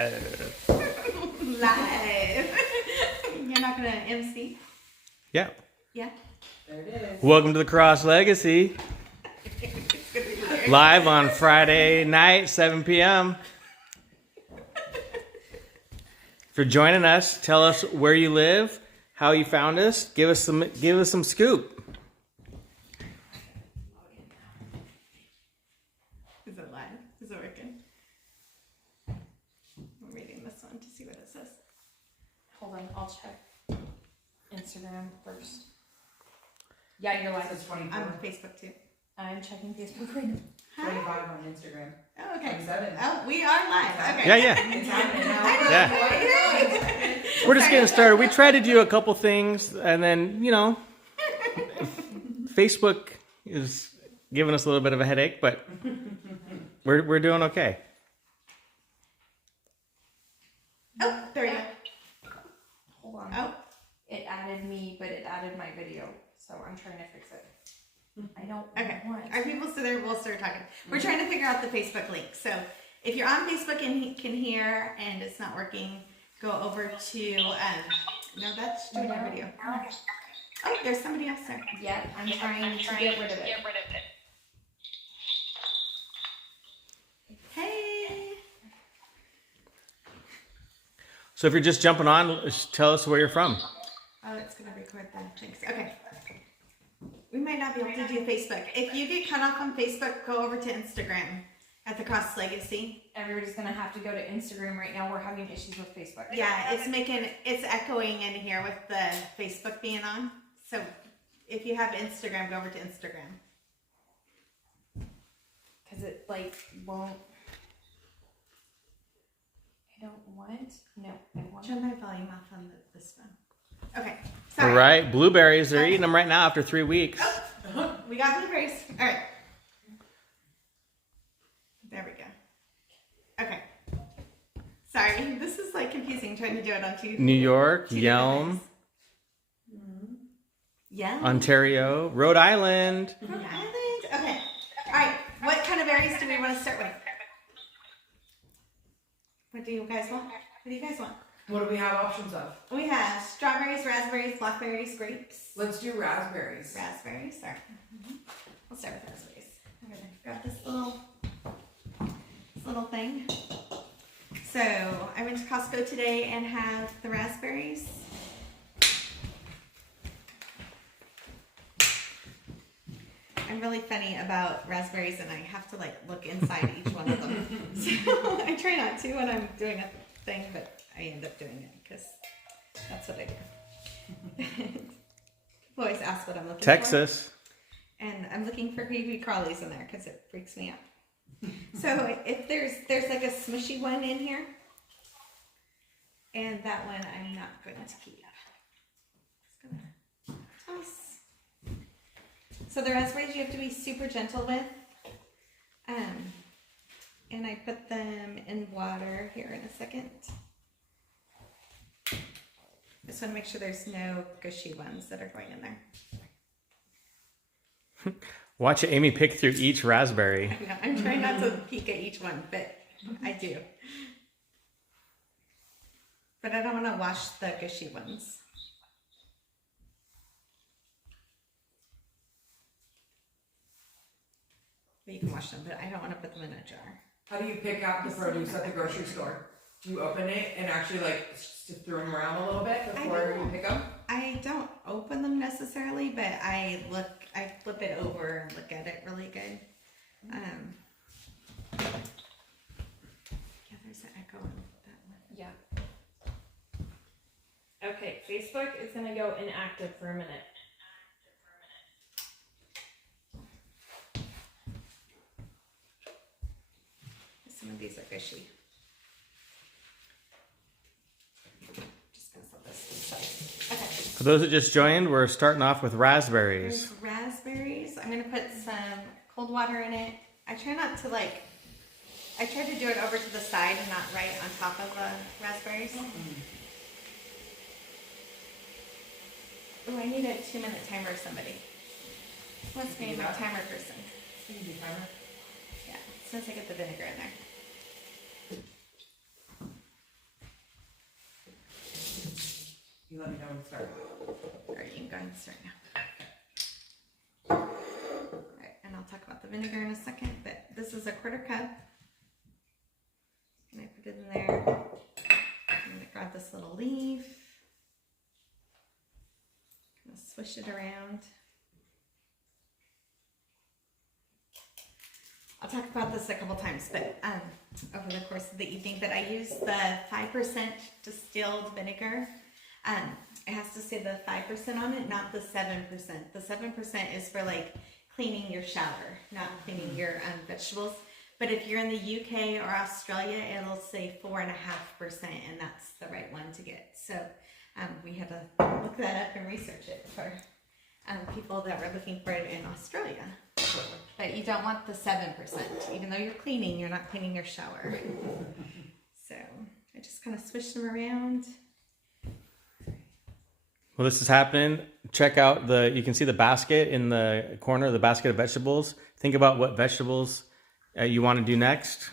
Live. You're not gonna MC? Yeah. Yeah. There it is. Welcome to the Cross Legacy. Live on Friday night, 7 p.m. If you're joining us, tell us where you live, how you found us. Give us some scoop. Is it live? Is it working? I'm reading this one to see what it says. Hold on, I'll check Instagram first. Yeah, you're live. This is 24. I'm on Facebook too. I'm checking Facebook right now. 25 on Instagram. Oh, okay. 27. Oh, we are live. Okay. Yeah. It's happening now. I know. We're just getting started. We tried to do a couple things, and then, Facebook is giving us a little bit of a headache, but we're doing okay. Oh, there we go. Hold on. Oh, It added me, but it added my video, so I'm trying to fix it. I don't okay. want Our people still there. We'll start talking. We're trying to figure out the Facebook link. So if you're on Facebook and can hear and it's not working, go over to no, that's doing our video. Oh, there's somebody else there. Yeah, I'm trying to get rid of it. Hey. So if you're just jumping on, just tell us where you're from. Oh, it's gonna record the things. Okay. We might not be able to do Facebook. If you get cut off on Facebook, go over to Instagram at the Cross Legacy. Everybody's gonna have to go to Instagram right now. We're having issues with Facebook. Yeah, it's echoing in here with the Facebook being on. So if you have Instagram, go over to Instagram. Because it won't. I don't want. No, I want. Turn my volume off on this phone. Okay. Sorry. All right, blueberries. They're eating them right now after 3 weeks. Oh, we got blueberries. All right. There we go. Okay. Sorry, this is confusing trying to do it on two. New York, two Yelm, Yeah. Ontario, Rhode Island. Rhode Island. Okay. All right. What kind of berries do we want to start with? What do you guys want? What do you guys want? What do we have options of? We have strawberries, raspberries, blackberries, grapes. Let's do raspberries. Raspberries. All right. We'll start with raspberries. I'm gonna grab this little thing. So I went to Costco today and have the raspberries. I'm really funny about raspberries, and I have to look inside each one of them. So I try not to when I'm doing a thing, but I end up doing it because that's what I do. People always ask what I'm looking for. Texas. And I'm looking for 𝐂𝐎𝐍𝐿's in there because it freaks me out. So if there's a smushy one in here, and that one I'm not going to keep. Just gonna toss. So the raspberries you have to be super gentle with. And I put them in water here in a second. Just want to make sure there's no gushy ones that are going in there. Watch Amy pick through each raspberry. I know, I'm trying not to peek at each one, but I do. But I don't want to wash the gushy ones. But you can wash them, but I don't want to put them in a jar. How do you pick out the produce at the grocery store? Do you open it and actually sift through them around a little bit before you pick them? I don't open them necessarily, but I flip it over and look at it really good. Yeah, there's an echo on that one. Yeah. Okay, Facebook is gonna go inactive for a minute. Some of these are gushy. Just gonna set this aside. Okay. For those that just joined, we're starting off with raspberries. There's raspberries. I'm gonna put some cold water in it. I try not to I try to do it over to the side and not right on top of the raspberries. Oh, I need a 2-minute timer, somebody. Who wants to be my timer person? Easy timer. Yeah, as soon as I get the vinegar in there. You let me know when to start. Alright, you can go ahead and start now. Alright, and I'll talk about the vinegar in a second, but this is a 1/4 cup. And I put it in there. I'm gonna grab this little leaf. Kind of swish it around. I'll talk about this a couple times, but over the course of the evening, but I use the 5% distilled vinegar. It has to say the 5% on it, not the 7%. The 7% is for like cleaning your shower, not cleaning your vegetables. But if you're in the UK or Australia, it'll say 4.5%, and that's the right one to get. So we had to look that up and research it for people that were looking for it in Australia. But you don't want the 7%. Even though you're cleaning, you're not cleaning your shower. So I just kind of swish them around. Well, this is happening. Check out you can see the basket in the corner, the basket of vegetables. Think about what vegetables you want to do next.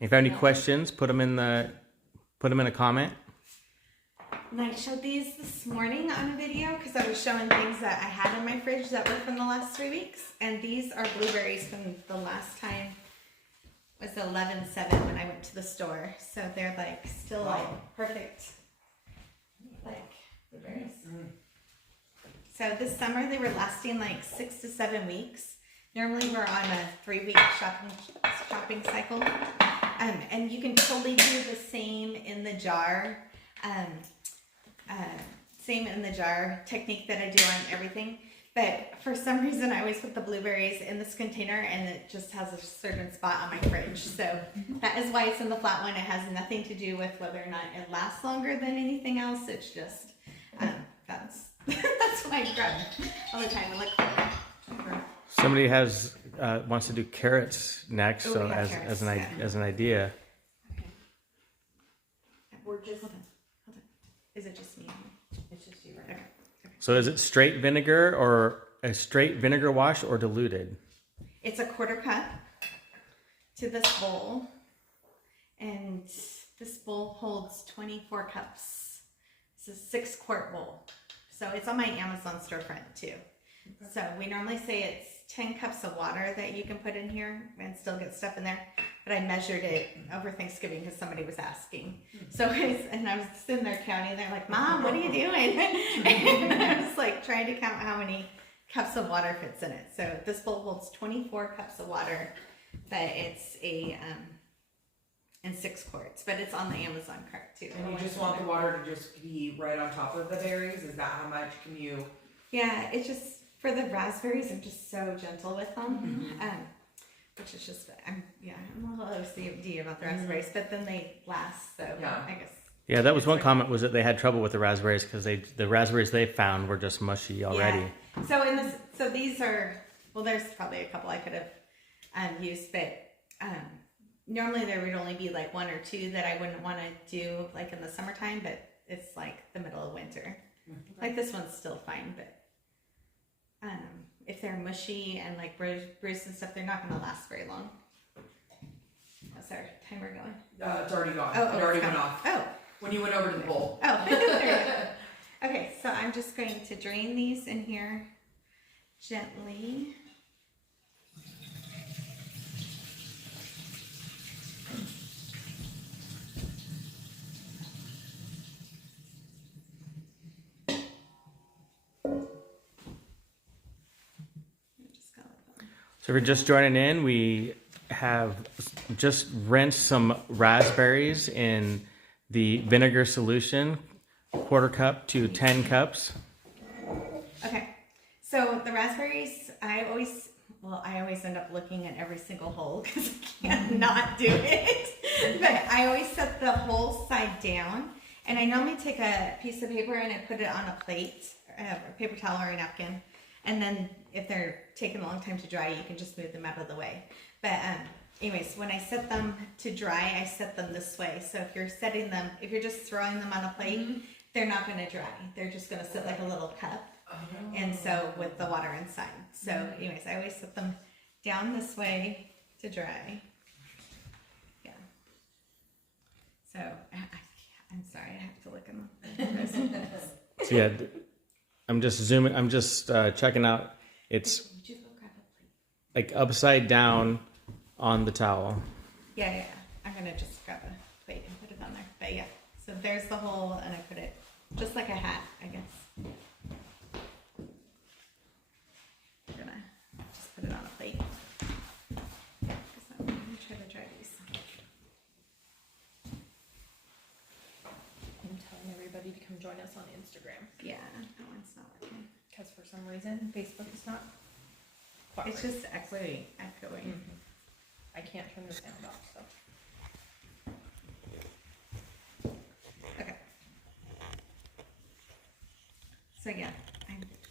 If you have any questions, put them in a comment. And I showed these this morning on a video because I was showing things that I had in my fridge that were from the last 3 weeks. And these are blueberries from the last time. It was 11/7 when I went to the store. So they're like still like perfect like blueberries. So this summer they were lasting like 6 to 7 weeks. Normally we're on a 3-week shopping cycle. And you can totally do the same in the jar. Same in the jar technique that I do on everything. But for some reason I always put the blueberries in this container and it just has a certain spot on my fridge. So that is why it's in the flat one. It has nothing to do with whether or not it lasts longer than anything else. It's just, that's why I grab all the time and look for it. Somebody wants to do carrots next, Ooh, so yeah, as carrots, an idea. Okay. We're just, hold on. Is it just me? It's just you right now. Okay. So is it straight vinegar or a straight vinegar wash or diluted? It's a 1/4 cup to this bowl, and this bowl holds 24 cups. It's a 6-quart bowl. So it's on my Amazon storefront too. So we normally say it's 10 cups of water that you can put in here and still get stuff in there. But I measured it over Thanksgiving because somebody was asking. So and I was sitting there counting. They're like, "Mom, what are you doing?" And I was like trying to count how many cups of water fits in it. So this bowl holds 24 cups of water, but it's in 6 quarts. But it's on the Amazon cart too. And you just want the water to just be right on top of the berries? Is that how much can you? Yeah, it's just for the raspberries. I'm just so gentle with them. Which is just, I'm a little OCD about the raspberries, but then they last, so Yeah. I guess. Yeah, that was one comment, was that they had trouble with the raspberries because the raspberries they found were just mushy already. Yeah. So these are, well, there's probably a couple I could have used, but normally there would only be like 1 or 2 that I wouldn't want to do like in the summertime, but it's like the middle of winter. Like this one's still fine, but if they're mushy and like bruised and stuff, they're not going to last very long. How's our timer going? It's already gone. Oh, it already it's went gone. off. Oh. When you went over to the bowl. Oh, there you go. Okay, so I'm just going to drain these in here gently. So if you're just joining in, we have just rinsed some raspberries in the vinegar solution, 1/4 cup to 10 cups. Okay, so the raspberries, I always end up looking at every single hole because I can't not do it. But I always set the whole side down, and I normally take a piece of paper and I put it on a plate, a paper towel or a napkin. And then if they're taking a long time to dry, you can just move them out of the way. But anyways, when I set them to dry, I set them this way. So if you're just throwing them on a plate, they're not going to dry. They're just going to sit like a little cup. And so with the water inside. So anyways, I always set them down this way to dry. Yeah. So I'm sorry. So yeah, I'm just zooming. I'm just checking out. It's Would you go grab a plate? like upside down on the towel. Yeah. I'm gonna just grab a plate and put it on there. But yeah, so there's the hole, and I put it just like a hat, I guess. I'm gonna just put it on a plate. Because I'm gonna try to dry these. I'm telling everybody to come join us on Instagram Yeah, that one's not working. because for some reason Facebook is not. It's just echoing. I can't turn the sound off, so. Okay. So yeah,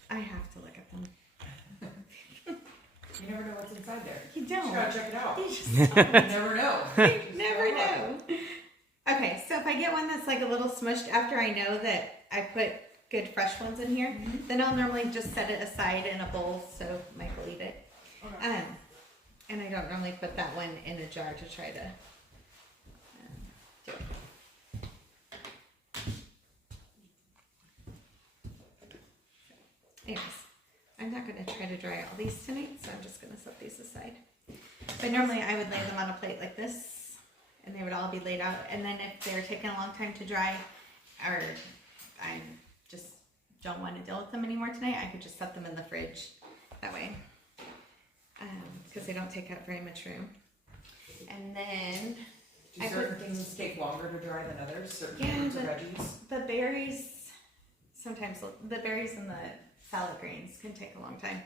I have to look at them. You never know what's inside there. You You don't. gotta check it out. You just You never know. never know. Okay, so if I get one that's like a little smushed after I know that I put good fresh ones in here, then I'll normally just set it aside in a bowl so Mike will eat it. Okay. And I don't normally put that one in a jar to try to do it. Anyways, I'm not going to try to dry all these tonight, so I'm just going to set these aside. But normally I would lay them on a plate like this, and they would all be laid out. And then if they're taking a long time to dry, or I just don't want to deal with them anymore tonight, I could just set them in the fridge that way. Because they don't take up very much room. And then Do certain things take longer to dry than others? Certain Yeah, kinds of but- veggies? the berries, sometimes the berries and the salad greens can take a long time.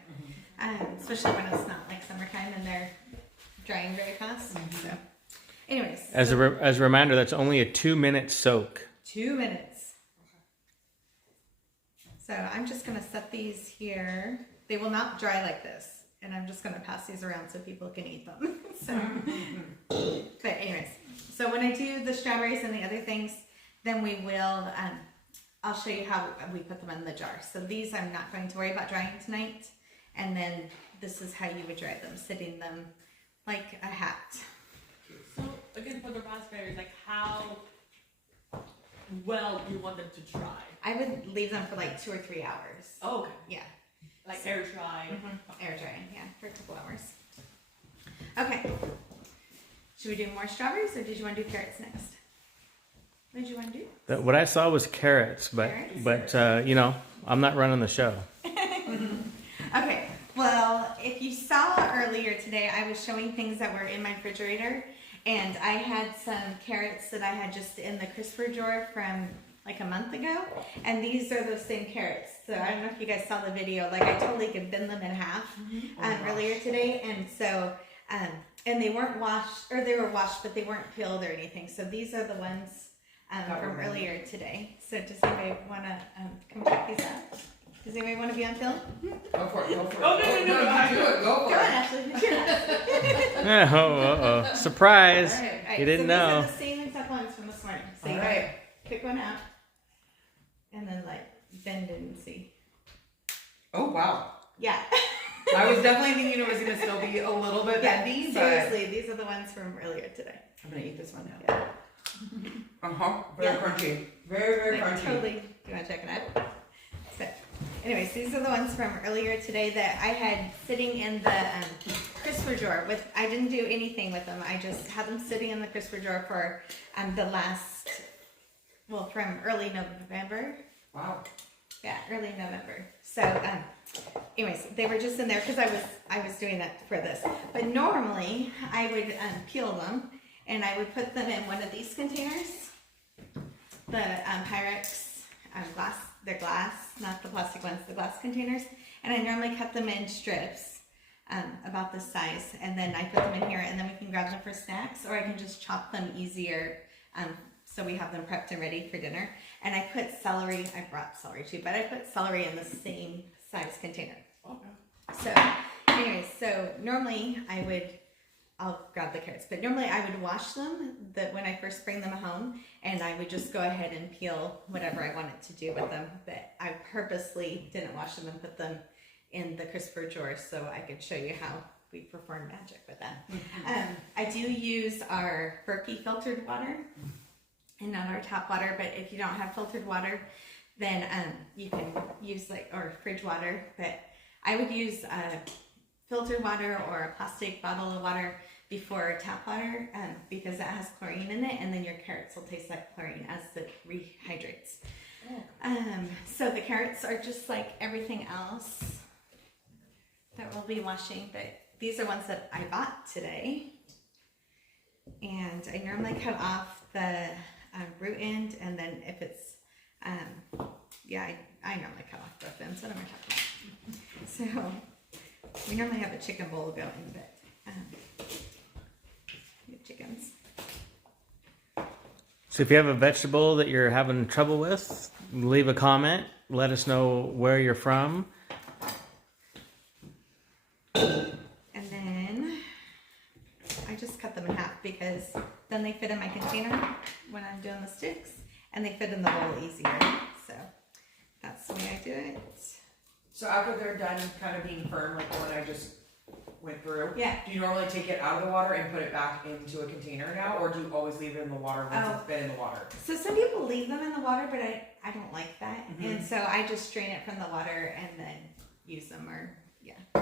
Especially when it's not like summertime and they're drying very fast. So, anyways, As a reminder, that's only a 2-minute soak. 2 minutes. So I'm just gonna set these here. They will not dry like this. And I'm just gonna pass these around so people can eat them. So, but anyways, so when I do the strawberries and the other things, then we will, I'll show you how we put them in the jar. So these I'm not going to worry about drying tonight. And then this is how you would dry them, sitting them like a hat. So again, for the raspberries, like how well do you want them to dry? I would leave them for like 2 or 3 hours. Oh, okay. Yeah. Like air dry. Air drying, yeah, for a couple hours. Okay. Should we do more strawberries or did you want to do carrots next? What did you want to do? What I saw was carrots, but you know, I'm not running the show. Okay, well, if you saw earlier today, I was showing things that were in my refrigerator, and I had some carrots that I had just in the crisper drawer from like a month ago, and these are those same carrots. So I don't know if you guys saw the video, like I totally could bend them in half earlier today, and so and they weren't washed, or they were washed, but they weren't peeled or anything. So these are the ones from earlier today. So does anybody want to come check these out? Does anybody want to be on film? Go for it, go for it. Oh, no, Do it, go Go for on, it. Ashley. Surprise! All right, You didn't so know. These are the same exact ones from this morning. So you All right. pick one out, and then like bend it and see. Oh, wow. Yeah. I was definitely thinking it was going to still be a little bit Yeah, bendy, but seriously, these are the ones from earlier today. I'm going to eat this one now. Yeah. Very Yeah. crunchy. Very, very Like, crunchy. totally. Do you want to check it out? So, anyways, these are the ones from earlier today that I had sitting in the crisper drawer. I didn't do anything with them. I just had them sitting in the crisper drawer for from early November. Wow. Yeah, early November. So, anyways, they were just in there because I was doing that for this. But normally, I would peel them and I would put them in one of these containers. The 𝐂𝐻𝐿 glass. They're glass, not the plastic ones. The glass containers. And I normally cut them in strips about this size, and then I put them in here, and then we can grab them for snacks, or I can just chop them easier. So we have them prepped and ready for dinner. And I put celery, I brought celery too, but I put celery in the same size container. Okay. So anyways, so normally I'll grab the carrots, but normally I would wash them when I first bring them home, and I would just go ahead and peel whatever I wanted to do with them. But I purposely didn't wash them and put them in the crisper drawer so I could show you how we perform magic with that. I do use our 𝐓𝐻𝐿 filtered water and not our tap water, but if you don't have filtered water, then you can use or fridge water. But I would use filtered water or a plastic bottle of water before tap water because it has chlorine in it, and then your carrots will taste like chlorine as it rehydrates. So the carrots are just like everything else that we'll be washing, but these are ones that I bought today. And I normally cut off the root end, and then if it's, I normally cut off both ends. What am I talking about? So we normally have a chicken bowl going, but chickens. So if you have a vegetable that you're having trouble with, leave a comment. Let us know where you're from. And then I just cut them in half because then they fit in my container when I'm doing the sticks, and they fit in the bowl easier. So that's the way I do it. So after they're done kind of being firm, like the one I just went through, Yeah. do you normally take it out of the water and put it back into a container now, or do you always leave it in the water once it's been in the water? So some people leave them in the water, but I don't like that. And so I just strain it from the water and then use them, or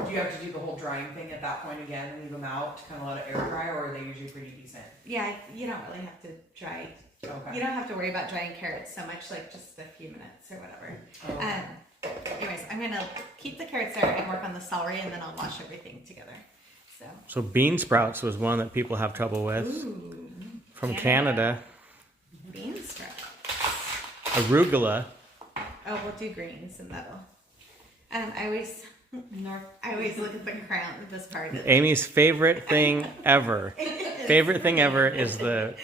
Do you have to do the whole drying thing at that point again and leave them out to kind of let it air dry, or are they usually pretty decent? Yeah, you don't really have to dry. Okay. You don't have to worry about drying carrots so much, like just a few minutes or whatever. Okay. Anyways, I'm gonna keep the carrots there and work on the celery, and then I'll wash everything together. So bean sprouts was one that people have trouble with Ooh, from Canada. bean sprouts. Arugula. Oh, we'll do greens, and that'll. I always look at the crown, this part. Amy's favorite thing ever. Favorite thing ever is the.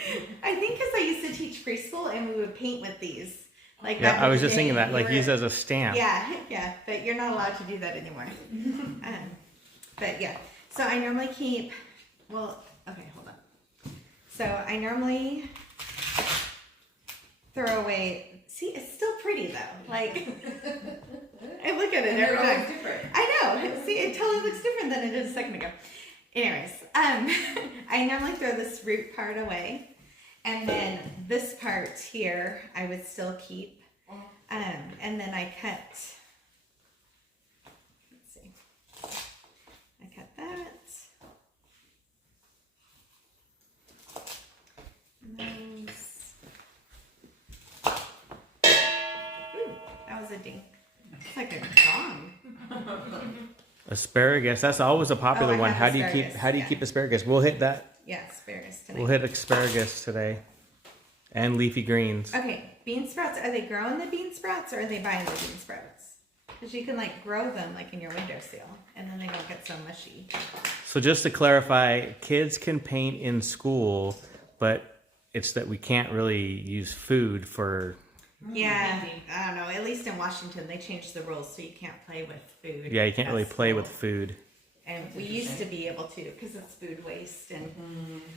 I think because I used to teach preschool, and we would paint with these. Like Yeah, back I in was the just day, thinking that, you like were- use as a stamp. Yeah, but you're not allowed to do that anymore. But yeah, so I normally keep. Well, okay, hold on. So I normally throw away. See, it's still pretty though. Like I look at it And every they're always time. different. I know. See, it totally looks different than it did a second ago. Anyways, I normally throw this root part away, and then this part here I would still keep. And then I cut. Let's see. I cut that. And those. Ooh, that was a ding. It's like a gong. Asparagus. That's always a popular Oh, I one. have How do you asparagus, keep asparagus? We'll hit that. Yeah, asparagus tonight. We'll hit asparagus today, and leafy greens. Okay, bean sprouts. Are they growing the bean sprouts, or are they buying the bean sprouts? Because you can grow them in your windowsill, and then they don't get so mushy. So just to clarify, kids can paint in school, but it's that we can't really use food for. Yeah, I don't know. At least in Washington, they changed the rules, so you can't play with food. Yeah, you can't really at play school. with food. And we used to be able to, because it's food waste. And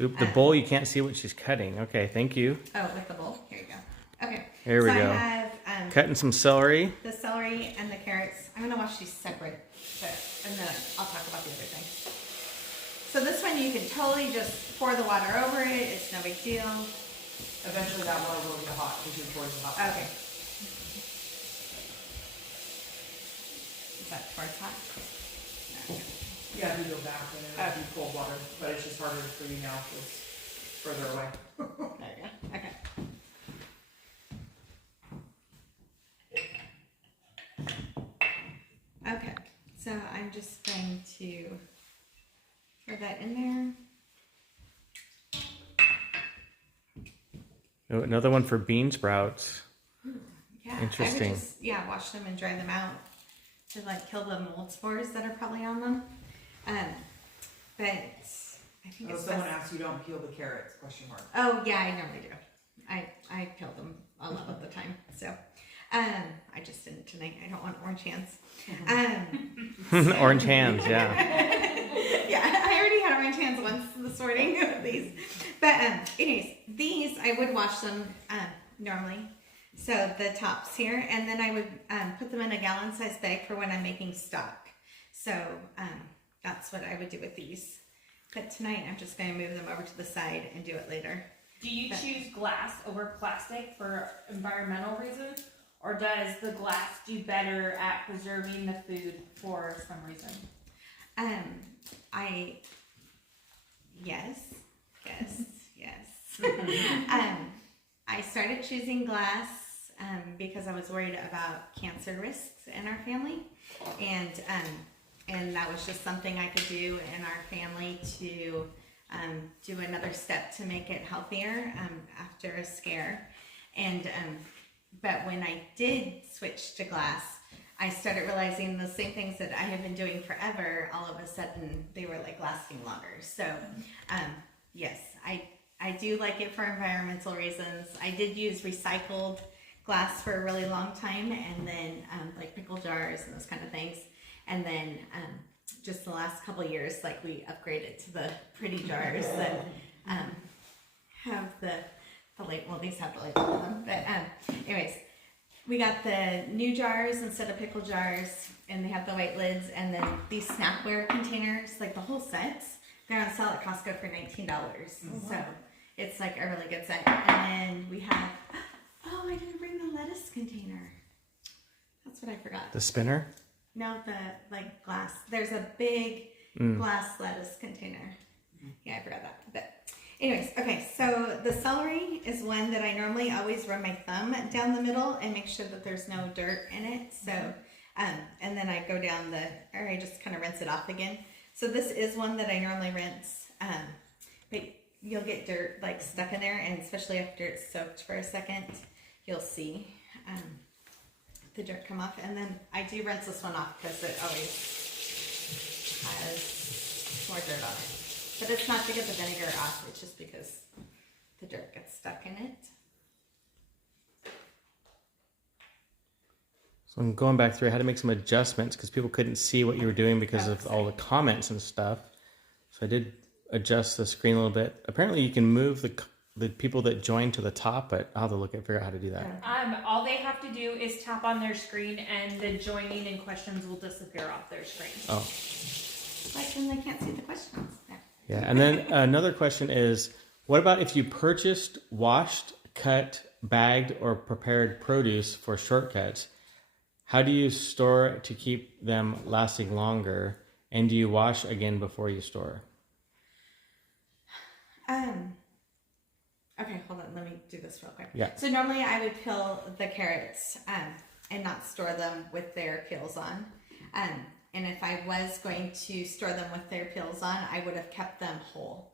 Oop, the bowl, you can't see what she's cutting. Okay, thank you. oh, with the bowl. Here you go. Okay. Here we so go. I have Cutting some celery. the celery and the carrots. I'm gonna wash these separate, and then I'll talk about the other thing. So this one you can totally just pour the water over it. It's no big deal. Eventually that water will get hot because you're pouring the hot. Okay. Is that towards hot? No. Yeah, if you go back and it'll be cold water, but it's just harder for you now because it's further away. There you go. Okay. Okay. So I'm just going to throw that in there. Oh, another one for bean sprouts. Yeah. Interesting. I would just wash them and dry them out to kill the mold spores that are probably on them. But I think it's Someone best. asked you don't peel the carrots? Question mark. Oh yeah, I normally do. I peel them a lot of the time. So I just didn't tonight. I don't want orange hands. Orange hands, yeah. Yeah, I already had orange hands once this morning with these. But anyways, these I would wash them normally. So the tops here, and then I would put them in a gallon-sized bag for when I'm making stock. So that's what I would do with these. But tonight I'm just going to move them over to the side and do it later. Do you choose glass over plastic for environmental reasons, or does the glass do better at preserving the food for some reason? Yes. I started choosing glass because I was worried about cancer risks in our family, and that was just something I could do in our family to do another step to make it healthier after a scare. And but when I did switch to glass, I started realizing the same things that I have been doing forever, all of a sudden they were like lasting longer. So yes, I do like it for environmental reasons. I did use recycled glass for a really long time, and then like pickle jars and those kind of things. And then just the last couple of years, like we upgraded to the pretty jars that have the label. Well, these have the label on them. But anyways, we got the new jars instead of pickle jars, and they have the white lids, and then these snackware containers, like the whole sets, they're on sale at Costco for $19. So it's like a really good set. And then we have, oh, I didn't bring the lettuce container. That's what I forgot. The spinner? No, the like glass. There's a big glass lettuce container. Yeah, I forgot that. But anyways, okay, so the celery is one that I normally always run my thumb down the middle and make sure that there's no dirt in it. So, and then I go down or I just kind of rinse it off again. So this is one that I normally rinse, but you'll get dirt like stuck in there, and especially after it's soaked for a second, you'll see the dirt come off. And then I do rinse this one off because it always has more dirt on it. But it's not to get the vinegar off, it's just because the dirt gets stuck in it. So I'm going back through. I had to make some adjustments because people couldn't see what you were doing because of all the comments and stuff. So I did adjust the screen a little bit. Apparently you can move the people that join to the top, but I'll have to figure out how to do that. All they have to do is tap on their screen, and the joining and questions will disappear off their screen. Oh. But then they can't see the questions. Yeah, and then another question is, what about if you purchased, washed, cut, bagged, or prepared produce for shortcuts? How do you store to keep them lasting longer? And do you wash again before you store? Okay, hold on. Let me do this real quick. Yeah. So normally I would peel the carrots and not store them with their peels on. And if I was going to store them with their peels on, I would have kept them whole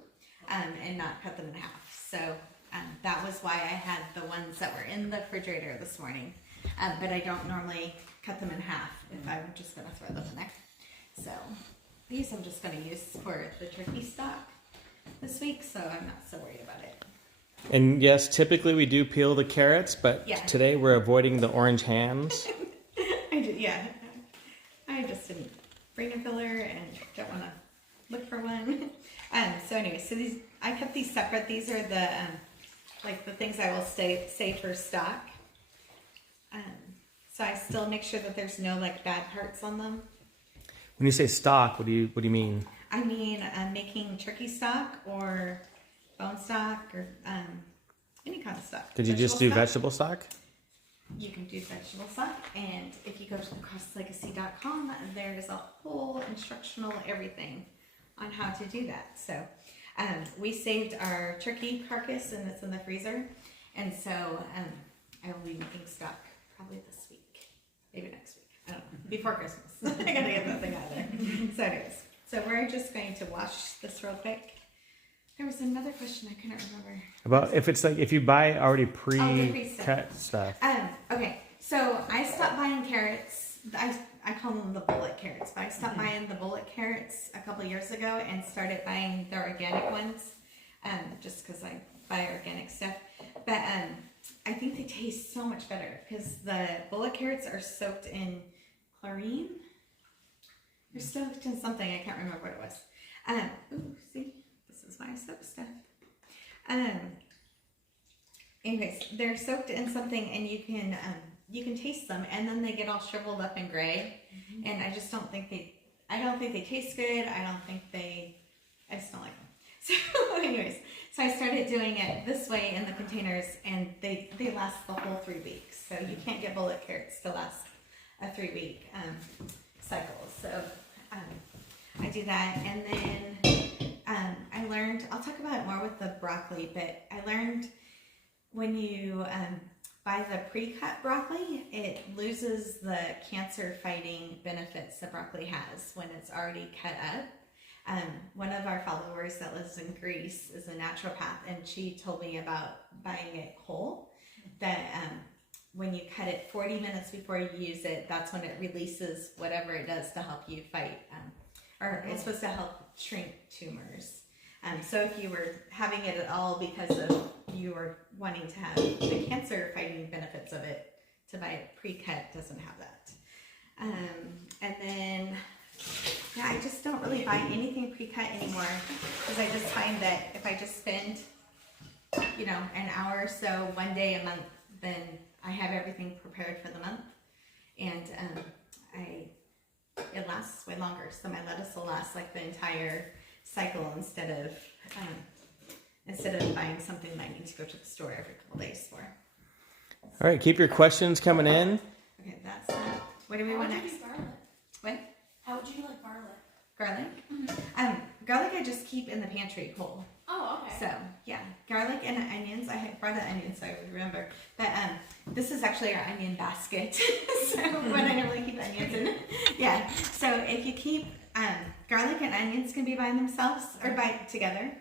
and not cut them in half. So that was why I had the ones that were in the refrigerator this morning. But I don't normally cut them in half if I'm just going to throw them in there. So these I'm just going to use for the turkey stock this week, so I'm not so worried about it. And yes, typically we do peel the carrots, but today we're avoiding the orange hams. I just didn't bring a filler and don't want to look for one. So anyway, so these I kept these separate. These are the like the things I will save for stock. So I still make sure that there's no like bad parts on them. When you say stock, what do you mean? I mean making turkey stock or bone stock or any kind of stock. Did you just do vegetable stock? You can do vegetable stock, and if you go to thecrostlegacy.com, there is a whole instructional everything on how to do that. So we saved our turkey carcass, and it's in the freezer, and so I will be making stock probably this week, maybe next week. I don't know, before Christmas. I gotta get that thing out of there. So anyways, so we're just going to wash this real quick. There was another question I couldn't remember. About if it's like if you buy already pre-cut stuff. Okay, so I stopped buying carrots. I call them the bullet carrots, but I stopped buying the bullet carrots a couple of years ago and started buying the organic ones, just because I buy organic stuff. But I think they taste so much better because the bullet carrots are soaked in chlorine. They're soaked in something, I can't remember what it was. Ooh, see? This is why I soak stuff. Anyways, they're soaked in something, and you can taste them, and then they get all shriveled up and gray. And I just don't think I don't think they taste good. I just don't like them. So anyways, So I started doing it this way in the containers, and they last the whole 3 weeks. So you can't get bullet carrots to last a 3-week cycle. So I do that, and then I learned. I'll talk about it more with the broccoli, but I learned when you buy the pre-cut broccoli, it loses the cancer-fighting benefits that broccoli has when it's already cut up. One of our followers that lives in Greece is a naturopath, and she told me about buying it whole, that when you cut it 40 minutes before you use it, that's when it releases whatever it does to help you fight, or it's supposed to help shrink tumors. So if you were having it at all because of you were wanting to have the cancer fighting benefits of it, to buy it pre-cut doesn't have that. And then, yeah, I just don't really buy anything pre-cut anymore, because I just find that if I just spend, an hour or so one day a month, then I have everything prepared for the month, and it lasts way longer. So my lettuce will last like the entire cycle instead of buying something that I need to go to the store every couple days for. All right, keep your questions coming in. Okay, that's that. What do we want next? Garlic? What? How would you like garlic? Garlic? Mm-hmm. Garlic I just keep in the pantry whole. Oh, okay. So, yeah, garlic and onions. I had brought an onion so I would remember. But this is actually our onion basket. So, when I normally keep onions in it. Yeah, so if you keep garlic and onions can be by themselves or by together.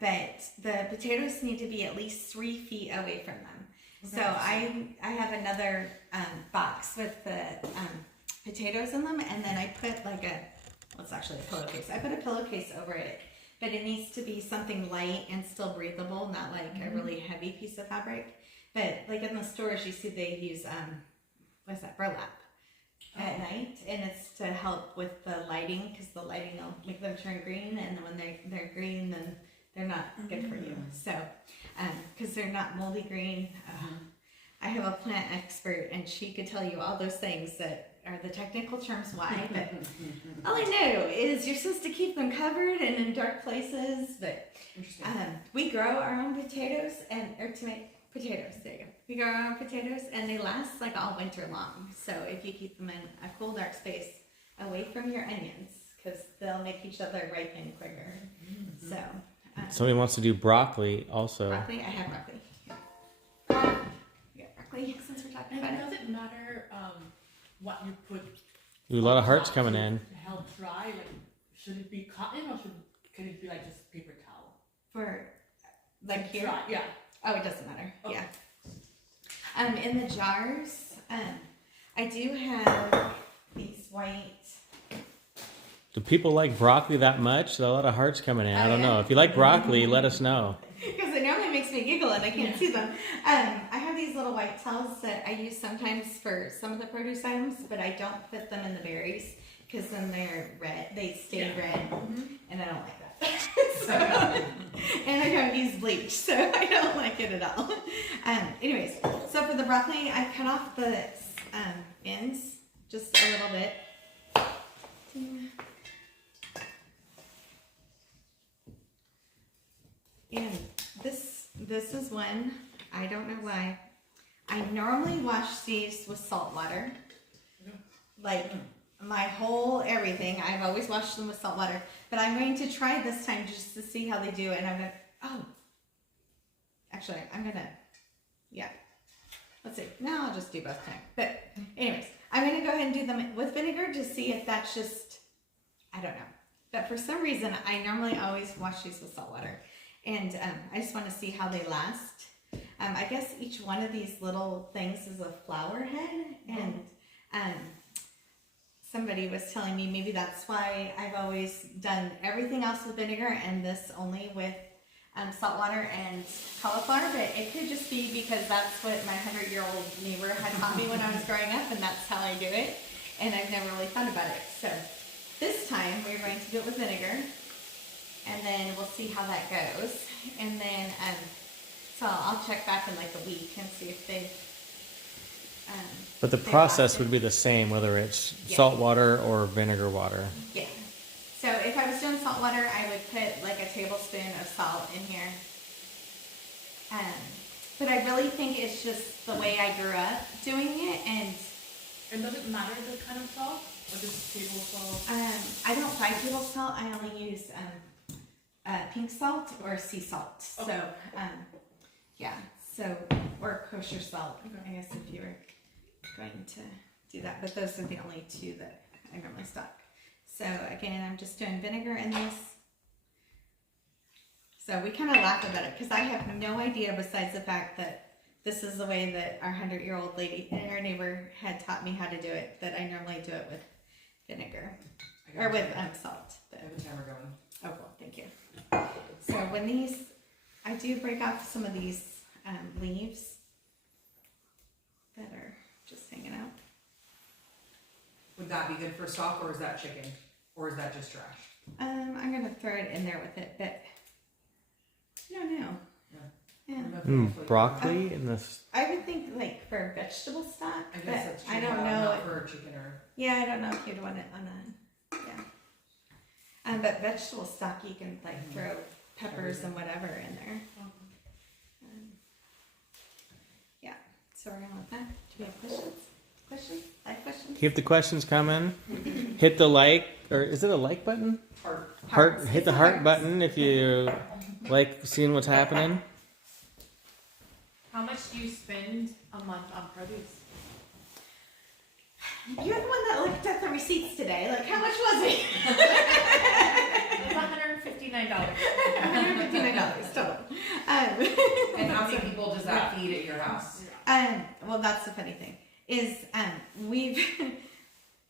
But the potatoes need to be at least 3 feet away from them. Okay. So I have another box with the potatoes in them, and then I put it's actually a pillowcase. I put a pillowcase over it, but it needs to be something light and still breathable, not like a really heavy piece of fabric. But like in the stores, you see they use burlap at night, and it's to help with the lighting, because the lighting will make them turn green, and when they're green, then they're not good for you. So, because they're not moldy green. I have a plant expert, and she could tell you all those things that are the technical terms why, but all I know is you're supposed to keep them covered and in dark places. But we grow our own potatoes potatoes. There you go. We grow our own potatoes, and they last like all winter long. So if you keep them in a cool, dark space away from your onions, because they'll make each other ripen quicker. So Somebody wants to do broccoli also. broccoli, I have broccoli. Yeah. We got broccoli since we're talking And about it. does it matter what you put? Ooh, a lot of hearts coming in. To help dry, like should it be cotton or can it be like just paper towel? For like here. Dry, yeah. Oh, it doesn't matter. Okay. Yeah. In the jars, I do have these white. Do people like broccoli that much? There are a lot of hearts coming in. I don't yeah. know. If you like broccoli, let us know. Because it normally makes me giggle and I can't see them. I have these little white towels that I use sometimes for some of the produce items, but I don't put them in the berries because then they're red. They stay red, and I don't like that. So, and I don't use bleach, so I don't like it at all. Anyways, so for the broccoli, I cut off the ends just a little bit. And this is one, I don't know why. I normally wash these with salt water. Like my whole everything, I've always washed them with salt water. But I'm going to try this time just to see how they do. And I'm going to, yeah. Let's see. No, I'll just do both times. But anyways, I'm going to go ahead and do them with vinegar to see if that's just, I don't know. But for some reason, I normally always wash these with salt water. And I just want to see how they last. I guess each one of these little things is a flower head. And somebody was telling me maybe that's why I've always done everything else with vinegar and this only with salt water and cauliflower. But it could just be because that's what my 100-year-old neighbor had taught me when I was growing up, and that's how I do it. And I've never really thought about it. So this time we're going to do it with vinegar. And then we'll see how that goes. And then, so I'll check back in like a week and see if they. But the process would be the same, whether it's Yeah. salt water or vinegar water. Yeah. So if I was doing salt water, I would put like a tablespoon of salt in here. But I really think it's just the way I grew up doing it, and does it matter the kind of salt? Or just table salt? I don't buy table salt. I only use pink salt or sea salt. Okay. So yeah, so or kosher salt. I guess if you were going to do that, but those are the only two that I normally stock. So again, I'm just doing vinegar in this. So we kind of laugh about it because I have no idea, besides the fact that this is the way that our 100-year-old lady, our neighbor, had taught me how to do it, that I normally do it with vinegar or with salt. I have a timer going. Oh, cool. Thank you. So when these, I do break off some of these leaves that are just hanging out. Would that be good for stock, or is that chicken? Or is that just trash? I'm going to throw it in there with it, but I don't know. Yeah. Broccoli in this. I would think like for vegetable stock, I but guess that's true. I don't know. Not for chicken or. Yeah, I don't know if you'd want it on a, yeah. But vegetable stock, you can like throw peppers and whatever in there. Yeah, so we're gonna let that. Do we have questions? Questions? Live questions? Keep the questions coming. Hit the like, or is it a like button? Heart. Heart. Hit the heart button if you like seeing what's happening. How much do you spend a month on produce? You're the one that looked at the receipts today. Like, how much was it? It's $159. $159 total. And how many people does that feed at your house? Well, that's the funny thing is we've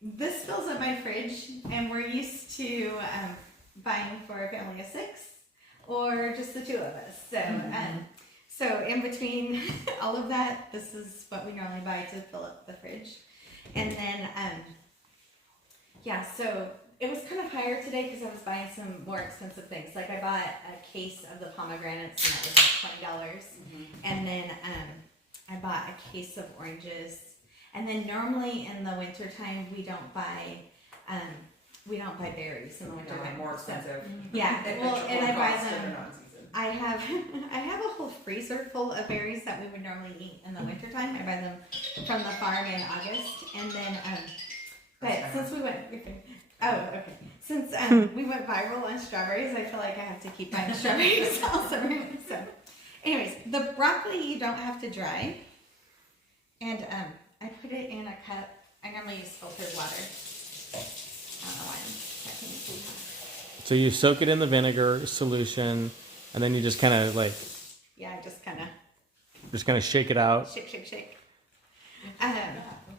this fills up my fridge, and we're used to buying for a family of 6 or just the 2 of us. So so in between all of that, this is what we normally buy to fill up the fridge. And then yeah, so it was kind of higher today because I was buying some more expensive things. Like I bought a case of the pomegranates, and that was like $20. And then I bought a case of oranges. And then normally in the wintertime we don't buy berries in the wintertime. More expensive. Yeah, well, and I buy Costs that are them. not in season. I have a whole freezer full of berries that we would normally eat in the wintertime. I buy them from the farm in August, and then but since we went since we went viral on strawberries, I feel like I have to keep buying strawberries all summer. So anyways, the broccoli you don't have to dry, and I put it in a cup. I normally use filtered water. I don't know why I'm checking it too hot. So you soak it in the vinegar solution, and then you just kind of like. Yeah, I just kind of shake it out. shake.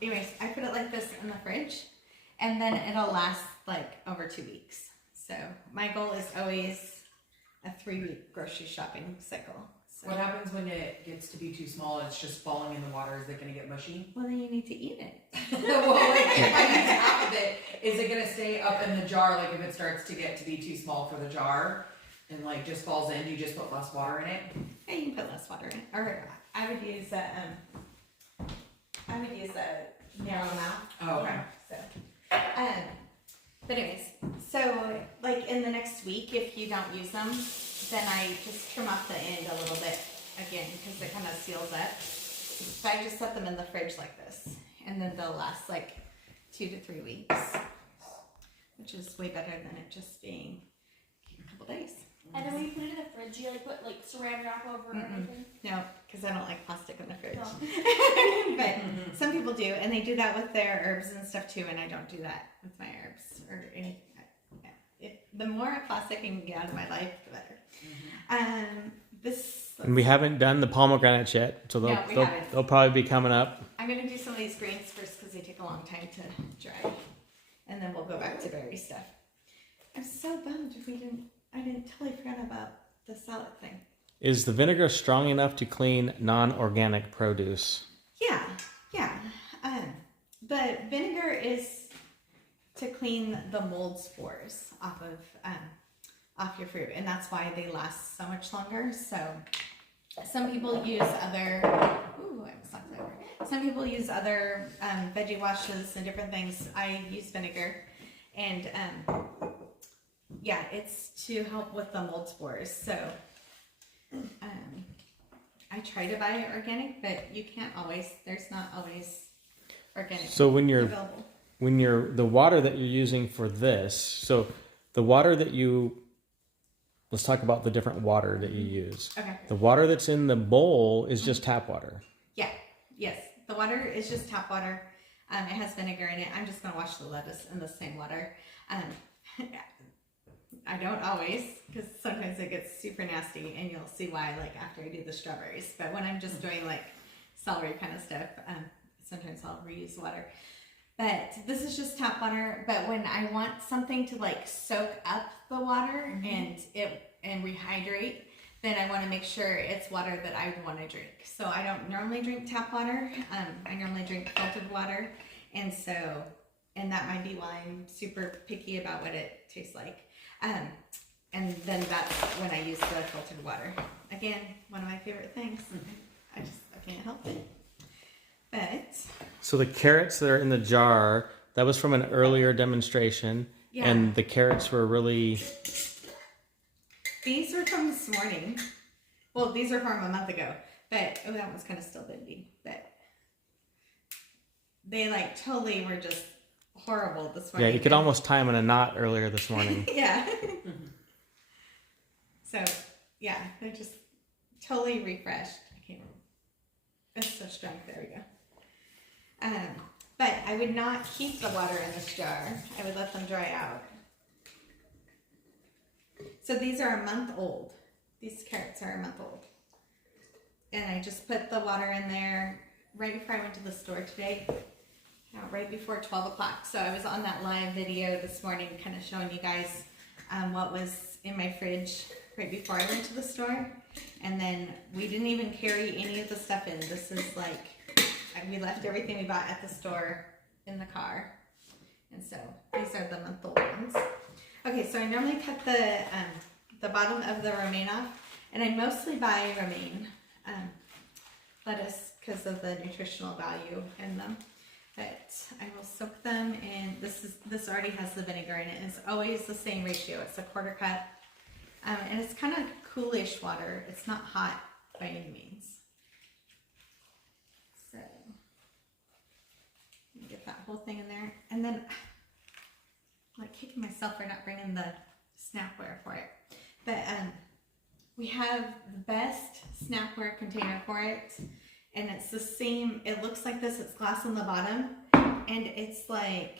Anyways, I put it like this in the fridge, and then it'll last like over 2 weeks. So my goal is always a 3-week grocery shopping cycle. So. What happens when it gets to be too small? It's just falling in the water. Is it going to get mushy? Well, then you need to eat it. Well, like, if I use half of it, is it going to stay up in the jar? Like if it starts to get to be too small for the jar and like just falls in, do you just put less water in it? Yeah, you can put less water in it. Or I would use a narrow amount. Oh, okay. So, but anyways, so like in the next week, if you don't use them, then I just trim off the end a little bit again because it kind of seals up. So I just set them in the fridge like this, and then they'll last like 2 to 3 weeks, which is way better than it just being a couple days. And then when you put it in the fridge, you like put like saran wrap over everything? No, because I don't like plastic in the fridge. No. But some people do, and they do that with their herbs and stuff too, and I don't do that with my herbs or anything. The more plastic I can get out of my life, the better. And we haven't done the pomegranates yet, so they'll probably be coming up. I'm going to do some of these greens first because they take a long time to dry, and then we'll go back to berry stuff. I'm so bummed I didn't totally forget about the salad thing. Is the vinegar strong enough to clean non-organic produce? Yeah. The vinegar is to clean the mold spores off your fruit, and that's why they last so much longer. So some people use other veggie washes and different things. I use vinegar, and Yeah, it's to help with the mold spores. So I try to buy organic, but you can't always. There's not always organic So when you're available. the water that you're using for this, so the water that let's talk about the different water that you use. Okay. The water that's in the bowl is just tap water. Yeah. Yes. The water is just tap water. It has vinegar in it. I'm just gonna wash the lettuce in the same water. I don't always, because sometimes it gets super nasty, and you'll see why, like, after I do the strawberries. But when I'm just doing, like, celery kind of stuff, sometimes I'll reuse water. But this is just tap water. But when I want something to, like, soak up the water and rehydrate, then I want to make sure it's water that I would want to drink. So I don't normally drink tap water. I normally drink filtered water. And that might be why I'm super picky about what it tastes like. And then that's when I use the filtered water. Again, one of my favorite things. I can't help it. But So the carrots that are in the jar, that was from an earlier demonstration. yeah, And the carrots were really... these were from this morning. Well, these are from a month ago. But that one's kind of still bendy. But they like totally were just horrible this morning. Yeah, you could almost tie them in a knot earlier this morning. Yeah. So, yeah, they're just totally refreshed. I can't remember. It's so strong. There we go. But I would not keep the water in this jar. I would let them dry out. So these are a month old. These carrots are a month old. And I just put the water in there right before I went to the store today. Right before 12 o'clock. So I was on that live video this morning kind of showing you guys what was in my fridge right before I went to the store. And then we didn't even carry any of the stuff in. This is like, we left everything we bought at the store in the car. And so these are the month-old ones. Okay, so I normally cut the bottom of the romaine off. And I mostly buy romaine lettuce because of the nutritional value in them. But I will soak them in. This already has the vinegar in it. And it's always the same ratio. It's a 1/4 cup. And it's kind of coolish water. It's not hot by any means. So let me get that whole thing in there. And then I'm like kicking myself for not bringing the snapware for it. But we have the best snapware container for it. And it's the same, it looks like this, it's glass on the bottom, and it's like,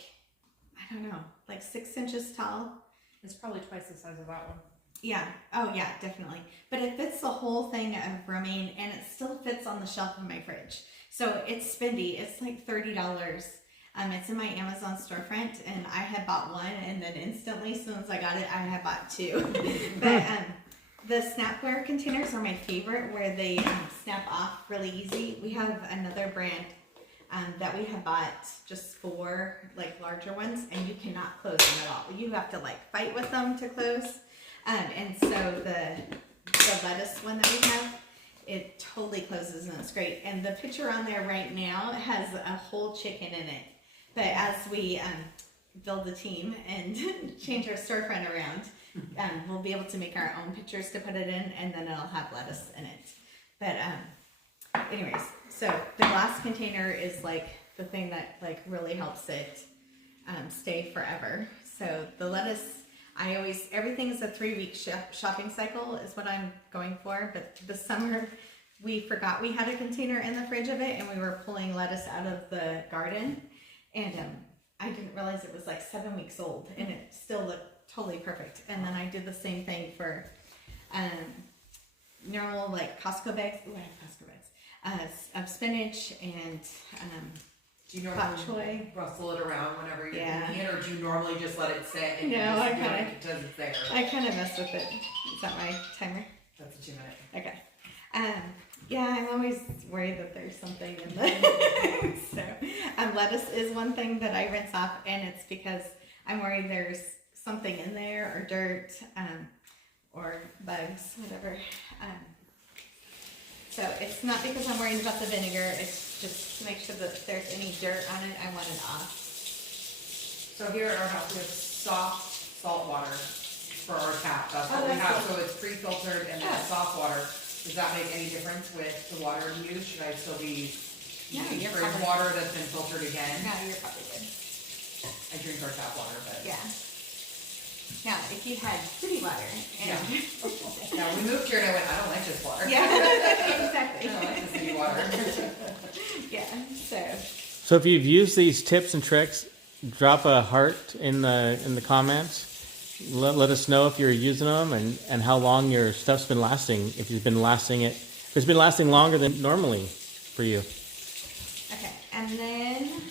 I don't know, like 6 inches tall. It's probably twice the size of that one. Yeah, oh yeah, definitely. But it fits the whole thing of romaine, and it still fits on the shelf of my fridge. So it's spendy, it's like $30. It's in my Amazon storefront, and I had bought one, and then instantly, as soon as I got it, I had bought two. But the snapware containers are my favorite, where they snap off really easy. We have another brand that we have bought just for like larger ones, and you cannot close them at all. You have to like fight with them to close. And so the lettuce one that we have, it totally closes and it's great. And the picture on there right now has a whole chicken in it. But as we build the team and change our storefront around, we'll be able to make our own pictures to put it in, and then it'll have lettuce in it. But anyways, so the glass container is like the thing that like really helps it stay forever. So the lettuce, everything is a 3-week shopping cycle is what I'm going for. But this summer we forgot we had a container in the fridge of it, and we were pulling lettuce out of the garden, and I didn't realize it was like 7 weeks old, and it still looked totally perfect. And then I did the same thing for normal like Costco bags. Ooh, I have Costco bags of spinach and Do you bok normally choy. rustle it around whenever you're Yeah. doing it, or do you normally just let it sit and No, you just I do it kinda- because it's there? I kind of mess with it. Is that my timer? That's a 2-minute. Okay. Yeah, I'm always worried that there's something in the so lettuce is one thing that I rinse off, and it's because I'm worried there's something in there, or dirt, or bugs, whatever. So it's not because I'm worried about the vinegar, it's just to make sure that if there's any dirt on it, I want it off. So here at our house we have soft salt water, for our tap. That's Oh, what we that's have. cool. So it's pre-filtered and then Yeah. soft water. Does that make any difference with the water you use? Should I still be No, using you're spring probably- water that's been filtered again? No, you're probably good. I drink our tap water, but. Yeah. Yeah, if you had city water and Yeah, we moved here and I went, I don't like this water. yeah, I exactly. don't like the city water. Yeah, so So if you've used these tips and tricks, drop a heart in the comments. Let us know if you're using them and how long your stuff's been lasting. If you've been lasting it, if it's been lasting longer than normally for you. okay, and then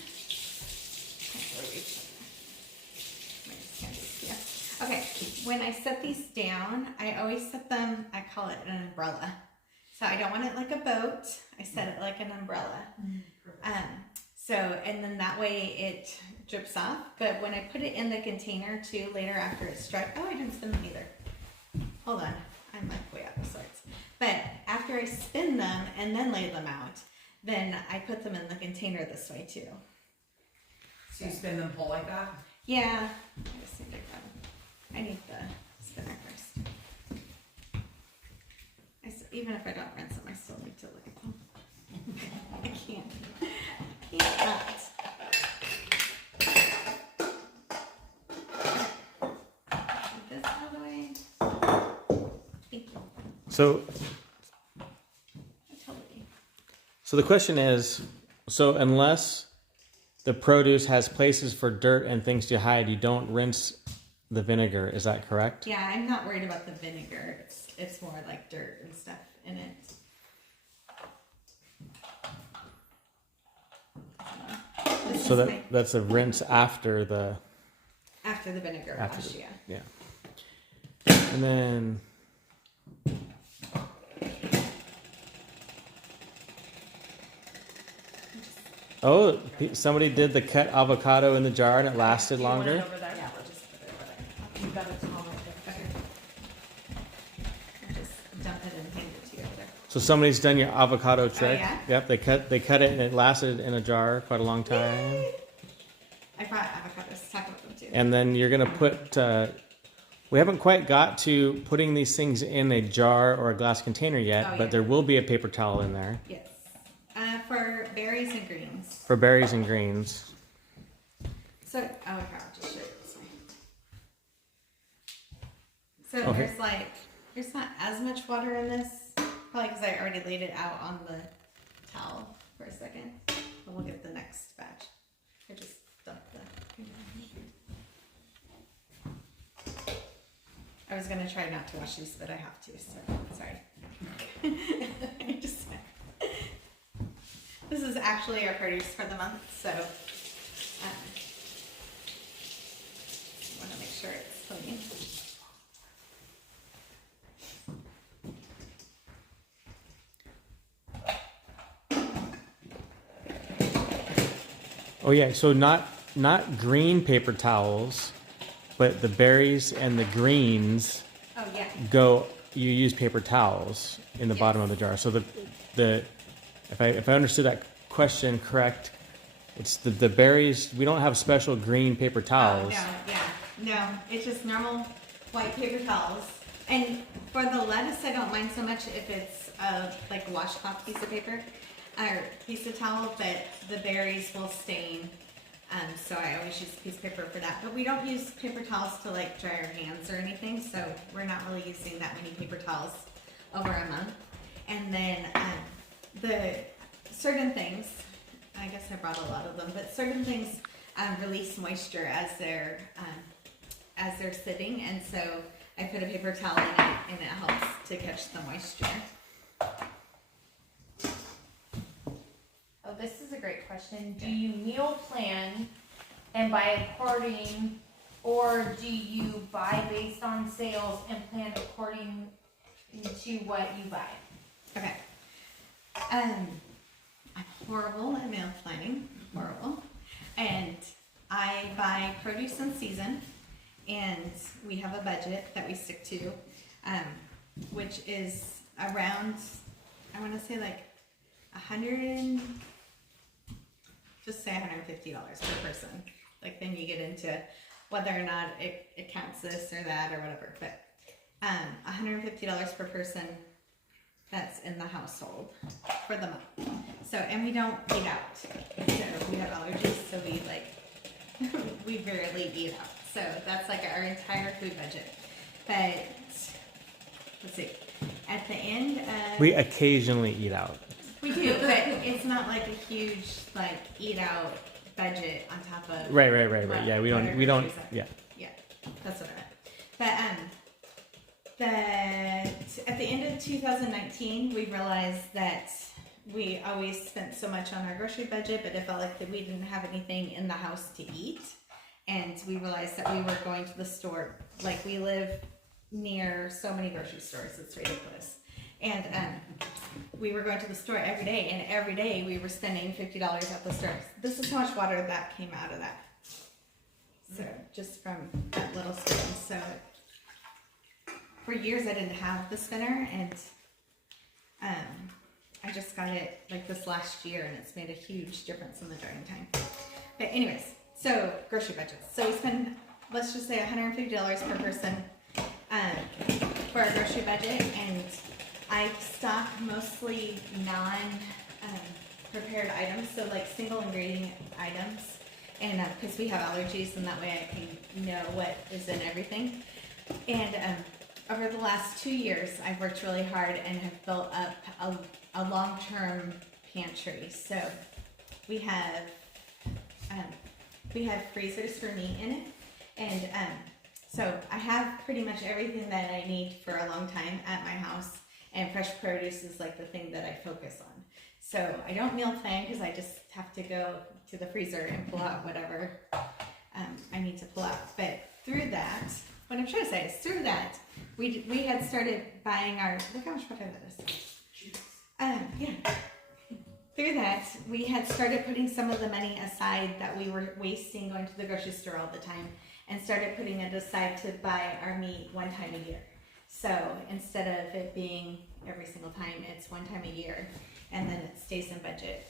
okay, when I set these down, I always set them, I call it an umbrella. So I don't want it like a boat. I set it like an umbrella. So, and then that way it drips off. But when I put it in the container too, later after it's dried, oh, I didn't spin them either. Hold on, I'm like way out of sorts. But after I spin them and then lay them out, then I put them in the container this way too. So you spin them whole like that? Yeah, I just need to grab. I need the spinner first. Even if I don't rinse them, I still need to look at them. I can't. I can't. Get this out of the way. Thank you. So Totally. So the question is, so unless the produce has places for dirt and things to hide, you don't rinse the vinegar. Is that correct? Yeah, I'm not worried about the vinegar. It's more like dirt and stuff in it. This So is my- that's a rinse after the after the vinegar after wash, the, yeah. yeah. And then oh, somebody did the cut avocado in the jar and it lasted You want it longer. over there? Yeah, we'll just put it over there. You got a towel right there. Okay. I'll just dump it and hand it to you over there. So somebody's done your avocado trick. yeah? Yep, they cut it and it lasted in a jar quite a long time. Yay! I brought avocados to talk about them too. And then you're gonna put. We haven't quite got to putting these things in a jar or a glass container yet, Oh, but yeah. there will be a paper towel in there Yes. For berries and greens. for berries and greens. So, okay, I'll just show you this way. So Okay. there's not as much water in this, probably because I already laid it out on the towel for a second. But we'll get the next batch. I just dumped the. I was gonna try not to wash these, but I have to, so sorry. I just. This is actually our produce for the month, so I want to make sure it's clean. Oh yeah, so not green paper towels, but the berries and the greens Oh yeah. go. You use paper towels in the bottom of the jar. So the if I understood that question correct, it's the berries. We don't have special green paper towels. Oh, no, it's just normal white paper towels. And for the lettuce, I don't mind so much if it's like a washcloth piece of paper or piece of towel, but the berries will stain. So I always use a piece of paper for that. But we don't use paper towels to like dry our hands or anything, so we're not really using that many paper towels over a month. And then the certain things, I guess I brought a lot of them, but certain things release moisture as they're sitting, and so I put a paper towel in it, and it helps to catch the moisture. Oh, this is a great question. Do you meal plan and buy according, or do you buy based on sales and plan according to what you buy? Okay. I'm horrible at meal planning. Horrible. And I buy produce in season, and we have a budget that we stick to, which is around, I want to say like just say $150 per person. Like then you get into whether or not it counts this or that or whatever. But $150 per person that's in the household for the month. So, and we don't eat out. So we have allergies, so we we barely eat out. So that's like our entire food budget. But let's see, at the end of... We occasionally eat out. We do, but it's not like a huge eat out budget on top of... Right. Yeah, we don't, yeah. Yeah, that's what I meant. But at the end of 2019, we realized that we always spent so much on our grocery budget, but it felt like that we didn't have anything in the house to eat. And we realized that we were going to the store. Like, we live near so many grocery stores, it's ridiculous. And we were going to the store every day, and every day we were spending $50 at the store. This is how much water that came out of that. So, just from that little spoon. So, for years I didn't have the spinner, and I just got it this last year, and it's made a huge difference in the drying time. But anyways, so grocery budgets. So we spend, let's just say $150 per person for our grocery budget, and I stock mostly non-prepared items, so single ingredient items, and because we have allergies, and that way I can know what is in everything. And over the last 2 years, I've worked really hard and have built up a long-term pantry. So we have freezers for meat in it, and so I have pretty much everything that I need for a long time at my house. And fresh produce is the thing that I focus on. So I don't meal plan because I just have to go to the freezer and pull out whatever I need to pull out. But through that, what I'm trying to say is through that, we had started buying our, look how much butter that is. Yeah. Through that, we had started putting some of the money aside that we were wasting going to the grocery store all the time, and started putting it aside to buy our meat one time a year. So instead of it being every single time, it's one time a year, and then it stays in budget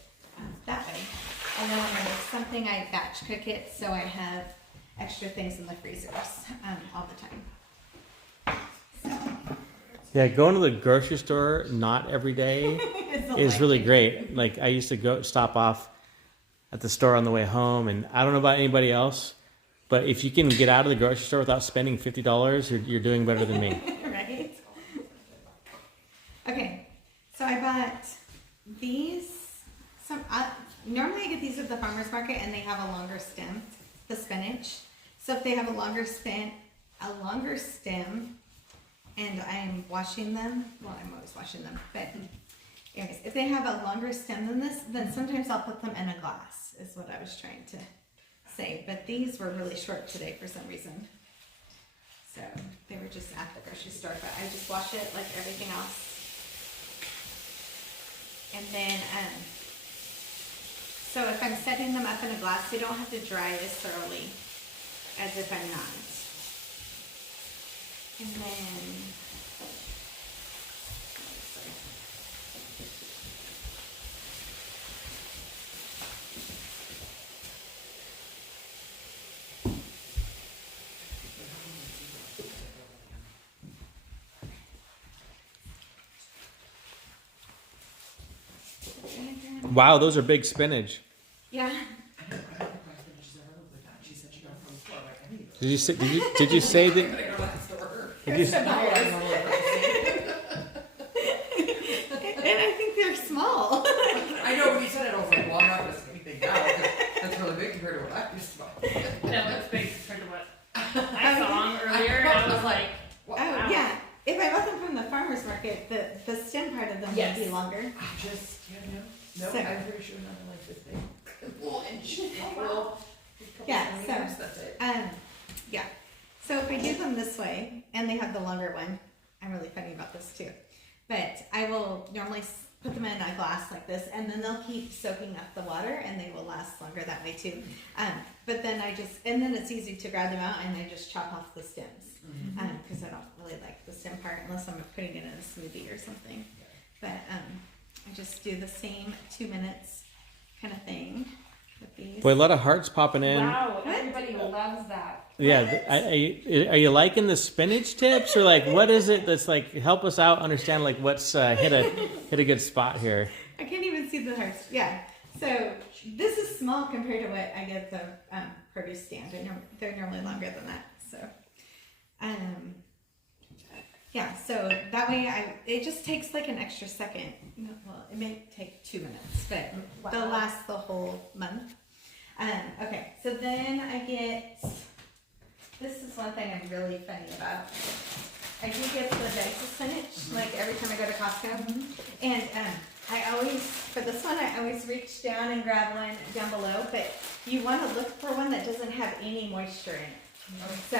that way. And then when I make something, I batch cook it, so I have extra things in the freezers all the time. So. Yeah, going to the grocery store not every day is really great. I used to stop off at the store on the way home, and I don't know about anybody else, but if you can get out of the grocery store without spending $50, you're doing better than me. Right? Okay, so I bought these. Normally I get these at the farmer's market, and they have a longer stem, the spinach. So if they have a longer stem, and I'm washing them, well, I'm always washing them, but anyways, if they have a longer stem than this, then sometimes I'll put them in a glass, is what I was trying to say. But these were really short today for some reason. So they were just at the grocery store, but I just wash it like everything else. And then, so if I'm setting them up in a glass, they don't have to dry as thoroughly as if I'm not. And then, Wow, those are big spinach. yeah. I don't know why she's ever looked like that. She said she got from the store. I need Did you say that? to go to that store. Did you, And I think they're small. I know, when you said it, I was like, well, I'm not going to say anything now, 'cause that's really big compared to what I used to buy. No, it's big compared to what I saw earlier. And I was like, Wow. Oh, yeah. If I bought them from the farmer's market, the stem part of them Yes. would be longer. I just, no, So- I'm pretty sure nothing like this big. Little inch. Yeah, so- That's it. Yeah. So if I do them this way, and they have the longer one, I'm really funny about this too. But I will normally put them in a glass like this, and then they'll keep soaking up the water, and they will last longer that way too. But then then it's easy to grab them out, and I just chop off the stems. Because I don't really like the stem part unless I'm putting it in a smoothie or something. But I just do the same 2 minutes kind of thing with these. boy, a lot of hearts popping in. Wow, everybody loves that. Are you liking the spinach tips, or like what is it that's like? Help us out understand like what's hit a good spot here. I can't even see the hearts. Yeah. So this is small compared to what I get at the produce stand. They're normally longer than that. So, yeah. So that way, it just takes like an extra second. Well, it may take 2 minutes, but they'll last the whole month. Okay. So then I get. This is one thing I'm really funny about. I do get the bags of spinach, like every time I go to Costco. And I always, for this one, I always reach down and grab one down below, but you want to look for one that doesn't have any moisture in it. So,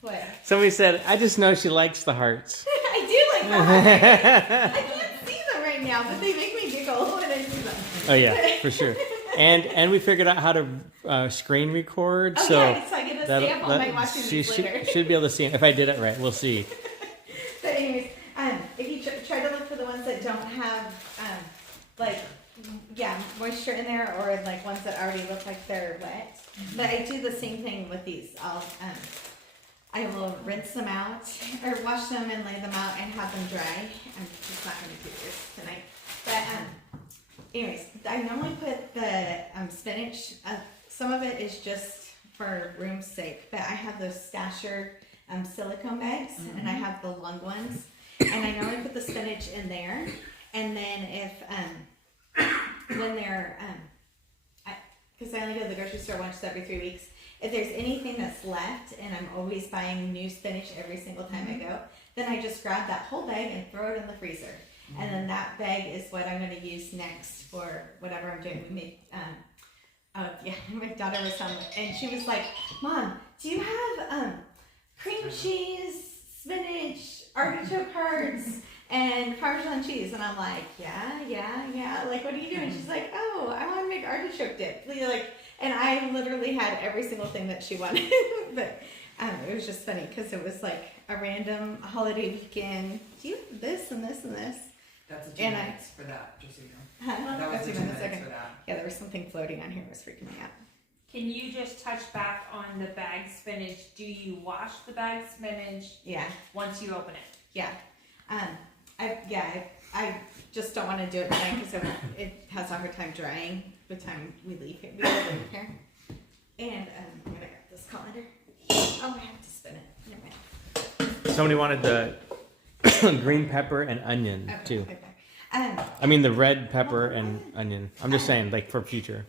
what? Somebody said, I just know she likes the hearts. I do like the hearts. I can't see them right now, but they make me giggle when I see them. Oh yeah, for sure. And we figured out how to screen record, Oh, so yeah, so I get a stamp on my watching she these later. should be able to see it. If I did it right, we'll see. But anyways, if you try to look for the ones that don't have moisture in there, or like ones that already look like they're wet. But I do the same thing with these. I will rinse them out or wash them and lay them out and have them dry. I'm just not going to do this tonight. But anyways, I normally put the spinach. Some of it is just for room's sake, but I have those stasher silicone bags, and I have the long ones, and I normally put the spinach in there. And then if when they're because I only go to the grocery store once every 3 weeks. If there's anything that's left, and I'm always buying new spinach every single time I go, then I just grab that whole bag and throw it in the freezer. And then that bag is what I'm going to use next for whatever I'm doing. We made, my daughter was on, and she was like, "Mom, do you have cream cheese, spinach, artichoke hearts, and Parmesan cheese?" And I'm like, yeah. Like, what are you doing? She's like, "Oh, I want to make artichoke dip." And I literally had every single thing that she wanted. But it was just funny because it was like a random holiday weekend. Do you have this and this and this? That's a 2 minutes for that, just so you know. Huh? That was That's the 2 2 minutes, minutes okay. for that. Yeah, there was something floating on here. It was freaking me out. Can you just touch back on the bagged spinach? Do you wash the bagged spinach Yeah, once you open it? yeah. I just don't want to do it tonight because it has a hard time drying by the time we leave here. And I'm gonna grab this colander. Oh, I have to spin it. Never mind. Somebody wanted the green pepper and onion too. Okay. I mean the red pepper and onion. I'm just saying, like for future.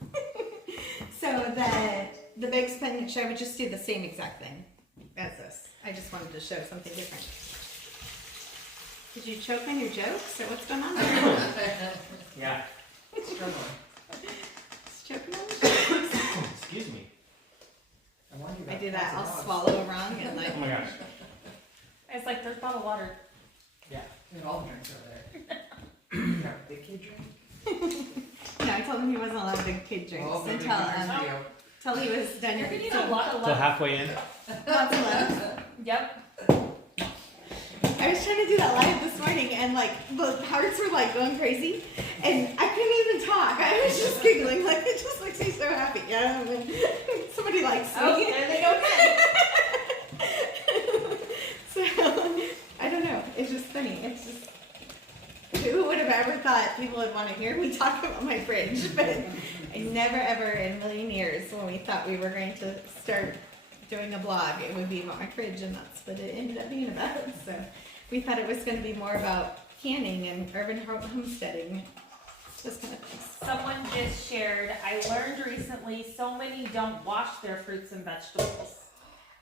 So the big spinach, I would just do the same exact thing as this. I just wanted to show something different. Did you choke on your jokes, or what's going on there? Yeah. Struggling. Just choking on the jokes. Excuse me. I do that. I'll swallow wrong and like. Oh my gosh. It's like there's bottled water. Yeah. We have all the drinks over there. You have a big kid drink? No, I told him he wasn't allowed big kid drinks Oh, big until kid drinks for you. he was done. You're gonna need a lot of So love. halfway in. Lots of love. Yep. I was trying to do that live this morning, and like the hearts were like going crazy, and I couldn't even talk. I was just giggling, like it just makes me so happy. Yeah, and somebody likes me. Oh, there they go again. So I don't know. It's just funny. It's just who would have ever thought people would want to hear me talk about my fridge? But I never ever in a million years when we thought we were going to start doing a blog, it would be about my fridge, and that's what it ended up being about. So we thought it was going to be more about canning and urban homesteading. Those kind of things. Someone just shared, I learned recently so many don't wash their fruits and vegetables.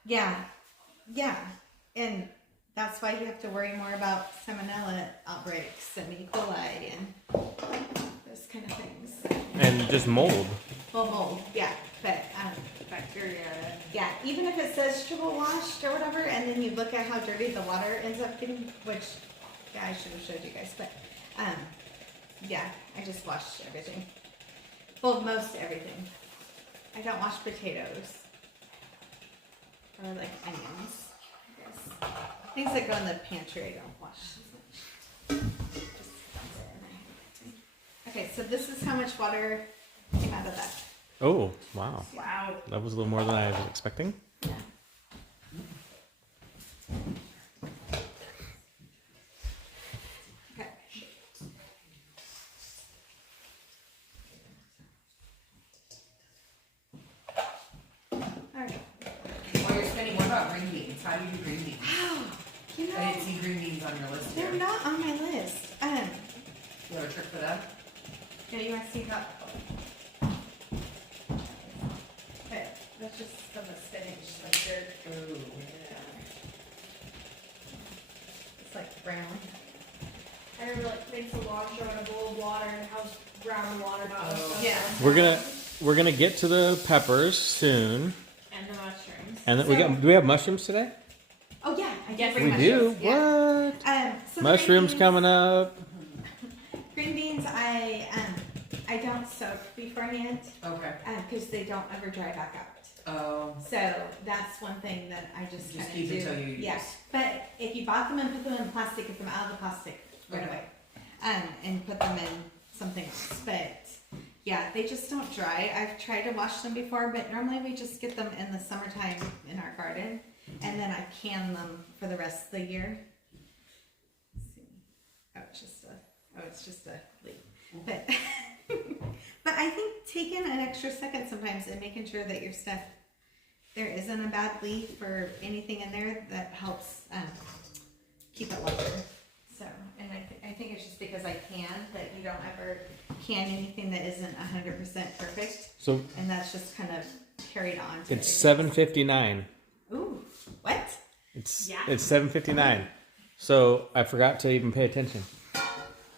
Yeah, and that's why you have to worry more about salmonella outbreaks and E. coli and those kind of things. And just mold. Well, mold, yeah, but Bacteria. yeah, even if it says triple washed or whatever, and then you look at how dirty the water ends up getting, which yeah, I should have showed you guys, but yeah, I just wash everything. Well, most everything. I don't wash potatoes or like onions. I guess things that go in the pantry, I don't wash as much. Just dump it in there. Okay, so this is how much water came out of that. Oh, wow. Wow. That was a little more than I was expecting. Yeah. Okay. Alright. While you're spinning, what about green beans? How do you do green beans? Wow. You I know, didn't see green beans on your list they're here. not on my list. You have a trick for that? Yeah, you want to see how? Okay, that's just some of the spinach, like they're, Ooh. it's like brown. I remember like makes a launcher in a bowl of water and how's brown water not Oh. Yeah. We're gonna get to the peppers soon. and the mushrooms. And then So- do we have mushrooms today? Oh yeah, I Yes, guess We do? Yeah. What? So the Mushrooms green beans- coming up. Green beans, I don't soak beforehand Okay. because they don't ever dry back out. Oh. So that's one thing that I just Just kind of keep do. until you Yeah, use. but if you bought them and put them in plastic, get them out of the plastic right Okay. away, and put them in something else. But yeah, they just don't dry. I've tried to wash them before, but normally we just get them in the summertime in our garden, and then I can them for the rest of the year. Let's see. It's just a leaf. But but I think taking an extra second sometimes and making sure that your stuff there isn't a bad leaf or anything in there that helps keep it longer. So, and I think it's just because I can that you don't ever can anything that isn't 100% perfect, So and that's just kind of carried on to it's everything. 7:59. Ooh, what? It's Yeah. it's 7:59. So I forgot to even pay attention.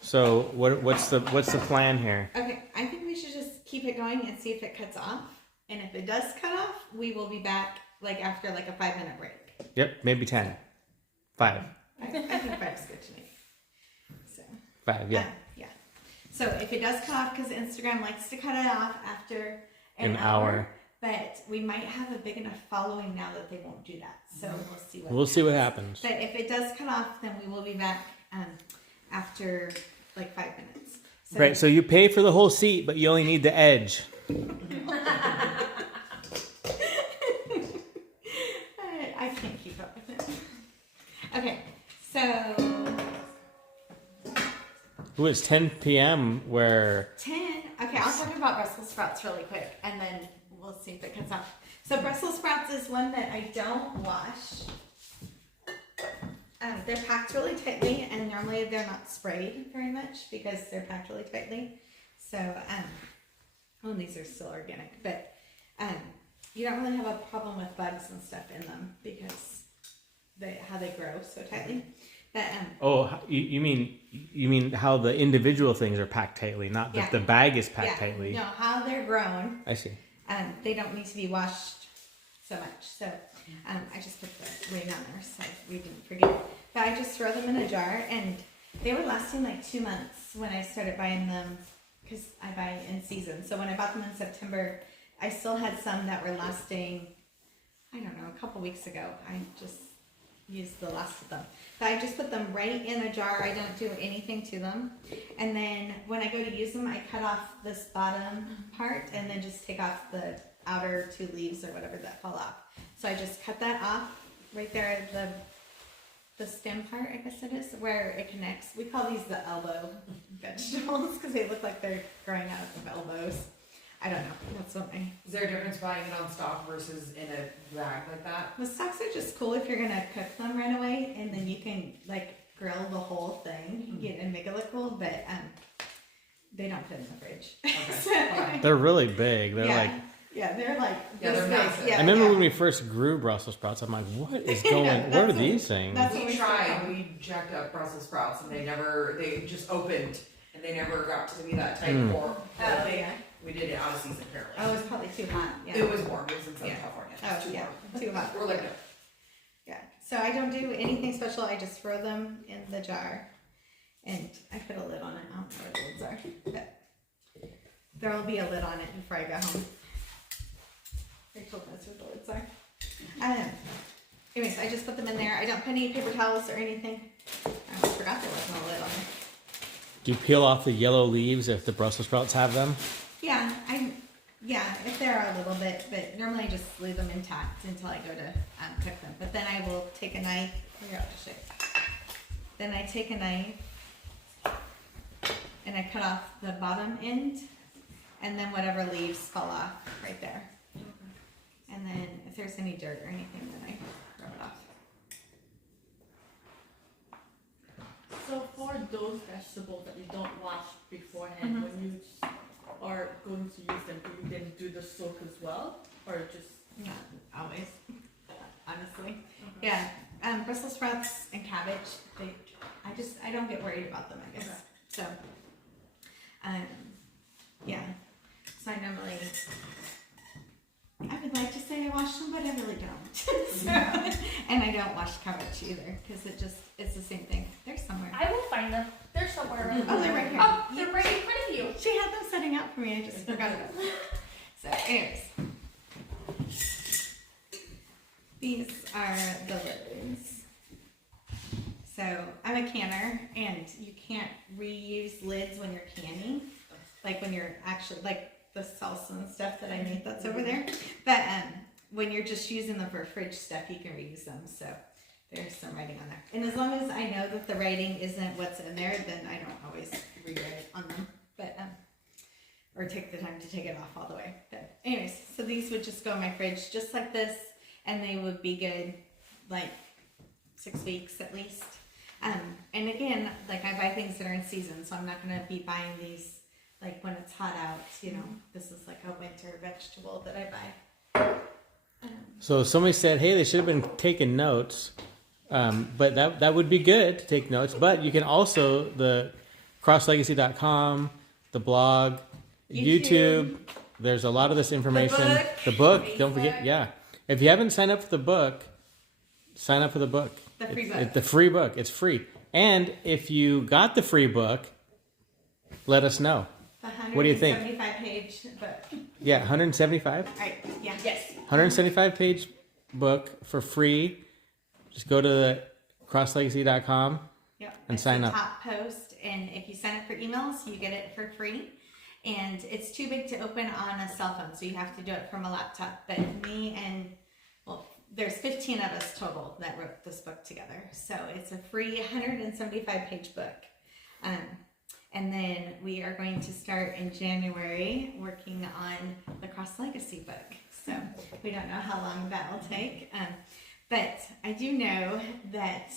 So what's the plan here? Okay, I think we should just keep it going and see if it cuts off. And if it does cut off, we will be back like after like a 5-minute break. Yep, maybe 10. 5. I think 5's good to me. So 5, yeah. yeah. So if it does cut off, because Instagram likes to cut it off after An hour. but we might have a big enough following now that they won't do that. So we'll see what. We'll see what happens. But if it does cut off, then we will be back after like 5 minutes. So, Right, so you pay for the whole seat, but you only need the edge. I can't keep up with it. Okay, so Ooh, it's 10 p.m. where 10. Okay, I'll talk about Brussels sprouts really quick, and then we'll see if it cuts off. So Brussels sprouts is one that I don't wash. They're packed really tightly, and normally they're not sprayed very much because they're packed really tightly. So, and these are still organic, but you don't really have a problem with bugs and stuff in them because how they grow so tightly. But you mean how the individual things are packed tightly, not that Yeah. the bag is packed yeah, tightly. no, how they're grown. I see. They don't need to be washed so much. So I just put the rain on there so we didn't forget. But I just throw them in a jar, and they were lasting like 2 months when I started buying them because I buy in season. So when I bought them in September, I still had some that were lasting, I don't know, a couple weeks ago. I just used the last of them. But I just put them right in a jar. I don't do anything to them. And then when I go to use them, I cut off this bottom part and then just take off the outer 2 leaves or whatever that fall off. So I just cut that off right there at the stem part, I guess it is, where it connects. We call these the elbow vegetables because they look like they're growing out of elbows. I don't know. That's what I... Is there a difference buying it on stock versus in a bag like that? The stalks are just cool if you're gonna cook them right away, and then you can like grill the whole thing and make it look cool. But they don't fit in the fridge. Okay. Okay. They're really big. They're yeah, like. yeah, they're like Yeah, this they're big. massive. Yeah, I remember yeah. when we first grew Brussels sprouts. I'm like, what is going? Yeah, what are that's what- these things? that's what We we tried, started. we jacked up Brussels sprouts and they just opened and they never got to be that tight for. Oh yeah. We did it out of season apparently. Oh, it's probably too hot. Yeah. It was warm, it was in Southern Yeah. California. Oh It's too yeah, warm. too hot. We're like, no. Yeah. So I don't do anything special. I just throw them in the jar, and I put a lid on it. I don't know where the lids are, but there will be a lid on it before I go home. Rachel knows where the lids are. Anyways, I just put them in there. I don't put any paper towels or anything. I almost forgot there wasn't a lid on it. Do you peel off the yellow leaves if the Brussels sprouts have them? Yeah, if little bit, but normally I just leave them intact until I go to cook them. But then I will take a knife. Here, I'll just show you. Then I take a knife and I cut off the bottom end, and then whatever leaves fall off right there. And then if there's any dirt or anything, then I rub it off. So for those vegetables that you don't wash beforehand, when you are going to use them, do you then do the soak as well, or just? Not always, honestly. Yeah, Brussels sprouts and cabbage. I don't get worried about them, I guess. Okay. So, yeah. So I normally, I would like to say I wash them, but I really don't. So, and I don't wash cabbage either, because it's the same thing. They're somewhere. I will find them. They're somewhere around. Oh, they're right here. Oh, they're right in front of you. She had them setting out for me. I just forgot about them. So, anyways. These are the lids. So, I'm a canner, and you can't reuse lids when you're canning. Like when you're actually, like the salsa and stuff that I made that's over there. But when you're just using them for fridge stuff, you can reuse them. So, there's some writing on there. And as long as I know that the writing isn't what's in there, then I don't always rewrite on them. But, or take the time to take it off all the way. But anyways, so these would just go in my fridge just like this, and they would be good like 6 weeks at least. And again, like I buy things that are in season, so I'm not gonna be buying these like when it's hot out, you know. This is like a winter vegetable that I buy. So somebody said, hey, they should have been taking notes. But that would be good to take notes. But you can also, the crosslegacy.com, the blog, YouTube. There's a lot of this information. The book, don't forget. Yeah. If you haven't signed up for the book, sign up for the book. The free book. The free book. It's free. And if you got the free book, let us know. The What do you think? 175-page book. Yeah, 175? All right, yeah. Yes. 175-page book for free. Just go to the crosslegacy.com. Yep. And it's sign the up. top post, and if you sign up for emails, you get it for free. And it's too big to open on a cell phone, so you have to do it from a laptop. But me and, well, there's 15 of us total that wrote this book together. So it's a free 175-page book. And then we are going to start in January working on the Cross Legacy book. So we don't know how long that will take. But I do know that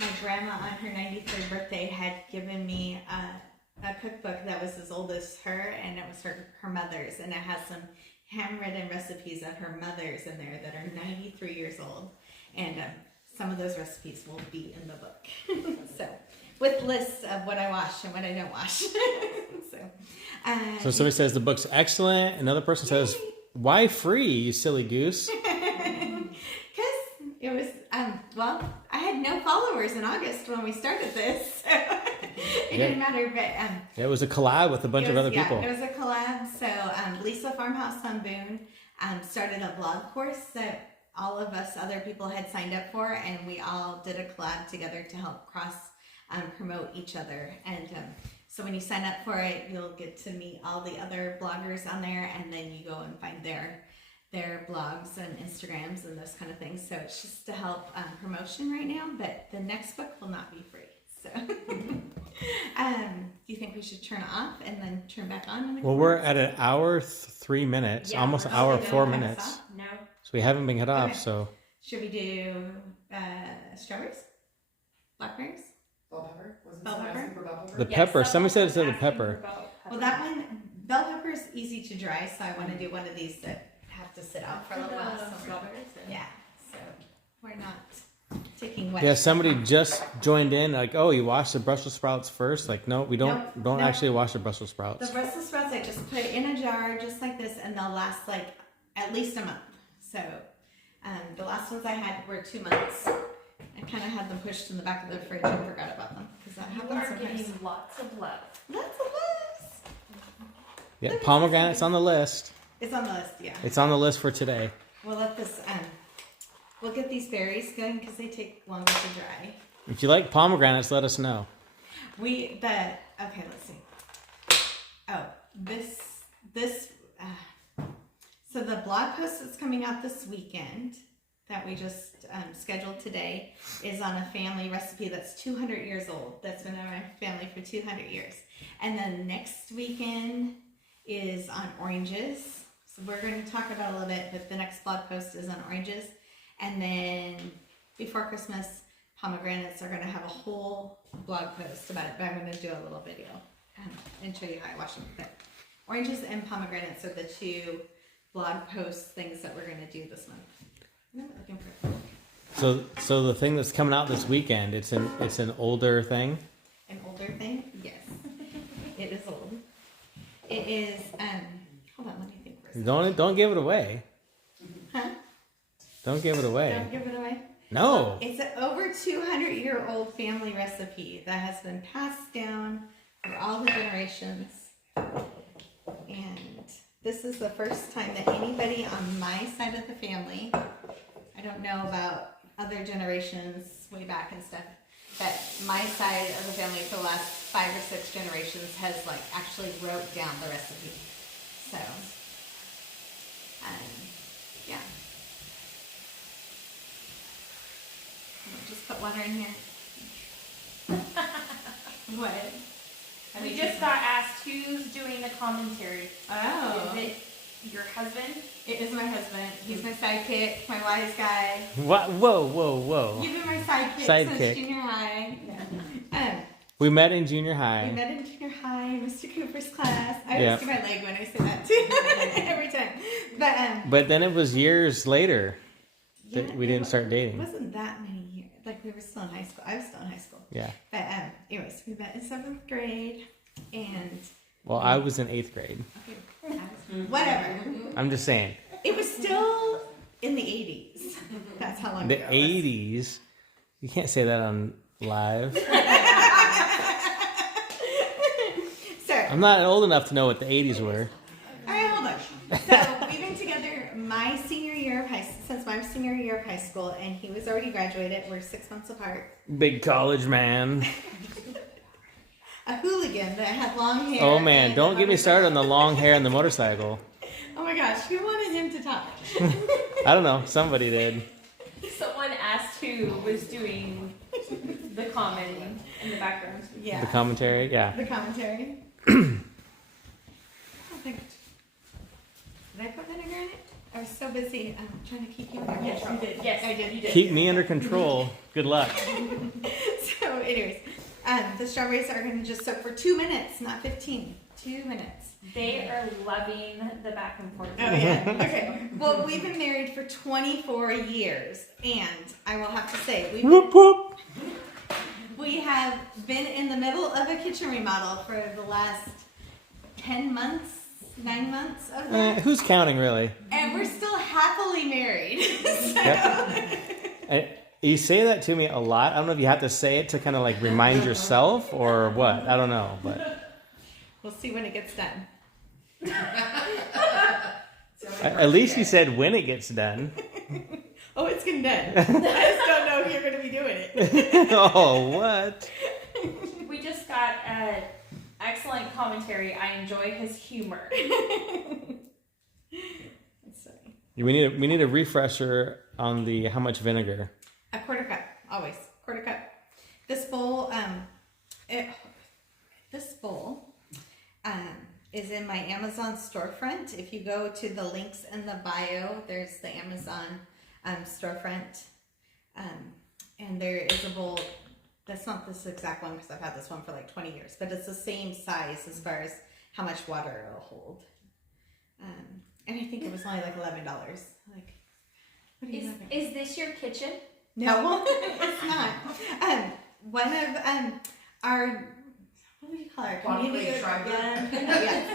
my grandma on her 93rd birthday had given me a cookbook that was as old as her, and it was her mother's, and it has some handwritten recipes of her mother's in there that are 93 years old, and some of those recipes will be in the book. So, with lists of what I wash and what I don't wash. So somebody says the book's excellent. Another person says, why free, you silly goose? It was, well, I had no followers in August when we started this, so it didn't matter, but, It was a collab with a bunch of other people. It was a collab, so, Lisa Farmhouse on Boone, started a blog course that all of us other people had signed up for, and we all did a collab together to help cross, promote each other, and, so when you sign up for it, you'll get to meet all the other bloggers on there, and then you go and find their blogs and Instagrams and those kind of things. So it's just to help promotion right now, but the next book will not be free. So do you think we should turn it off and then turn back on? Well, we're at an hour, 3 minutes, Yeah, almost we're hour, still 4 doing minutes. No. So we haven't been cut off, Okay. so. Should we do strawberries? Blackberries? Bell pepper? Wasn't Bell someone pepper? asking for bell pepper? The pepper. Somebody said it's the pepper. Well, that one, bell pepper is easy to dry, so I want to do one of these that have to sit out for a little while. So Strawberries. yeah, so we're not taking wet. Yeah, somebody just joined in, like, oh, you wash the Brussels sprouts first? Like, no, we don't No. actually wash the Brussels sprouts. The Brussels sprouts I just put in a jar just like this, and they'll last like at least a month. So the last ones I had were 2 months. I kind of had them pushed in the back of the fridge and forgot about them because that You happens are sometimes. getting lots of love. Lots of loves. Yeah, pomegranate's on the list. It's on the list, yeah. It's on the list for today. We'll let this. We'll get these berries going because they take longer to dry. If you like pomegranates, let us know. Okay, let's see. Oh, this blog post that's coming out this weekend that we just scheduled today is on a family recipe that's 200 years old. That's been in my family for 200 years. And then next weekend is on oranges. So we're going to talk about it a little bit, but the next blog post is on oranges. And then before Christmas, pomegranates are going to have a whole blog post about it, but I'm going to do a little video and show you how I wash them. But oranges and pomegranates are the two blog post things that we're going to do this month. I'm looking for So the thing that's coming out this weekend, it's an older thing. an older thing. Yes, it is old. It is. Hold on, let me think for a second. Don't give it away. Huh? Don't give it away. Don't give it away. No. It's an over 200-year-old family recipe that has been passed down through all the generations. And this is the first time that anybody on my side of the family, I don't know about other generations way back and stuff, but my side of the family for the last 5 or 6 generations has like actually wrote down the recipe. So, yeah. I'll just put water in here. What? We just got asked who's doing the commentary. Oh. Is it your husband? It is my husband. He's my sidekick, my wise guy. What? Whoa. You've been my sidekick Sidekick. since junior high. We met in junior We high. met in junior high, Mr. Cooper's class. I Yeah. always get my leg when I say that too. Every time. But then it was years later Yeah, that we didn't start It dating. wasn't that many years. Like we were still in high school. I was still in high school. Yeah. But anyways, we met in 7th grade, and Well, I was in 8th grade. okay, whatever. I'm just saying. It was still in the 80s. That's how long The ago it was. 80s. You can't say that on live. So, I'm not old enough to know what the 80s were. all right, hold on. So we've been together my senior year of since my senior year of high school, and he was already graduated. We're 6 months apart. Big college man. A hooligan that had long hair. Oh man, and don't a get me started on the long hair and the motorcycle. Oh my gosh, who wanted him to talk? I don't know, somebody did. Someone asked who was doing the commenting in the background. Yeah. The commentary, yeah. The commentary. I don't think. Did I put vinegar in it? I was so busy. I'm trying to keep you under Yes, control. you did. Yes, I did. you did. Keep me under control. Good luck. So, anyways, the strawberries are going to just soak for 2 minutes, not 15. 2 minutes. They are loving the back and forth. Oh, yeah. Okay. Well, we've been married for 24 years, and I will have to say, Whoop whoop. we have been in the middle of a kitchen remodel for the last 10 months, 9 months of that. Who's counting really? And we're still happily married. So- Yep. You say that to me a lot. I don't know if you have to say it to kind of like remind yourself or what. I don't know, but We'll see when it gets done. at least you said when it gets done. Oh, it's getting done. I just don't know if you're going to be doing it. Oh, what? We just got an excellent commentary. I enjoy his humor. That's funny. We need a refresher on the how much vinegar. A quarter cup, always. Quarter cup. This bowl, is in my Amazon storefront. If you go to the links in the bio, there's the Amazon storefront. And there is a bowl, that's not this exact one because I've had this one for like 20 years, but it's the same size as far as how much water it'll hold. And I think it was only like $11. Like, what are you looking at? Is this your kitchen? No, it's not. One of our, what do you call our community? Blockade tribe.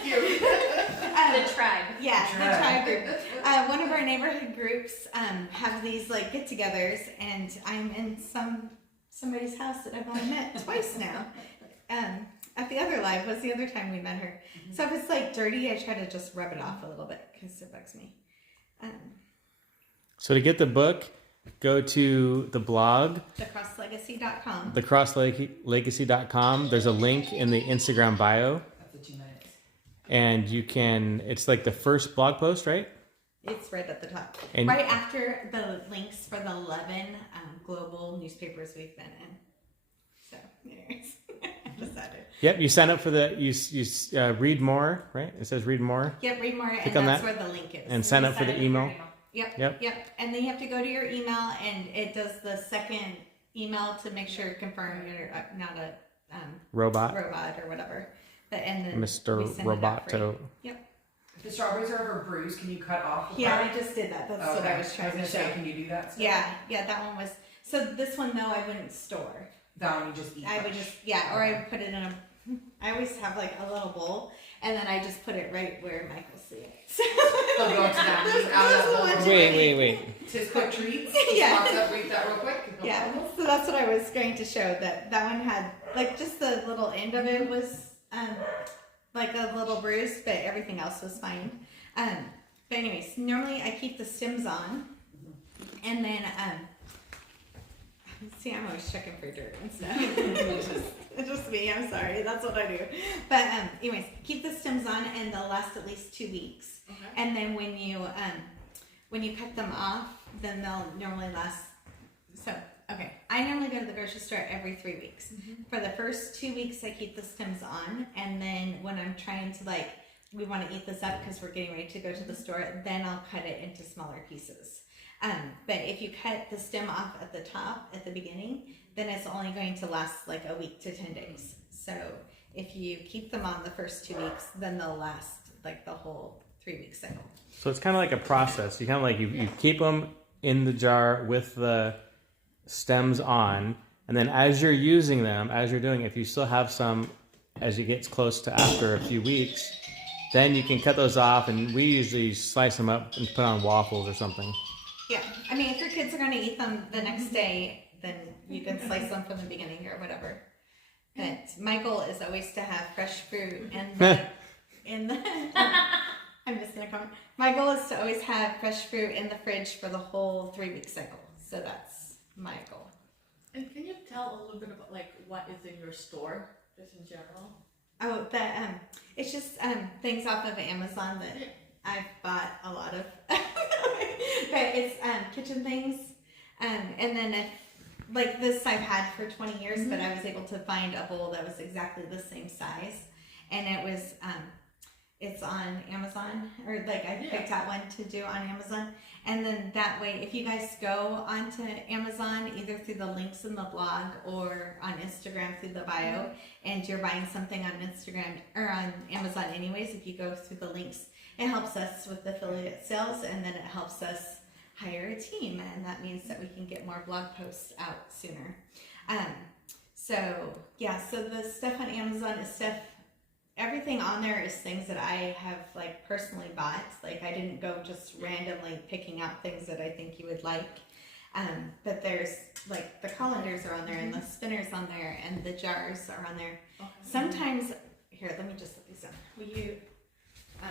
Yeah. The tribe. Yeah, the tribe group. One of our neighborhood groups have these like get-togethers, and I'm in somebody's house that I've only met twice now. At the other live was the other time we met her. So if it's like dirty, I try to just rub it off a little bit because it bugs me. So to get the book, go to the blog, thecrosslegacy.com. thecrosslegacy.com. There's a link in the Instagram bio. That's the 2 minutes. And you can, it's like the first blog post, right? It's right at the top. And- right after the links for the 11 global newspapers we've been in. So, anyways, I decided. Yep, you sign up for the read more, right? It says read more. Yep, read more, Click and on that's that. where the link is. And sign up for the email. Yep. And then you have to go to your email, and it does the second email to make sure confirm you're not a Robot. or whatever. But and then Mr. we send it out for you. Roboto. Yep. If the strawberries are ever bruised, can you cut off the Yeah, part? I just did that. That's Okay. what I was trying to gonna show. say, can you do that still? Yeah, that one was. So this one though, I wouldn't store. That one you just eat. I would just or I would put it in a. I always have like a little bowl, and then I just put it right where Mike will see it. So They'll go into that. Just out of that little- Wait. Just quick treats. Yeah. Pops up, read that real quick. yeah, so that's what I was going to show. That one had like just the little end of it was like a little bruise, but everything else was fine. But anyways, normally I keep the stems on, and then see, I'm always checking for dirt and stuff. It's just me. I'm sorry. That's what I do. But anyways, keep the stems on, and they'll last at least 2 weeks. Okay. And then when you cut them off, then they'll normally last. So okay, I normally go to the grocery store every 3 weeks. For the first 2 weeks, I keep the stems on, and then when I'm trying to we want to eat this up because we're getting ready to go to the store, then I'll cut it into smaller pieces. But if you cut the stem off at the top at the beginning, then it's only going to last like a week to 10 days. So if you keep them on the first 2 weeks, then they'll last like the whole 3 week cycle. So it's kind of like a process. You kind of like you keep them in the jar with the stems on, and then as you're using them, as you're doing, if you still have some as it gets close to after a few weeks, then you can cut those off, and we usually slice them up and put on waffles or something. Yeah, I mean, if your kids are going to eat them the next day, then you can slice them from the beginning or whatever. But my goal is always to have fresh fruit in the. I'm just gonna comment. My goal is to always have fresh fruit in the fridge for the whole 3 week cycle. So that's my goal. And can you tell a little bit about like what is in your store, just in general? Oh, it's just things off of Amazon that I've bought a lot of. But it's kitchen things, and then like this I've had for 20 years, but I was able to find a bowl that was exactly the same size, and it was it's on Amazon, or like I picked out one to do on Amazon, and then that way if you guys go onto Amazon either through the links in the blog or on Instagram through the bio, and you're buying something on Instagram or on Amazon anyways, if you go through the links, it helps us with affiliate sales, and then it helps us hire a team, and that means that we can get more blog posts out sooner. So the stuff on Amazon is stuff, everything on there is things that I have like personally bought. Like I didn't go just randomly picking out things that I think you would like. But there's like the colanders are on there, and the spinners on there, and the jars are on there. Okay. Sometimes, here, let me just put these on. Will you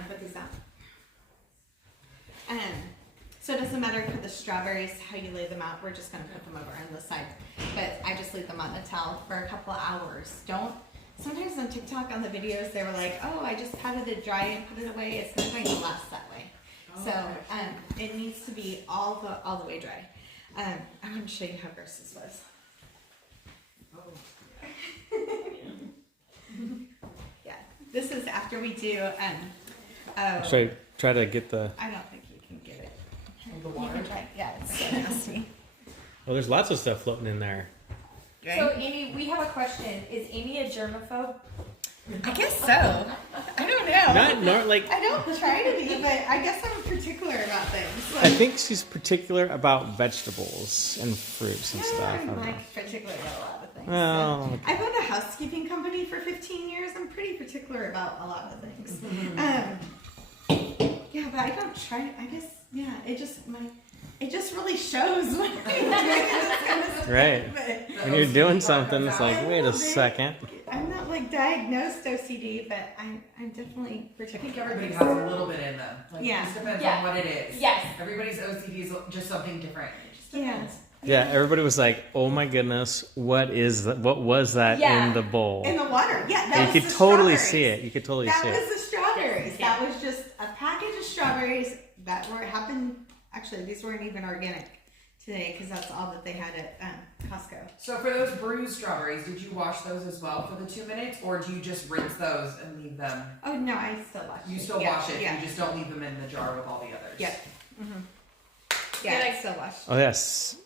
put these out? So it doesn't matter for the strawberries how you lay them out. We're just going to put them over on the side. But I just leave them on the towel for a couple of hours. Sometimes on TikTok on the videos they were like, oh, I just patted it dry and put it away. It's not going to last that way. So it needs to be all the way dry. I want to show you how gross this was. Yeah, this is after we do. Should I try to get the? I don't think you can get it. The You water. can try. Yeah, it's so nasty. Well, there's lots of stuff floating in there. So Amy, we have a question. Is Amy a germaphobe? I guess so. I don't know. Not like. I don't try to be, but I guess I'm particular about things. I think she's particular about vegetables and fruits and stuff. I I'm don't know. like particular about a lot of things. Well, So, I've owned a housekeeping company for 15 years. I'm pretty particular about a lot of things. Yeah, but I don't try. I guess it just really shows when I'm doing this kind of stuff. right. But When you're doing something, it's like, wait a second. I'm not like diagnosed OCD, but I'm definitely I particular. think everybody has a little bit in them. Like, Yeah. It just depends Yeah. on what it is. Yes. Everybody's OCD is just something different. It just Yeah. depends. Yeah, everybody was like, "Oh my goodness, what is that? What was that Yeah. in the bowl?" In the water. Yeah, that And was you could the totally strawberries. see it. You could totally That see was it. the strawberries. Yeah. That was just a package of strawberries that were happened. Actually, these weren't even organic today because that's all that they had at Costco. So for those bruised strawberries, did you wash those as well for the 2 minutes, or do you just rinse those and leave them? Oh no, I still wash it. You still Yeah, wash it. Yeah. You just don't leave them in the jar with all the others. Yeah. Yeah, Good. I still wash. Oh yes.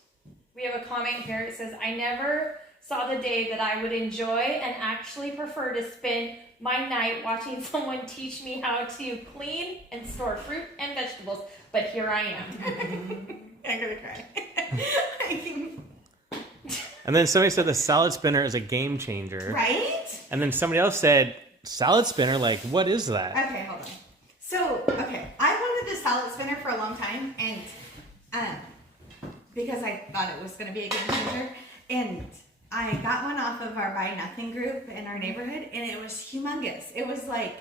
We have a comment here. It says, I never saw the day that I would enjoy and actually prefer to spend my night watching someone teach me how to clean and store fruit and vegetables, but here I am. I'm gonna cry. And then somebody said the salad spinner is a game changer. Right? And then somebody else said salad spinner. Like, what is that? Okay, hold on. So, okay, I wanted a salad spinner for a long time, and because I thought it was going to be a game changer, and I got one off of our Buy Nothing group in our neighborhood, and it was humongous. It was like,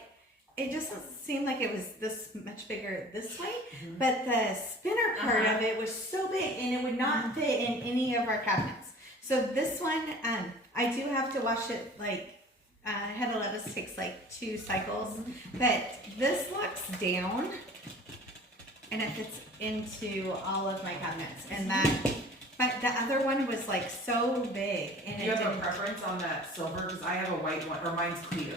it just seemed like it was this much bigger this way, but the spinner part of it was so big, and it would not fit in any of our cabinets. So this one, I do have to wash it like, head of lettuce takes like 2 cycles, but this locks down and it fits into all of my cabinets. And but the other one was like so big, and Do you it have a didn't. preference on that silver? Because I have a white one, or mine's clear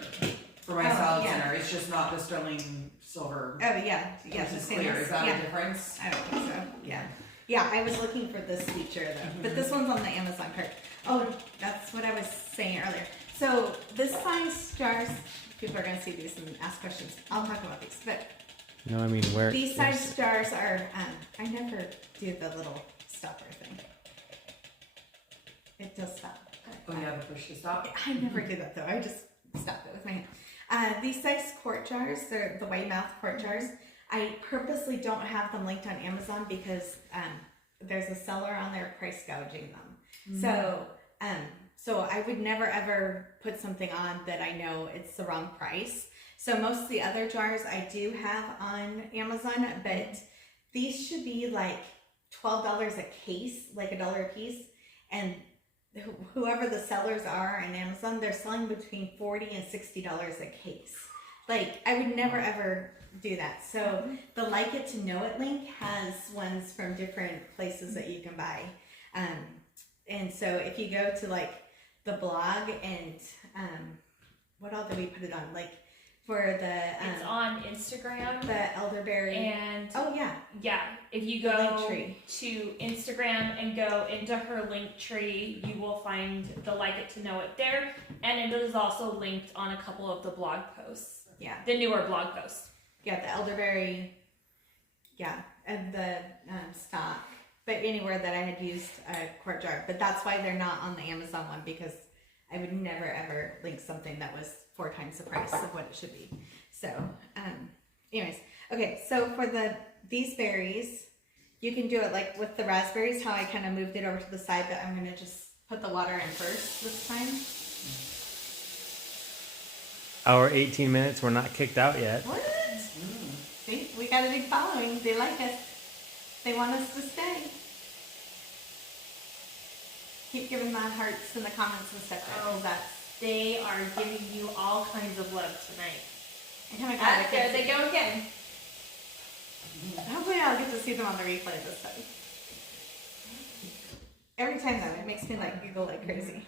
for my Oh, salad yeah. center. It's just not the sterling silver. Oh yeah, yeah, Which the is clear. stainless. Is that Yeah. a difference? I don't think so. Yeah. Yeah, I was looking for this feature though, but this one's on the Amazon cart. Oh, that's what I was saying earlier. So this size jars, people are gonna see these and ask questions. I'll talk about these, but No, I mean where. these size jars are. I never do the little stopper thing. It does stop. Oh yeah, the push to stop. I never do that though. I just stop it with my hand. These size quart jars, they're the white mouth quart jars. I purposely don't have them linked on Amazon because there's a seller on there price gouging them. So I would never ever put something on that I know it's the wrong price. So most of the other jars I do have on Amazon, but these should be like $12 a case, like $1 a piece. And whoever the sellers are on Amazon, they're selling between $40 and $60 a case. Like, I would never ever do that. So the Like It to Know It link has ones from different places that you can buy. And so if you go to like the blog and what all did we put it on? Like for the It's on Instagram. the elderberry. And Oh yeah. yeah, if you The link go tree. to Instagram and go into her link tree, you will find the Like It to Know It there. And it is also linked on a couple of the blog posts, Yeah. the newer blog posts. Yeah, the elderberry, yeah, and the stock. But anywhere that I had used a quart jar. But that's why they're not on the Amazon one, because I would never ever link something that was 4 times the price of what it should be. So, anyways, okay, so for these berries, you can do it like with the raspberries, how I kind of moved it over to the side, but I'm going to just put the water in first this time. Our 18 minutes. We're not kicked out yet. What? See, we got a big following. They like us. They want us to stay. Keep giving the hearts in the comments and stuff. Oh, they are giving you all kinds of love tonight. I'm kind of glad I There could they see. go again. Hopefully I'll get to see them on the replay this time. Every time though, it makes me like giggle like crazy.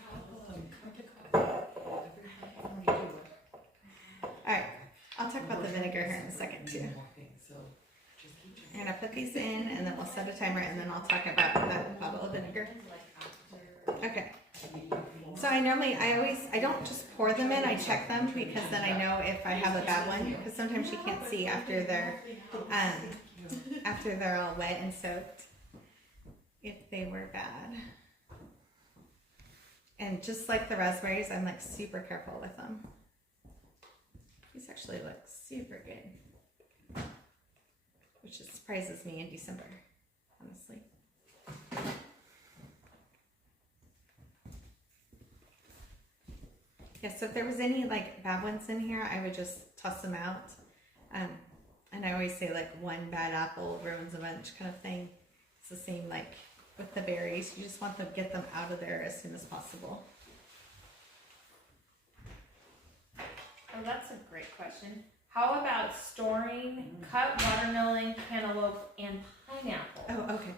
Alright, I'll talk about the vinegar here in a second too. I'm gonna put these in and then we'll set a timer and then I'll talk about that bottle of vinegar. Okay. So I don't just pour them in, I check them because then I know if I have a bad one, because sometimes you can't see after they're all wet and soaked if they were bad. And just like the raspberries, I'm like super careful with them. These actually look super good, which just surprises me in December, honestly. Yeah, so if there was any like bad ones in here, I would just toss them out. And I always say like one bad apple ruins a bunch kind of thing. It's the same like with the berries. You just want to get them out of there as soon as possible. Oh, that's a great question. How about storing cut watermelon, cantaloupe, and pineapple? Oh, okay.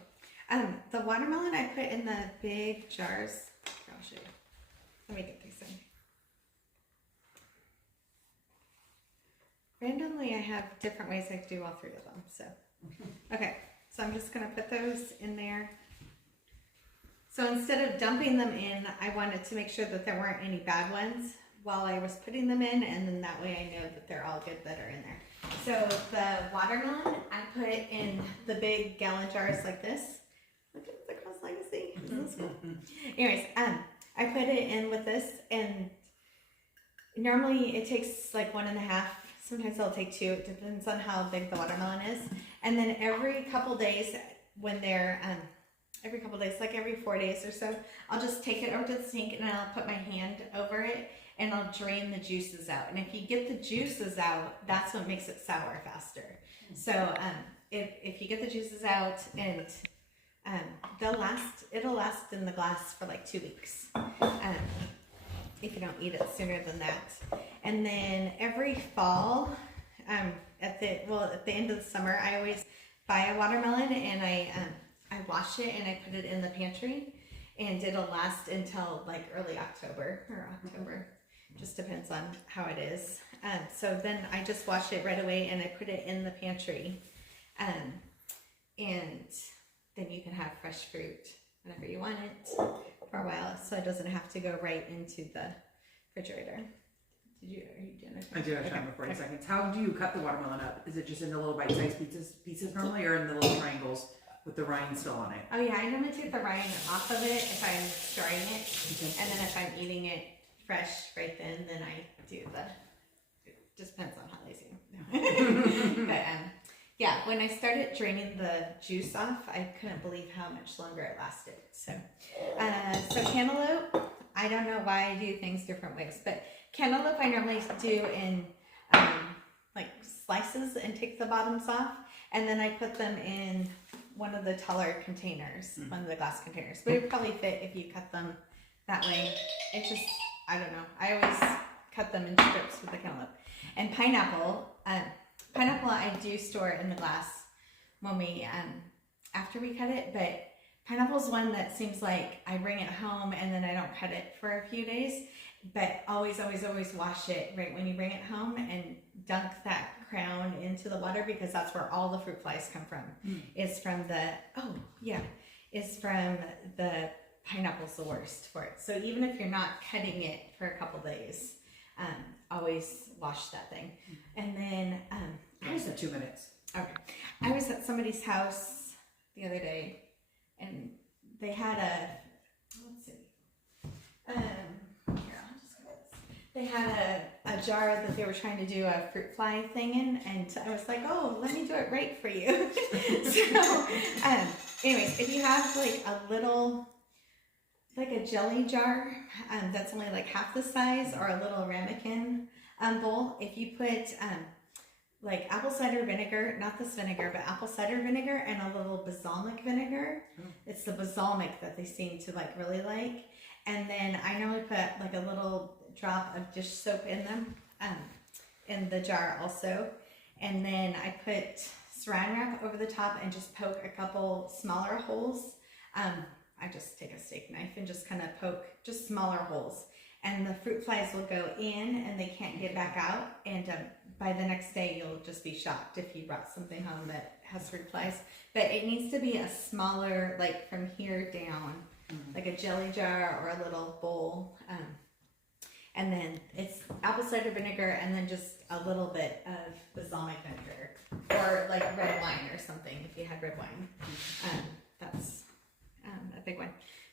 The watermelon I put in the big jars. Here, I'll show you. Let me get these in. Randomly, I have different ways I do all three of them. So, okay. So I'm just gonna put those in there. So instead of dumping them in, I wanted to make sure that there weren't any bad ones while I was putting them in, and then that way I know that they're all good that are in there. So the watermelon, I put in the big gallon jars like this. Look at the Cross Legacy. Isn't this cool? Anyways, I put it in with this, and normally it takes like 1.5. Sometimes it'll take 2. It depends on how big the watermelon is. And then every couple days, when they're every couple days, like every 4 days or so, I'll just take it over to the sink and I'll put my hand over it and I'll drain the juices out. And if you get the juices out, that's what makes it sour faster. So if you get the juices out, and it'll last in the glass for like 2 weeks. If you don't eat it sooner than that. And then every fall, at the end of the summer, I always buy a watermelon and I wash it and I put it in the pantry, and it'll last until like early October or October. Just depends on how it is. So then I just wash it right away and I put it in the pantry. And then you can have fresh fruit whenever you want it for a while, so it doesn't have to go right into the refrigerator. Are you doing it? I do have time for 40 seconds. How do you cut the watermelon up? Is it just in the little bite-sized pieces normally, or in the little triangles with the rind still on it? Oh yeah, I normally take the rind off of it if I'm storing it, and then if I'm eating it fresh right then I do it just depends on how lazy I am. But yeah, when I started draining the juice off, I couldn't believe how much longer it lasted. So cantaloupe, I don't know why I do things different ways, but cantaloupe I normally do in like slices and take the bottoms off, and then I put them in one of the taller containers, one of the glass containers. But it would probably fit if you cut them that way. It just, I don't know. I always cut them in strips with the cantaloupe. And pineapple, I do store in the glass when we, after we cut it, but pineapple's one that seems like I bring it home and then I don't cut it for a few days, but always wash it right when you bring it home and dunk that crown into the water, because that's where all the fruit flies come from. It's from the pineapple's the worst for it. So even if you're not cutting it for a couple days, always wash that thing. And then I just have 2 minutes. okay, I was at somebody's house the other day, and they had they had a jar that they were trying to do a fruit fly thing in, and I was like, oh, let me do it right for you. So anyways, if you have like a little, like a jelly jar that's only like half the size, or a little ramekin bowl, if you put like apple cider vinegar, not this vinegar, but apple cider vinegar and a little balsamic vinegar. It's the balsamic that they seem to like really like. And then I normally put like a little drop of dish soap in them, in the jar also. And then I put saran wrap over the top and just poke a couple smaller holes. I just take a steak knife and just kind of poke just smaller holes. And the fruit flies will go in and they can't get back out. And by the next day, you'll just be shocked if you brought something home that has fruit flies. But it needs to be a smaller, like from here down, like a jelly jar or a little bowl. And then it's apple cider vinegar and then just a little bit of balsamic vinegar, or like red wine or something if you had red wine. That's a big one.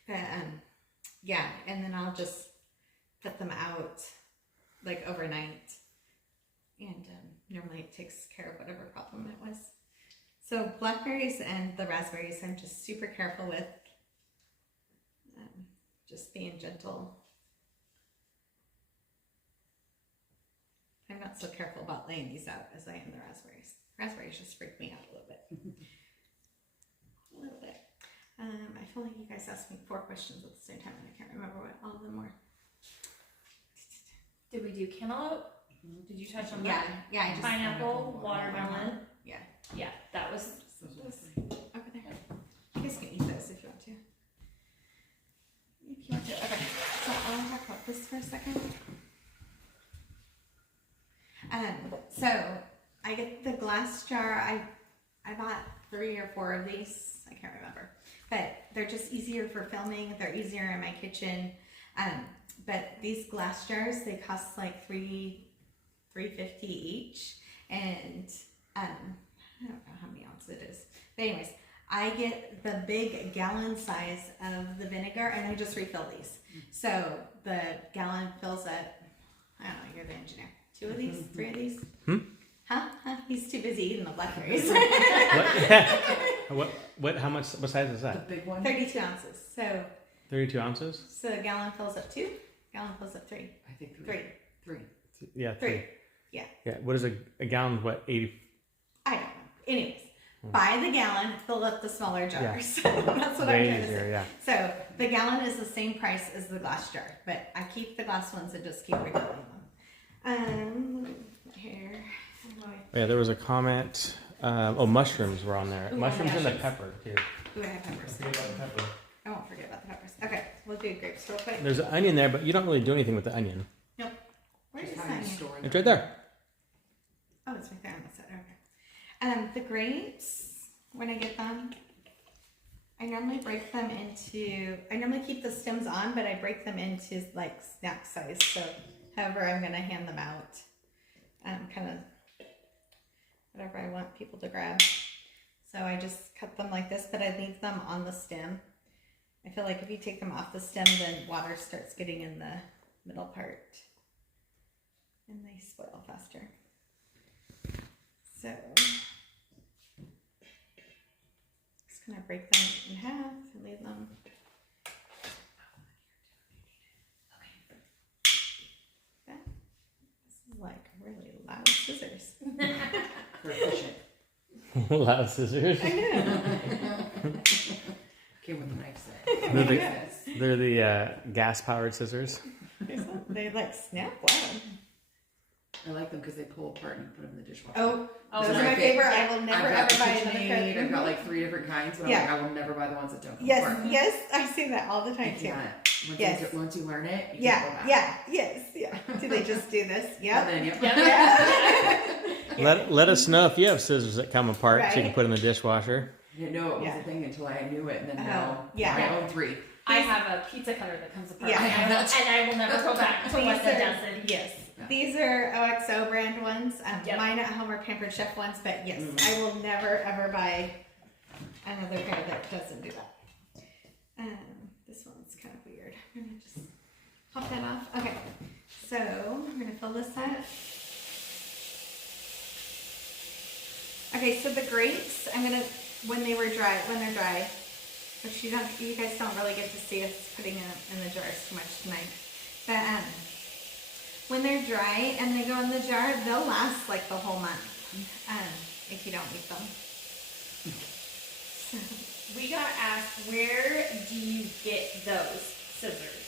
But yeah, and then I'll just put them out like overnight, and normally it takes care of whatever problem it was. So blackberries and the raspberries I'm just super careful with, just being gentle. I'm not so careful about laying these out as I am the raspberries. Raspberries just freak me out a little bit. A little bit. I feel like you guys asked me 4 questions at the same time, and I can't remember what all of them were. Did we do cantaloupe? Did you touch on Yeah, that? yeah, I just Pineapple, watermelon. Yeah. Yeah, that was. over there. You guys can eat those if you want to. If you want to. Okay. So I want to talk about this for a second. So I get the glass jar. I bought 3 or 4 of these. I can't remember, but they're just easier for filming. They're easier in my kitchen. But these glass jars, they cost like $3.50 each, and I don't know how many ounces it is. But anyways, I get the big gallon size of the vinegar, and I just refill these. So the gallon fills up. I don't know. You're the engineer. 2 of these, 3 of these. Huh? He's too busy eating the blackberries. What? How much? What size is The that? big one. 32 ounces. So 32 ounces. a gallon fills up 2. Gallon fills up 3. I think 3. 3. Yeah, 3. Yeah. Yeah. What is a gallon? What, 80? I don't know. Anyways, buy the gallon, fill up the smaller jar. Yeah. So that's what I'm Way trying to easier, say. yeah. So the gallon is the same price as the glass jar, but I keep the glass ones and just keep refilling them. Here. Oh, yeah, there was a comment. Mushrooms were on there. Ooh, Mushrooms and the mushrooms. pepper too. Ooh, I have peppers. I won't forget about the peppers. Okay, we'll do grapes real quick. There's an onion there, but you don't really do anything with the onion. Nope. Where's Just this how you onion? store It's them. right there. Oh, it's right there on the side. Okay. The grapes, when I get them, I normally break them into. I normally keep the stems on, but I break them into like snack size. So, however, I'm gonna hand them out. Kind of whatever I want people to grab. So I just cut them like this, but I leave them on the stem. I feel like if you take them off the stem, then water starts getting in the middle part, and they spoil faster. So, just gonna break them in half and leave them. Okay. This is like really loud scissors. Proficient. Loud scissors. I know. Came with a knife set. They're the, Yes. they're the gas-powered scissors. They like snap loud. I like them because they pull apart and you put them in the dishwasher. Oh, Oh, those they're are my my favorite. I will never I've got ever the buy another KitchenAid, pair. I've got like 3 different kinds, but Yeah. I'm like, I will never buy the ones that don't come Yes, apart. yes, I see that all the I time too. can't. Once, Yes. once you learn it, you Yeah, can't go back. yeah, yes, yeah. Do they just do this? And Yep. then, yep. Yep. Let us know if you have scissors that come apart so you can Right. put in the dishwasher. I didn't know it was Yeah. a thing until I knew it, and then now Yeah. I own 3. I have a pizza cutter that comes apart, Yeah. and I will never go back to what that doesn't. Yes. Yeah. These are OXO brand ones. Yep. Mine at home are Pampered Chef ones, but yes, Mm. I will never ever buy another pair that doesn't do that. This one's kind of weird. I'm gonna just pop that off. Okay, so I'm gonna fill this up. Okay, so the grapes, I'm gonna when they're dry, which you guys don't really get to see us putting them in the jars too much tonight, but when they're dry and they go in the jar, they'll last like the whole month if you don't eat them. So, We got asked, where do you get those scissors?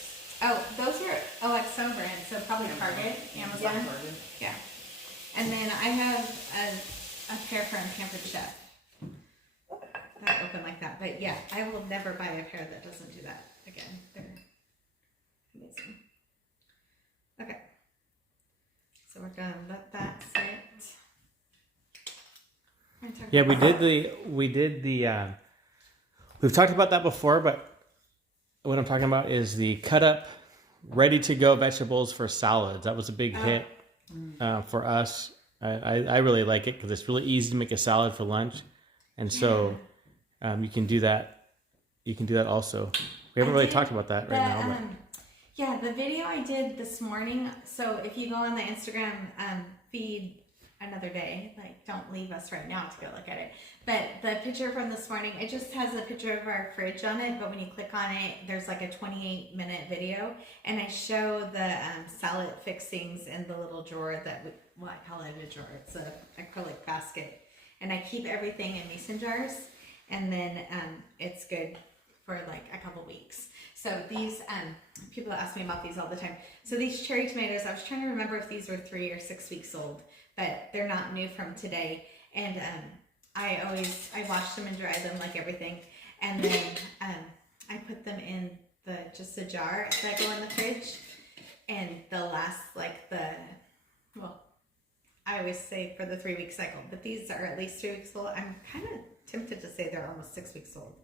oh, those are OXO brand, so probably Target, Amazon. Yeah. And then I have a pair from Pampered Chef that open like that. But yeah, I will never buy a pair that doesn't do that again. They're amazing. Okay. So we're gonna let that sit. Yeah, we did the we've talked about that before, but what I'm talking about is the cut up, ready to go vegetables for salads. That was a big hit for us. I really like it because it's really easy to make a salad for lunch, and so you can do that. You can do that also. We haven't really talked about that right now. But. Yeah, the video I did this morning. So if you go on the Instagram feed another day, like don't leave us right now to go look at it. But the picture from this morning, it just has a picture of our fridge on it. But when you click on it, there's like a 28-minute video, and I show the salad fixings in the little drawer I call it a drawer. It's a acrylic basket, and I keep everything in mason jars, and then it's good for like a couple weeks. So these, people ask me about these all the time. So these cherry tomatoes, I was trying to remember if these were 3 or 6 weeks old, but they're not new from today. And I wash them and dry them like everything. And then I put them in just a jar that go in the fridge. And they'll last like I always say for the 3 week cycle, but these are at least 3 weeks old. I'm kind of tempted to say they're almost 6 weeks old,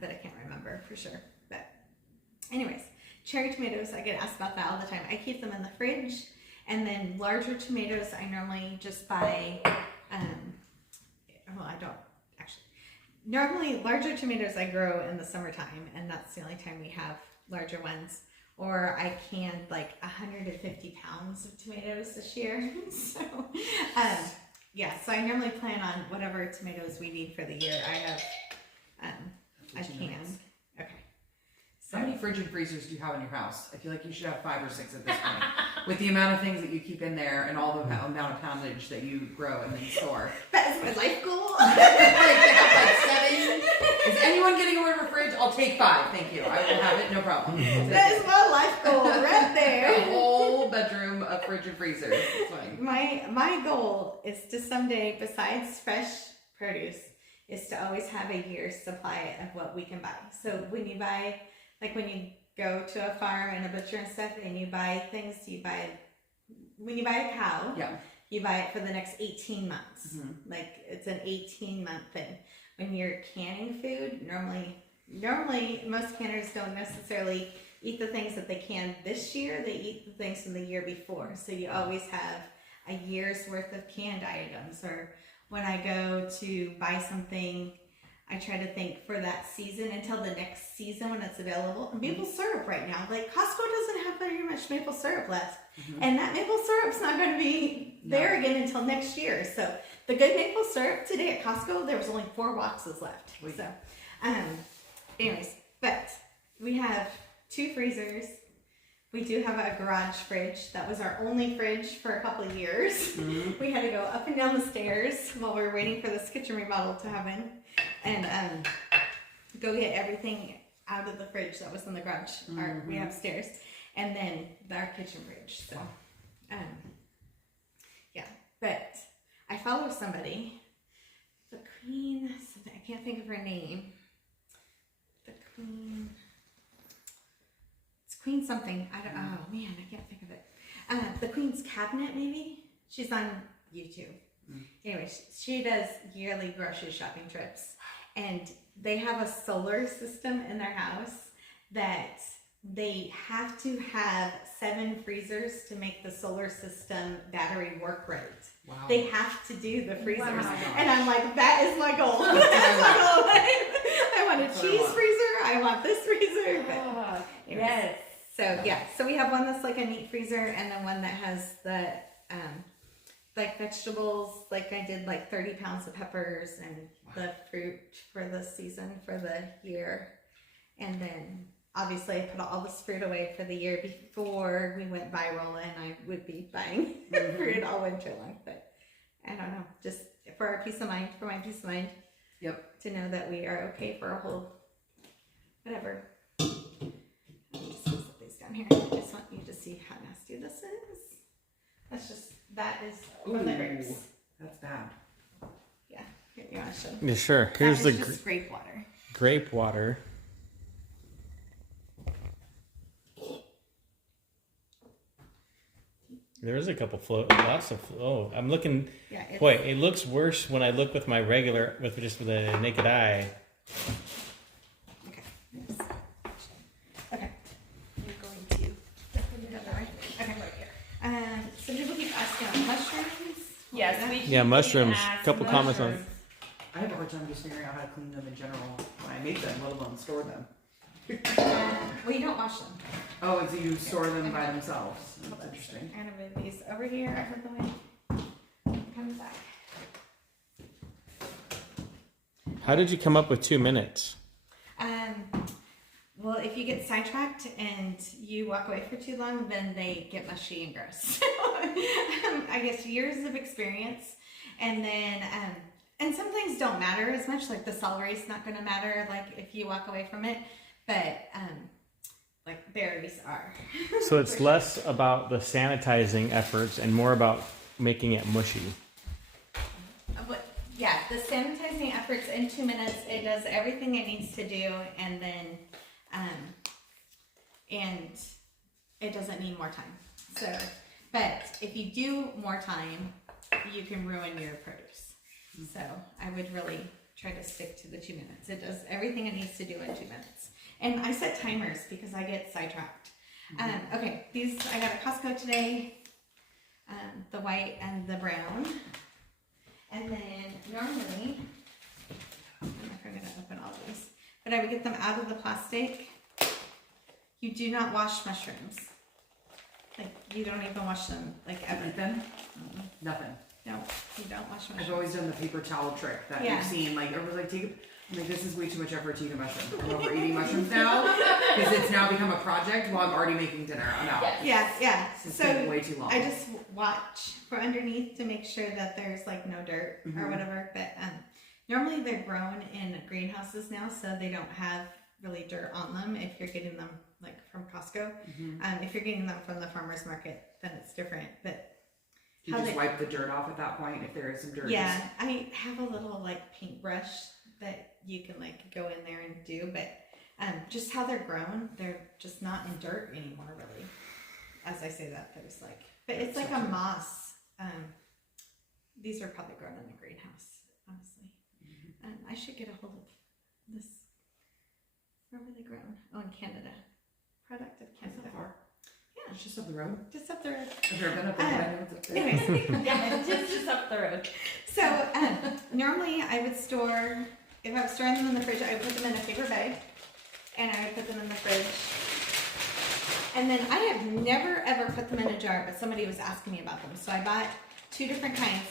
but I can't remember for sure. But anyways, cherry tomatoes, I get asked about that all the time. I keep them in the fridge, and then larger tomatoes, I normally just buy, I don't actually. Normally, larger tomatoes I grow in the summertime, and that's the only time we have larger ones. Or I canned like 150 pounds of tomatoes this year. So, so I normally plan on whatever tomatoes we need for the year. I have a can. Okay. So How many fridge and freezers do you have in your house? I feel like you should have 5 or 6 at this point. With the amount of things that you keep in there and all the amount of poundage that you grow and then store. that is my life goal. Like to have like 7. Is anyone getting away from a fridge? I'll take 5, thank you. I will have it, no problem. That is my life goal right A there. whole bedroom of fridge and freezer. It's fine. My goal is to someday, besides fresh produce, is to always have a year's supply of what we can buy. So when you buy, like when you go to a farm and a butcher and stuff, and you buy things, when you buy a cow, you buy it for the next 18 months. Mm-hmm. Like it's an 18-month thing. When you're canning food, normally most canners don't necessarily eat the things that they canned this year. They eat the things from the year before. So you always have a year's worth of canned items. Or when I go to buy something, I try to think for that season until the next season when it's available. Maple syrup right now, like Costco doesn't have very much maple syrup left. Mm-hmm. And that maple syrup's not going to be there again until next year. So the good maple syrup today at Costco, there was only 4 boxes left. Wait. So, anyways, but we have 2 freezers. We do have a garage fridge. That was our only fridge for a couple of years. Mm-hmm. We had to go up and down the stairs while we were waiting for this kitchen remodel to happen, and go get everything out of the fridge that was in the garage. Mm-hmm. We have stairs, and then our kitchen fridge. So, but I follow somebody, the Queen. I can't think of her name. The Queen. Queen something. I don't. Oh man, I can't think of it. The Queen's Cabinet, maybe. She's on YouTube. Anyway, she does yearly grocery shopping trips, and they have a solar system in their house that they have to have 7 freezers to make the solar system battery work right. Wow. They have to do the freezers, and I'm like, that is my goal. That's my goal. I want a cheese freezer. I want this freezer. But yes. So we have one that's like a meat freezer, and then one that has the like vegetables. Like I did like 30 pounds of peppers and the fruit for the season for the year, and then obviously I put all this fruit away for the year before we went viral, and I would be buying fruit all winter long. But I don't know, just for our peace of mind, for my peace of mind. Yep. To know that we are okay for a whole whatever. Down here. I just want you to see how nasty this is. That is from the grapes. That's bad. Yeah. Here, you want to show? Yeah, sure. Here's the grape water. Grape water. There is a couple lots of. Oh, I'm looking. Yeah. Boy, it looks worse when I look with my with the naked eye. Okay. Yes. Okay. You're going to put it right. Okay, right here. So people keep asking about mushrooms. Yes, mushrooms. A couple comments on. I have a hard time just figuring out how to clean them in general when I make them, let alone store them. Well, you don't wash them. Oh, and so you store them by themselves. That's interesting. I'm gonna move these over here out of the way. Come back. How did you come up with 2 minutes? Well, if you get sidetracked and you walk away for too long, then they get mushy and gross. I guess years of experience, and then and some things don't matter as much, like the celery is not going to matter, like if you walk away from it, but like berries are. So it's less about the sanitizing efforts and more about making it mushy. But yeah, the sanitizing efforts in 2 minutes, it does everything it needs to do, and then and it doesn't need more time. So, but if you do more time, you can ruin your produce. So I would really try to stick to the 2 minutes. It does everything it needs to do in 2 minutes. And I set timers because I get sidetracked. Okay, these I got at Costco today. The white and the brown. And then normally, I don't know if I'm going to open all these, but I would get them out of the plastic. You do not wash mushrooms. Like, you don't even wash them, like, ever. Anything? Nothing. No, you don't wash mushrooms. I've always done the paper towel trick that Yeah. you've seen. Like, everyone's like, I'm like, this is way too much effort to eat a mushroom. I'm over eating mushrooms now because it's now become a project while I'm already making dinner. I'm out. Yeah. It's So taking way too long. I just watch for underneath to make sure that there's like no dirt or Mhm. whatever. But normally they're grown in greenhouses now, so they don't have really dirt on them if you're getting them like from Costco. If you're getting them from the farmer's market, then it's different. But You how just they- wipe the dirt off at that point if there is some dirt. yeah, I have a little like paintbrush that you can like go in there and do, but just how they're grown, they're just not in dirt anymore, really. As I say that, there's like, but it's like a moss. These are probably grown in a greenhouse, honestly. I should get a hold of this. Where were they grown? Oh, in Canada. Product of Can't Canada. so far. Yeah, It's just up the road. just up the road. I've never been up there, but I know it's up there. Anyways, Yeah, just up the road. so normally I would store, if I was storing them in the fridge, I would put them in a paper bag, and I would put them in the fridge. And then I have never ever put them in a jar, but somebody was asking me about them, so I bought 2 different kinds.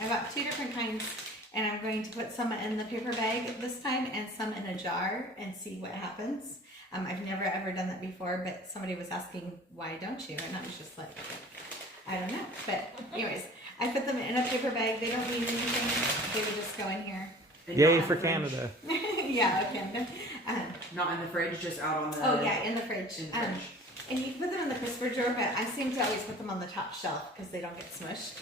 I bought 2 different kinds, and I'm going to put some in the paper bag this time and some in a jar and see what happens. I've never ever done that before, but somebody was asking, why don't you? And I was just like, I don't know. But anyways, I put them in a paper bag. They don't need anything. They would just go in here. And Yay not for in the fridge. Canada. Yeah, okay. Not in the fridge, just out on the. Oh yeah, in the fridge. In the fridge. And you can put them in the crisper drawer, but I seem to always put them on the top shelf because they don't get smushed.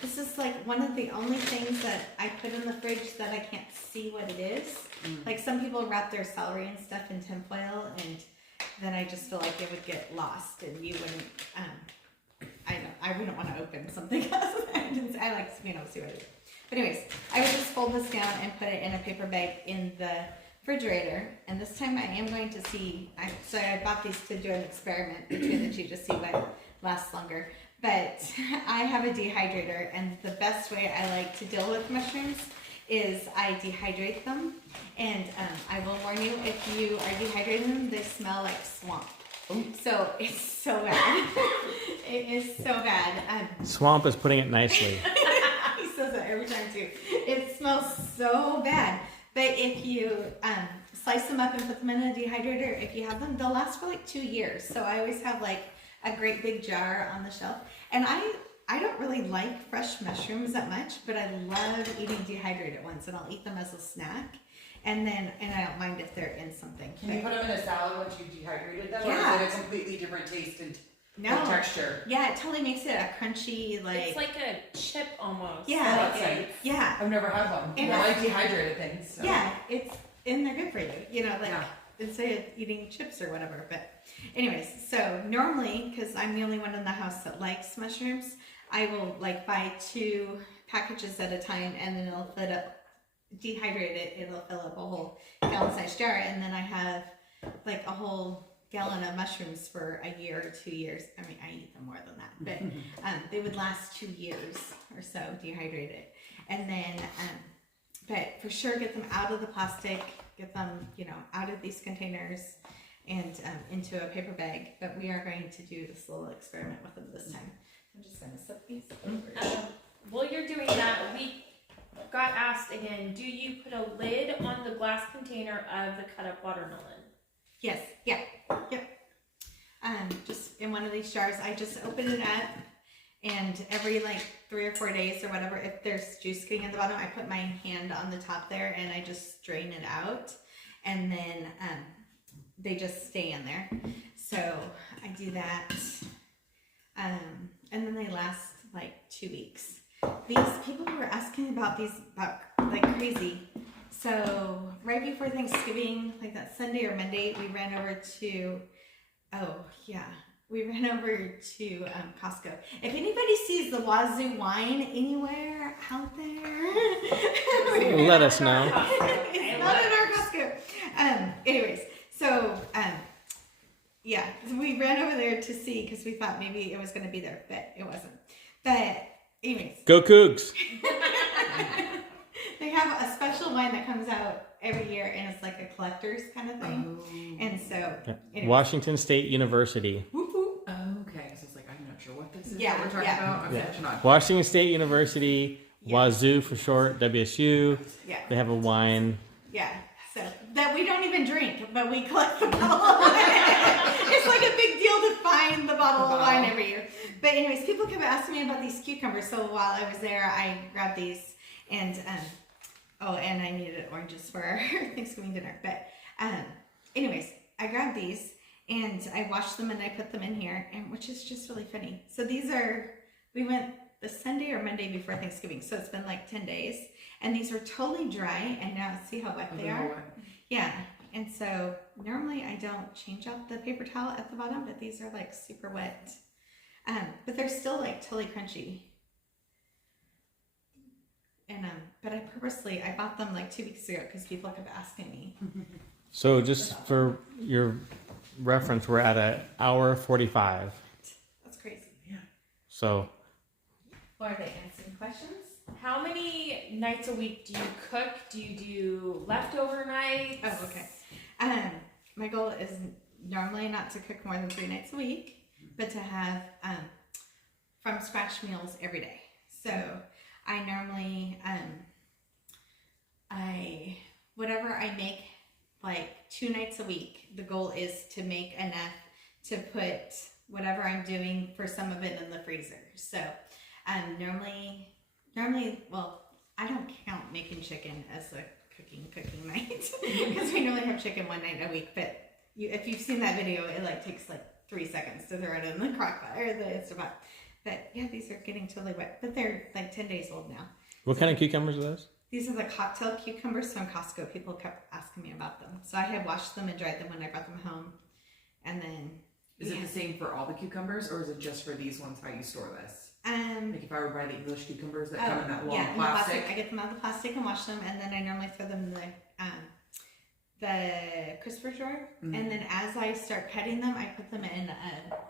This is like one of the only things that I put in the fridge that I can't see what it is. Like some people wrap their celery and stuff in tinfoil, and then I just feel like it would get lost, and you wouldn't. I wouldn't want to open something else. I like see what it is. But anyways, I would just fold this down and put it in a paper bag in the refrigerator, and this time I am going to see, so I bought these to do an experiment between the 2 to see what lasts longer, but I have a dehydrator, and the best way I like to deal with mushrooms is I dehydrate them, and I will warn you, if you are dehydrating them, they smell like swamp. So it's so bad. It is so bad. Swamp is putting it nicely. He says it every time too. It smells so bad. But if you slice them up and put them in a dehydrator, if you have them, they'll last for like 2 years. So I always have like a great big jar on the shelf. And I don't really like fresh mushrooms that much, but I love eating dehydrated ones, and I'll eat them as a snack. And I don't mind if they're in something. Can you put them in a salad once you've dehydrated them? Yeah. Or is it a completely different taste and No. texture? Yeah, it totally makes it a crunchy, like. It's like a chip almost. Yeah. That's nice. Yeah. I've never had one. And I like dehydrated things. So. Yeah, and they're good for you. Like Yeah. instead of eating chips or whatever. But anyways, so normally, because I'm the only one in the house that likes mushrooms, I will like buy 2 packages at a time, and then it'll dehydrate it. It'll fill up a whole gallon-sized jar, and then I have like a whole gallon of mushrooms for a year or 2 years. I mean, I eat them more than that, but they would last 2 years or so dehydrated. And then, but for sure, get them out of the plastic, get them, out of these containers and into a paper bag. But we are going to do this little experiment with them this time. I'm just going to set these over. While you're doing that, we got asked again, do you put a lid on the glass container of the cut up watermelon? Yes, yep. Just in one of these jars, I just open it up, And every like 3 or 4 days or whatever, if there's juice getting in the bottom, I put my hand on the top there and I just strain it out. And then they just stay in there. So I do that. And then they last like 2 weeks. These people were asking about these like crazy. So right before Thanksgiving, like that Sunday or Monday, we ran over to Costco. If anybody sees the Wazoo wine anywhere out there, Let us know. it's not at our Costco. Anyways, so yeah, we ran over there to see because we thought maybe it was going to be there, but it wasn't. But anyways, Go Cougs! they have a special wine that comes out every year, and it's like a collector's kind of thing. And so, anyways. Washington State University. Whoop, whoop. Okay, so it's like, I'm not sure what this is Yeah, that we're talking yeah. about. Okay, not. Washington State University, Yeah. Wazoo for short, WSU. Yeah, They have a wine. yeah. So that we don't even drink, but we collect the bottle of wine. It's like a big deal to find the bottle of wine every year. But anyways, people kept asking me about these cucumbers. So while I was there, I grabbed these and and I needed oranges for our Thanksgiving dinner. But anyways, I grabbed these and I washed them and I put them in here, and which is just really funny. So we went the Sunday or Monday before Thanksgiving, so it's been like 10 days, and these were totally dry, and now see how wet they are? Yeah, and so normally I don't change out the paper towel at the bottom, but these are like super wet. But they're still like totally crunchy. And but I bought them like 2 weeks ago because people kept asking me. So just for your reference, we're at an hour 45. That's crazy. Yeah. So Or are they answering questions? How many nights a week do you cook? Do you do leftover nights? Oh, okay. My goal is normally not to cook more than 3 nights a week, but to have from scratch meals every day. So I normally whatever I make like 2 nights a week, the goal is to make enough to put whatever I'm doing for some of it in the freezer. So normally, well, I don't count making chicken as a cooking night because we normally have chicken 1 night a week. But if you've seen that video, it like takes like 3 seconds to throw it in the crock pot or the Instapot. But yeah, these are getting totally wet, but they're like 10 days old now. what kind of cucumbers are those? These are the cocktail cucumbers from Costco. People kept asking me about them, so I had washed them and dried them when I brought them home, and then. Is it the same for all the cucumbers, or is it just for these ones how you store this? Like if I were to buy the English cucumbers that come in that long in the plastic. I get them out of the plastic and wash them, and then I normally throw them in the crisper jar. Mm-hmm. And then as I start cutting them, I put them in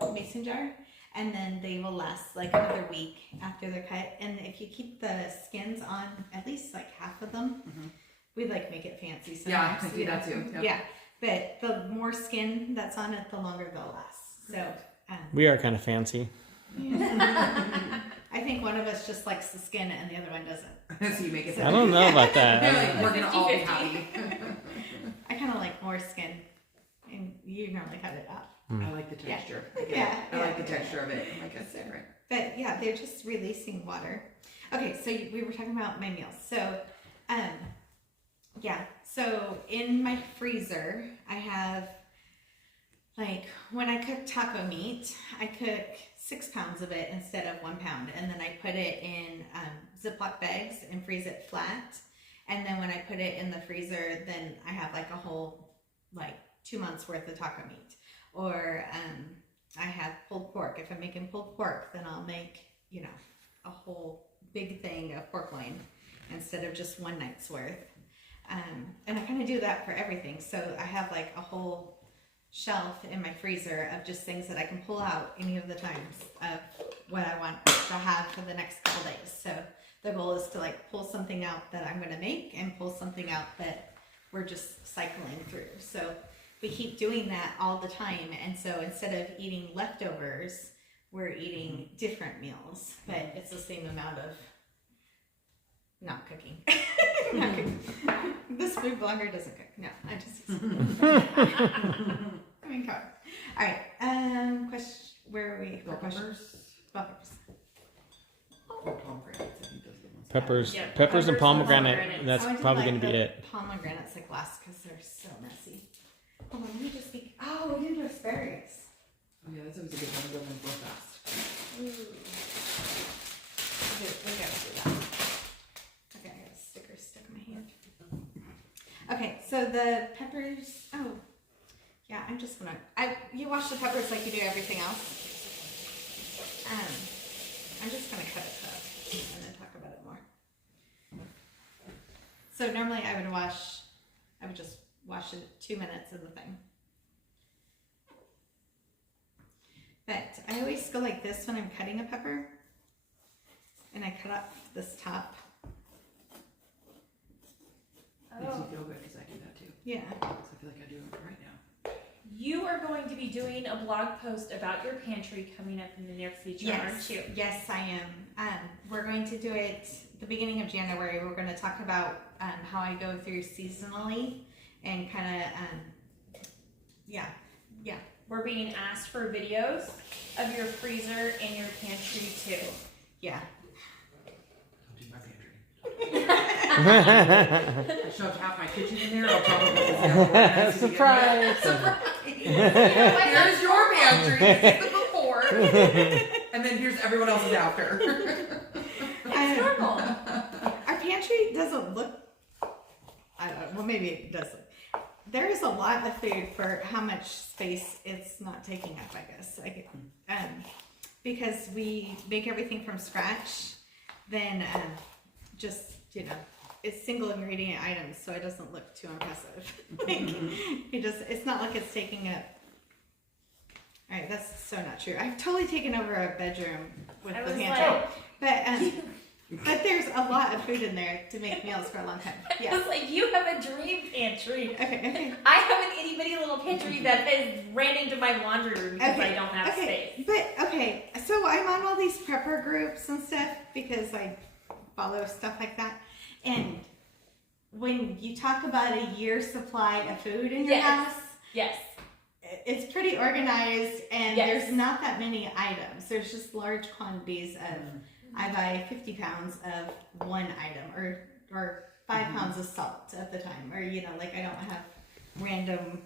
a mason jar, and then they will last like another week after they're cut. And if you keep the skins on at least like half of them, we like make it fancy. Yeah, Sometimes, I do that too. Yep. Yeah, but the more skin that's on it, the longer they'll last. So. We are kind of fancy. I think one of us just likes the skin and the other one doesn't. So you make it. I don't know about that. They're like, we're gonna all be 50-50. happy. I kind of like more skin, and you normally cut it up. I like the texture. Yeah, I like yeah, the texture of it. I'm like, that's different. But yeah, they're just releasing water. Okay, so we were talking about my meals. So, so in my freezer, I have like when I cook taco meat, I cook 6 pounds of it instead of 1 pound, and then I put it in Ziploc bags and freeze it flat. And then when I put it in the freezer, then I have like a whole like 2 months worth of taco meat. Or I have pulled pork. If I'm making pulled pork, then I'll make a whole big thing of pork loin instead of just 1 night's worth. And I kind of do that for everything. So I have like a whole shelf in my freezer of just things that I can pull out any of the times of what I want to have for the next couple days. So the goal is to like pull something out that I'm going to make and pull something out that we're just cycling through. So we keep doing that all the time. And so instead of eating leftovers, we're eating different meals, but it's the same amount of not cooking. Not cooking. This food blogger doesn't cook. No, I just I mean, come on. All right. Question. Where are we for questions? Buffers. Or pomegranates, I think those are the ones. Peppers, Yeah, peppers and peppers and pomegranate. pomegranates. That's I would do, probably like, going to be the it. Pomegranates like last because they're so messy. Hold on, let me just speak. Oh, we did asparagus. Oh yeah, that's always a good one to go in real fast. We gotta do that. Okay, I got a sticker stuck in my hand. Okay, so the peppers. Oh, yeah. I'm just gonna. You wash the peppers like you do everything else. I'm just gonna cut it up and then talk about it more. So normally I would just wash it 2 minutes in the thing. But I always go like this when I'm cutting a pepper. And I cut up this top. Makes Oh. me feel good because I do that too. Yeah. So I feel like I do it right now. You are going to be doing a blog post about your pantry coming up in the near future, aren't you? Yes, I am. We're going to do it the beginning of January. We're going to talk about how I go through seasonally and kind of, yeah. We're being asked for videos of your freezer and your pantry too. Yeah. I'll do my pantry. I shoved half my kitchen in there. I'll probably Surprise! Here's your pantry. This is the before. And then here's everyone else's after. It's normal. Our pantry doesn't look, I don't know, well maybe it doesn't. There is a lot of food for how much space it's not taking up, I guess. Because we make everything from scratch, then just, it's single ingredient items, so it doesn't look too impressive. It's not like it's taking up. All right, that's so not true. I've totally taken over a bedroom with I the was pantry, but there's a lot of food in there to make meals for a long time. I Yeah. was like, you have a dream pantry. Okay. I have an itty bitty little pantry that is ran into my laundry room because I don't have space. But so I'm on all these prepper groups and stuff because I follow stuff like that. And when you talk about a year's supply of food in your Yes. house, Yes. it's pretty organized and Yes. there's not that many items. There's just large quantities of, I buy 50 pounds of one item or 5 pounds of salt at the time. Or, like I don't have random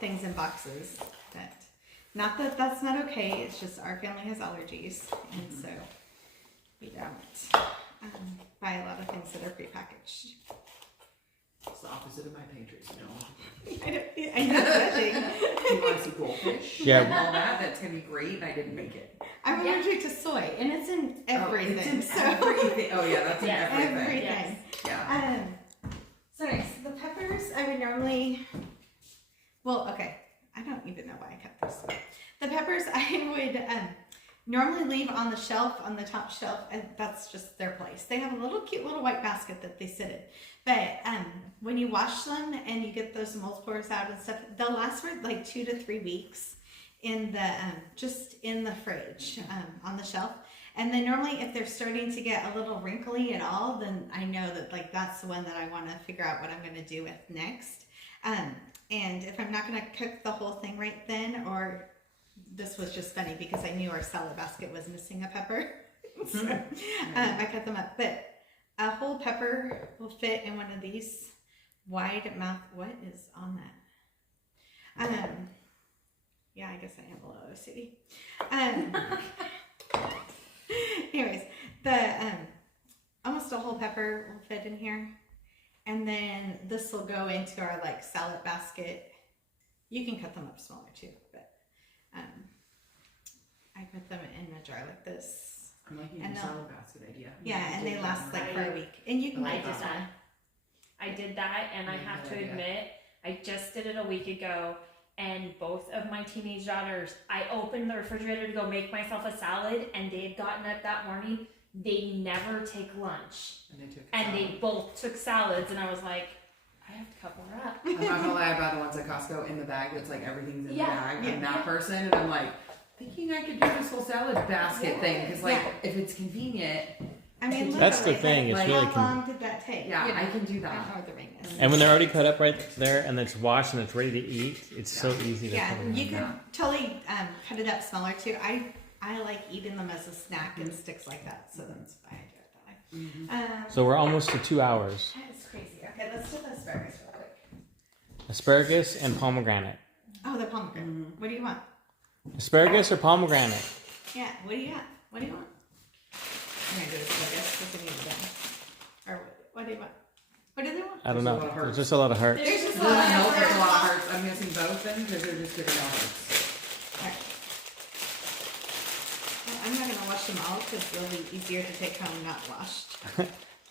things in boxes. Not that that's not okay. It's just our family has allergies. And so we don't buy a lot of things that are prepackaged. It's the opposite of my pantry, so don't. I know judging. You want to see goldfish? Yeah. And all that? That's going to be great, and I didn't make it. I'm allergic to soy, and it's in everything. Oh, it's in so. everything. Oh, yeah, that's in Yes. everything. Everything. Yeah. So the peppers, I would normally, I don't even know why I kept this. The peppers I would normally leave on the shelf, on the top shelf, and that's just their place. They have a cute little white basket that they sit in. But when you wash them and you get those mold spores out and stuff, they'll last for like 2 to 3 weeks in the just in the fridge on the shelf. And then normally if they're starting to get a little wrinkly at all, then I know that like that's the one that I want to figure out what I'm going to do with next. And if I'm not going to cook the whole thing right then, or this was just funny because I knew our salad basket was missing a pepper. So I cut them up. But a whole pepper will fit in one of these wide mouth. What is on that? Yeah, I guess I am a little OCD. Anyways, the almost a whole pepper will fit in here, and then this will go into our like salad basket. You can cut them up smaller too, but I put them in a jar like this. I'm liking And your they'll- salad basket idea. Yeah, and they last like for a Right. week, and you can I make did this that. one. I did that, and I Yeah, have to good idea. admit, I just did it a week ago, and both of my teenage daughters, I opened the refrigerator to go make myself a salad, and they had gotten up that morning. They never take lunch, And they took and salad. they both took salads, and I was like, I have to cut more up. I'm not gonna lie about the ones at Costco in the bag that's like everything's in Yeah, the bag. yeah, I'm that yeah. person, and I'm like thinking I could do this whole salad basket Yeah. thing because like Yeah. if it's convenient, I mean, That's the literally, thing, like, it's really how long did that take? yeah, You know, I can do I don't that. know what the ring is. And when they're already cut up right there and it's washed and it's ready to eat, it's so easy to Yeah, cut them you up. could totally cut it up smaller too. I I like eating them as a snack and sticks like that, so that's why I do it that way. So we're almost to 2 hours. That's crazy. Okay, let's do the asparagus real quick. Asparagus and pomegranate. Oh, the pomegranate. What do you want? Asparagus or pomegranate? Yeah, what do you got? What do you want? I'm gonna do asparagus because I need it done. Or what do you want? What do they want? I don't There's a lot know. of hearts. There's just a lot of hearts. There's just a Doesn't lot help, of there's a lot of hearts. hearts. I'm guessing both then, because they're just giving out hearts. Alright. Well, I'm not gonna wash them all because they'll be easier to take home not washed.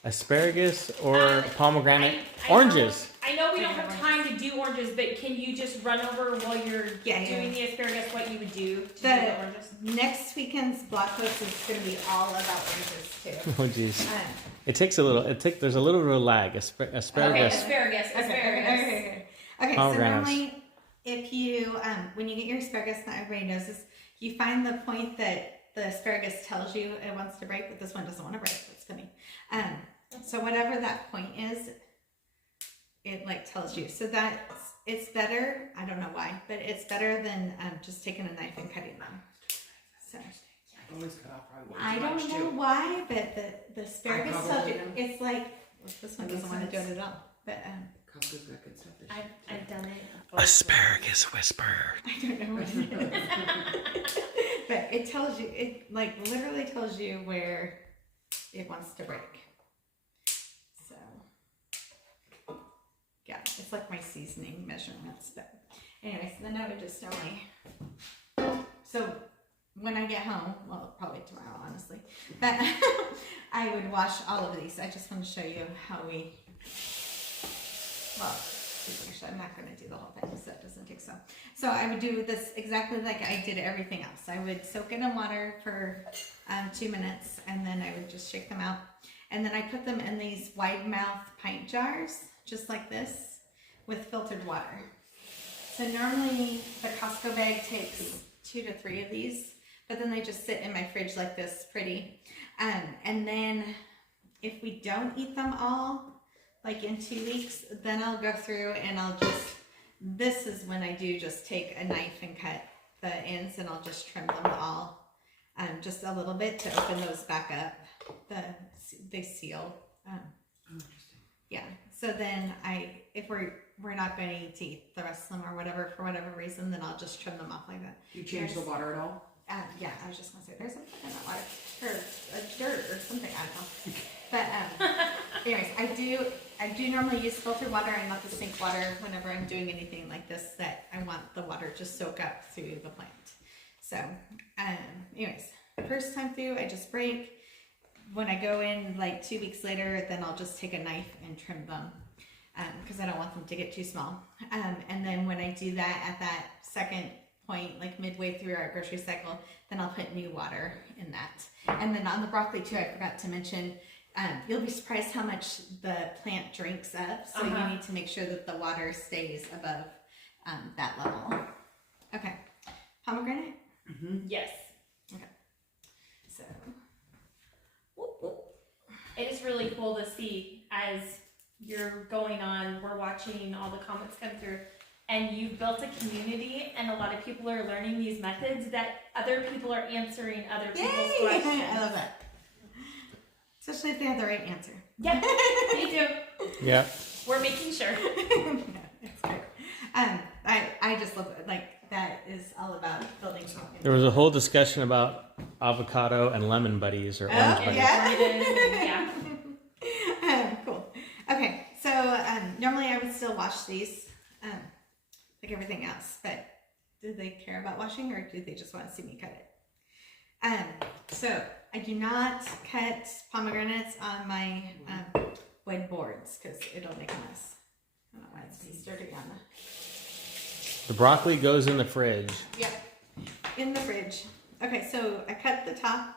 Asparagus or pomegranate? I know- Oranges. I know we don't have time to do oranges, but can you just run over while you're Yeah, doing the asparagus what you would do to do The- the oranges? Next weekend's blog post is gonna be all about oranges too. Oh jeez. Um, It takes a little. There's a little bit of lag. Asparagus. Okay, asparagus. Okay, so Pomegranates. normally if you, when you get your asparagus, not everybody knows this, you find the point that the asparagus tells you it wants to break, but this one doesn't want to break. That's funny. So whatever that point is, it like tells you. So it's better, I don't know why, but it's better than just taking a knife and cutting them. So I've always cut off probably way I too don't much, know too. why, but the asparagus tells probably you. am. It's like, well, this one That doesn't makes want to do sense. it at all. But Costco's got good stuff this I've done it. Asparagus whisper. I don't know what it is. But it tells you, it like literally tells you where it wants to break. So, yeah, it's like my seasoning measurements. But anyways, then I would just normally, so when I get home, well, probably tomorrow, honestly, but I would wash all of these. I just want to show you how we, well, actually, I'm not going to do the whole thing, so it doesn't take so. So I would do this exactly like I did everything else. I would soak it in water for 2 minutes, and then I would just shake them out. And then I put them in these wide mouth pint jars, just like this, with filtered water. So normally the Costco bag takes 2 to 3 of these, but then they just sit in my fridge like this, pretty. And then if we don't eat them all, like in 2 weeks, then I'll go through and I'll just, this is when I do just take a knife and cut the ends, and I'll just trim them all just a little bit to open those back up. They seal. Yeah. So then if we're not going to eat the rest of them or whatever, for whatever reason, then I'll just trim them off like that. Do you change the water at all? Yeah, I was just gonna say there's something in that water, or a dirt or something, I don't know. But anyways, I do normally use filtered water and not the sink water whenever I'm doing anything like this that I want the water to soak up through the plant. So anyways, first time through I just break. When I go in like 2 weeks later, then I'll just take a knife and trim them because I don't want them to get too small. And then when I do that at that second point, like midway through our grocery cycle, then I'll put new water in that. And then on the broccoli too, I forgot to mention, you'll be surprised how much the plant drinks up. So you need to make sure that the water stays above that level. Okay, pomegranate. Yes. Okay, so It is really cool to see as you're going on, we're watching all the comments come through, and you've built a community, and a lot of people are learning these methods that other people are answering other people's yay! questions. I love that. Especially if they have the right answer. Yeah, me too. Yeah. We're making sure. It's great. I just love it. Like that is all about building community. There was a whole discussion about avocado and lemon buddies or orange buddies. Yeah. Cool. Okay, so normally I would still wash these, like everything else, but do they care about washing or do they just want to see me cut it? So I do not cut pomegranates on my wood boards because it'll make a mess. I don't know why it's dirty on The broccoli goes in the fridge. the. Yep, in the fridge. Okay, so I cut the top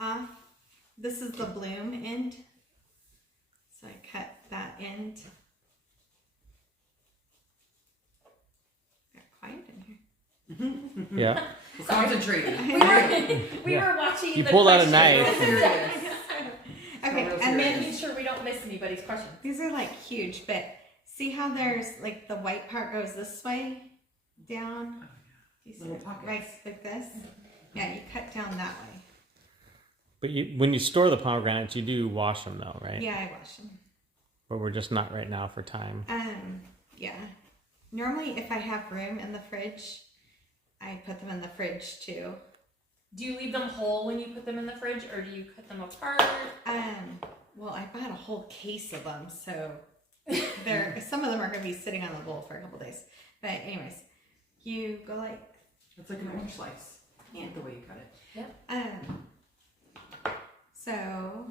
off. This is the bloom end. So I cut that end. Got quiet in here. Yeah. Concentrated. We were watching You the pulled out a questions. knife. Okay, real and then Making sure we don't miss anybody's questions. these are like huge, but see how there's like the white part goes this way down? Do you see Little it? pockets. Right, like this? Yeah, you cut down that way. But when you store the pomegranates, you do wash them though, right? Yeah, I wash them. But we're just not right now for time. Yeah. Normally, if I have room in the fridge, I put them in the fridge too. Do you leave them whole when you put them in the fridge, or do you cut them apart? Well, I bought a whole case of them, so some of them are going to be sitting on the bowl for a couple days. But anyways, you go like. It's like an orange slice. Yeah. The way you cut it. So.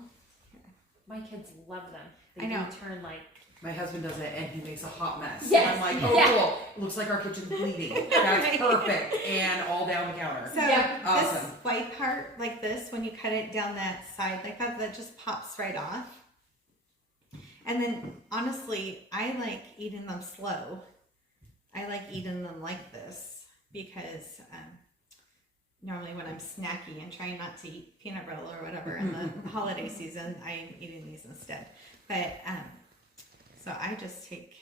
My kids love them. They I know. do turn like. My husband does it and he makes a hot mess. Yes. And I'm like, oh cool. Looks like our kitchen's bleeding. That's perfect. And all down the counter. So Yeah. this Awesome. white part, like this, when you cut it down that side like that, that just pops right off. And then, honestly, I like eating them slow. I like eating them like this because normally when I'm snacky and trying not to eat peanut brittle or whatever in the holiday season, I'm eating these instead. But, so I just take,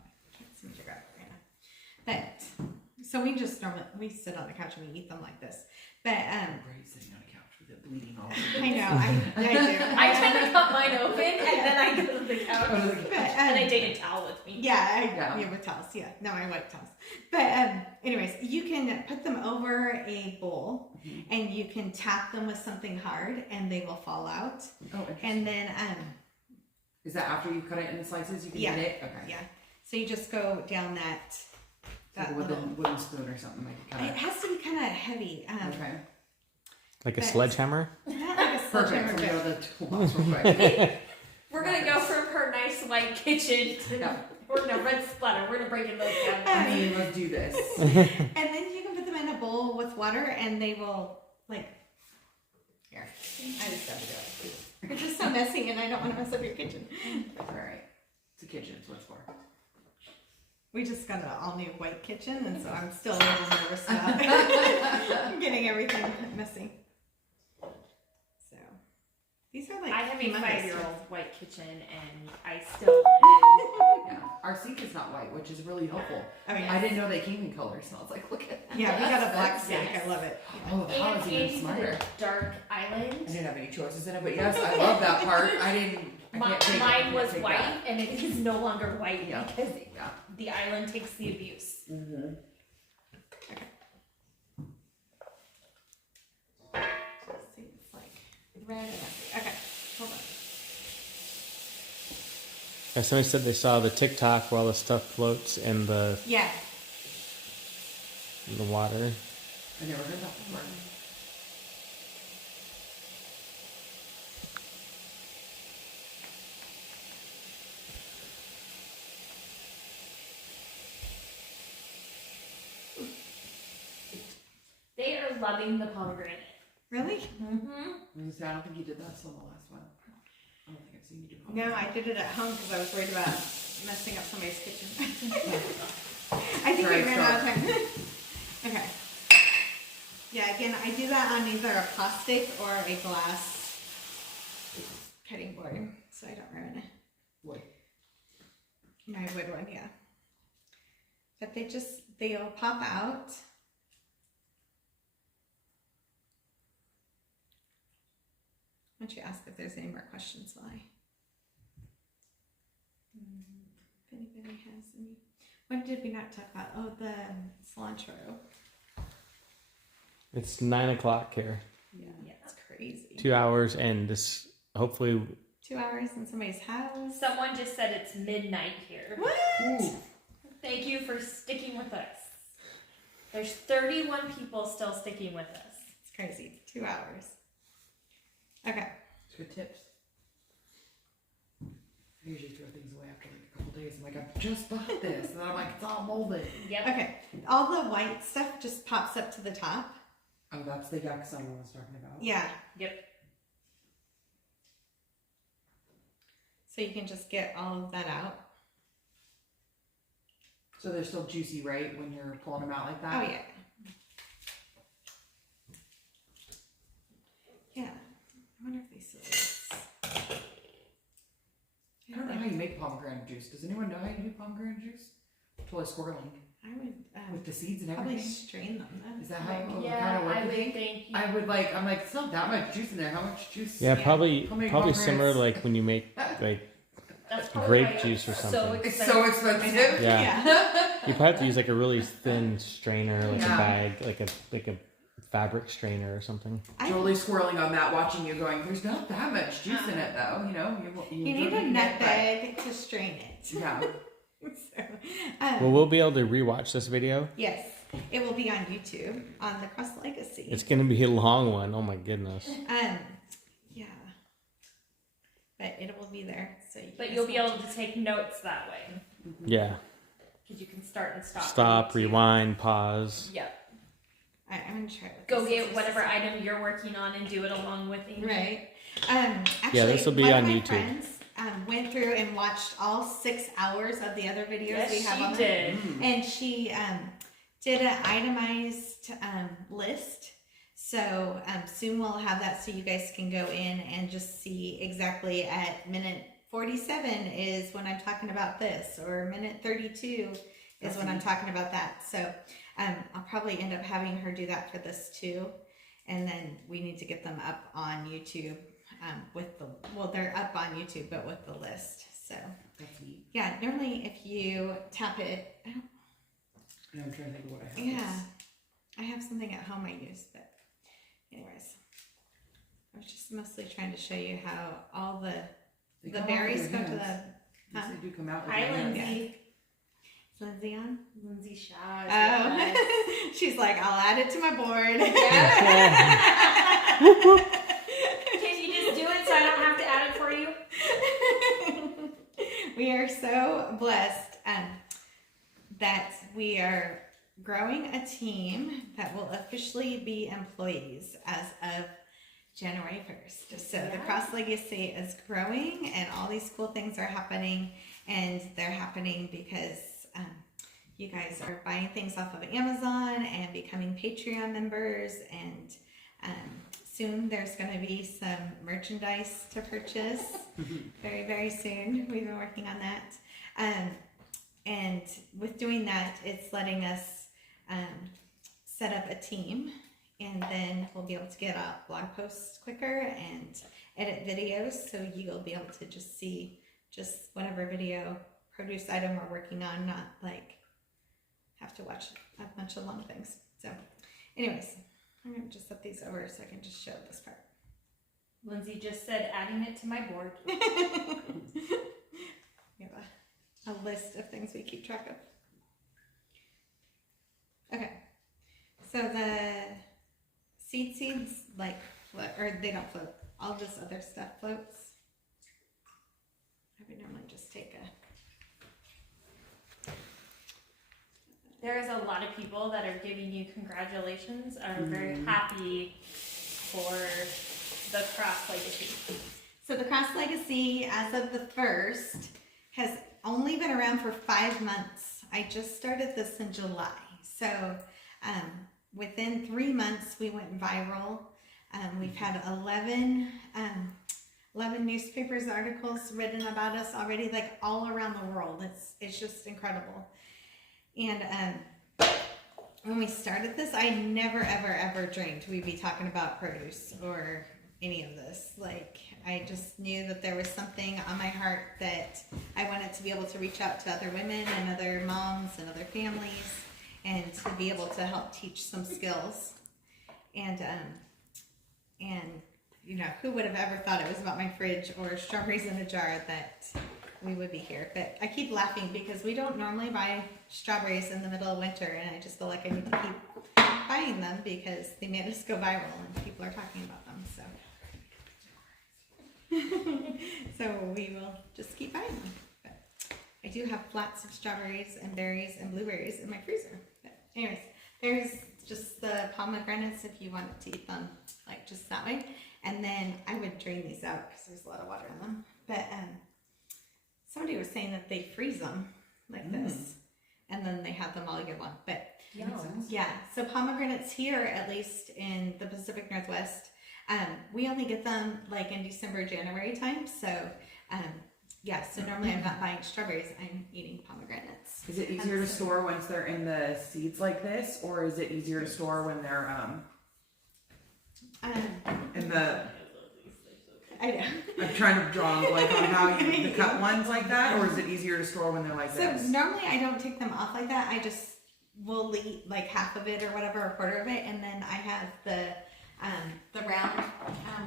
I can't seem to figure out right now. But, so we just normally, we sit on the couch and we eat them like this. But, Brady's sitting on a couch with it bleeding all over. I know, I do. I tend to cut mine open and then I go to the couch But, and I take a towel with me. yeah, with towels. Yeah, no, I wipe towels. But anyways, you can put them over a bowl and you can tap them with something hard and they will fall out. Oh, interesting. And then Is that after you cut it in slices? You can Yeah. eat it? Okay. yeah, so you just go down that Like a little. wooden spoon or something like It that. has to be kind of heavy. Okay. Like a But- sledgehammer? Not like a Perfect. sledgehammer, So we go but to the toolbox real quick. We're gonna go from her nice white kitchen to we're gonna red splatter. We're gonna break it those down. I mean, let's do this. and then you can put them in a bowl with water and they will like. Here, I just gotta do it. It's just so messy and I don't want to mess up your kitchen. Alright. It's a kitchen, it's what it's for. We just got an all new white kitchen, and so I'm still a little nervous about getting everything messy. So these are like I have a humongous. 5-year-old white kitchen and I still Yeah. Our sink is not white, which is really helpful. Oh yeah, I didn't know they came in colors, so I was like, look at that. yeah, we got a black That's- sink. I love it. Oh, that and was even Andy's in smarter. a dark island. I didn't have any choices in it, but yes, I love that part. I can't take it. I Mine can't was take white that. and it is no longer white Yeah. because Yeah. the island takes the abuse. Mm-hmm. Let's see, it's like red and messy. Okay, hold on. Somebody said they saw the TikTok where all the stuff floats in the Yeah, water. I never heard that before. They are loving the pomegranate. really? Mm-hmm. I was gonna say, I don't think you did that on the last one. I don't think I've seen you do that. No, I did it at home because I was worried about messing up somebody's kitchen. I think we Right, ran so- out of time. Okay. Yeah, again, I do that on either a plastic or a glass cutting board, so I don't ruin it. Wood. My wood one, yeah. But they'll pop out. Why don't you ask if there's any more questions while I... If anybody has any... What did we not talk about? Oh, the cilantro. It's 9 o'clock here. Yeah, it's crazy. 2 hours, and this hopefully 2 hours in somebody's house. Someone just said it's midnight here. What? Ooh. Thank you for sticking with us. There's 31 people still sticking with us. It's crazy. 2 hours. Okay. It's good tips. I usually throw things away after like a couple days. I'm like, I just bought this. And then I'm like, it's all molded. Yep. Okay. All the white stuff just pops up to the top. Oh, that's the yuck someone was talking about. Yeah. Yep. So you can just get all of that out. So they're still juicy, right? When you're pulling them out like that? Oh, yeah. Yeah. I wonder if they still do this. I don't know how you make pomegranate juice. Does anyone know how you do pomegranate juice? Totally squirreling. I would with the seeds and probably everything? strain them though. Is that how it kind Yeah, of work? I you would think? think. I would like. I'm like, it's not that much juice in there. How much juice? Yeah, Yeah. probably How many probably similar pomegranates? like when you make like That's probably grape why it's juice or so something. It's so expensive. Yeah. You probably have to use like a really thin strainer, like Yeah. a bag, like a fabric strainer or something. Totally swirling on that, watching you going. There's not that much juice in it though. You know, You need a nutmeg to strain it. Yeah. So, Well, we'll be able to rewatch this video. yes, it will be on YouTube on the Cross Legacy. It's gonna be a long one. Oh my goodness. Yeah, but it will be there. So, But guys you'll be watch able to take notes that way. Yeah. Because you can start and stop. Stop, when you need to. rewind, pause. Yep. I'm gonna try it with Go the get scissors. whatever item you're working on and do it along with Amy. Right. Actually, Yeah, this will be one on of my YouTube. friends went through and watched all 6 hours of the other videos we Yes, have on she there. did. And she did an itemized list. So soon we'll have that so you guys can go in and just see exactly at minute 47 is when I'm talking about this, or minute 32 is when I'm talking about that. So I'll probably end up having her do that for this too. And then we need to get them up on YouTube they're up on YouTube, but with the list. So That's neat. yeah, normally if you tap it, I'm trying to think of what I have. yeah, I have something at home I use, but anyways, I was just mostly trying to show you how all They the come out berries with go your to the. hands. Yes, Huh? they do come out with Hi, your hands. Lindsay. Is Lindsay on? Lindsay Shaw. Oh, she's like, I'll add it to my board. Can you just do it so I don't have to add it for you? We are so blessed that we are growing a team that will officially be employees as of January 1st. So the Yeah. Cross Legacy is growing and all these cool things are happening, and they're happening because you guys are buying things off of Amazon and becoming Patreon members, and soon there's going to be some merchandise to purchase very, very soon. We've been working on that. And with doing that, it's letting us set up a team, and then we'll be able to get out blog posts quicker and edit videos, so you'll be able to just see just whatever video produce item we're working on, not like have to watch a bunch of long things. So anyways, I'm going to just set these over so I can just show this part. Lindsay just said adding it to my board. We have a list of things we keep track of. Okay, so the seeds like float, or they don't float. All this other stuff floats. I would normally just take a. There is a lot of people that are giving you congratulations. Are very happy for the Cross Legacy. So the Cross Legacy, as of the 1st, has only been around for 5 months. I just started this in July. So within 3 months, we went viral. We've had 11 newspapers articles written about us already, like all around the world. It's just incredible. And when we started this, I never, ever, ever dreamed we'd be talking about produce or any of this. Like, I just knew that there was something on my heart that I wanted to be able to reach out to other women and other moms and other families, and to be able to help teach some skills. And you know, who would have ever thought it was about my fridge or strawberries in a jar that we would be here. But I keep laughing because we don't normally buy strawberries in the middle of winter, and I just feel like I need to keep buying them because they made us go viral and people are talking about them. So we will just keep buying them. But I do have lots of strawberries and berries and blueberries in my freezer. But anyways, there's just the pomegranates if you wanted to eat them like just that way. And then I would drain these out because there's a lot of water in them. But somebody was saying that they freeze them like this, and then they have them all year long. But yeah, so pomegranates here, at least in the Pacific Northwest, we only get them like in December, January time. So yeah, so normally I'm not buying strawberries, I'm eating pomegranates. Is it easier to store once they're in the seeds like this, or is it easier to store when they're in the? I know. I'm trying to draw like on how you the cut ones like that, or is it easier to store when they're like So this? normally I don't take them off like that. I just will eat like half of it or whatever, a quarter of it, and then I have the round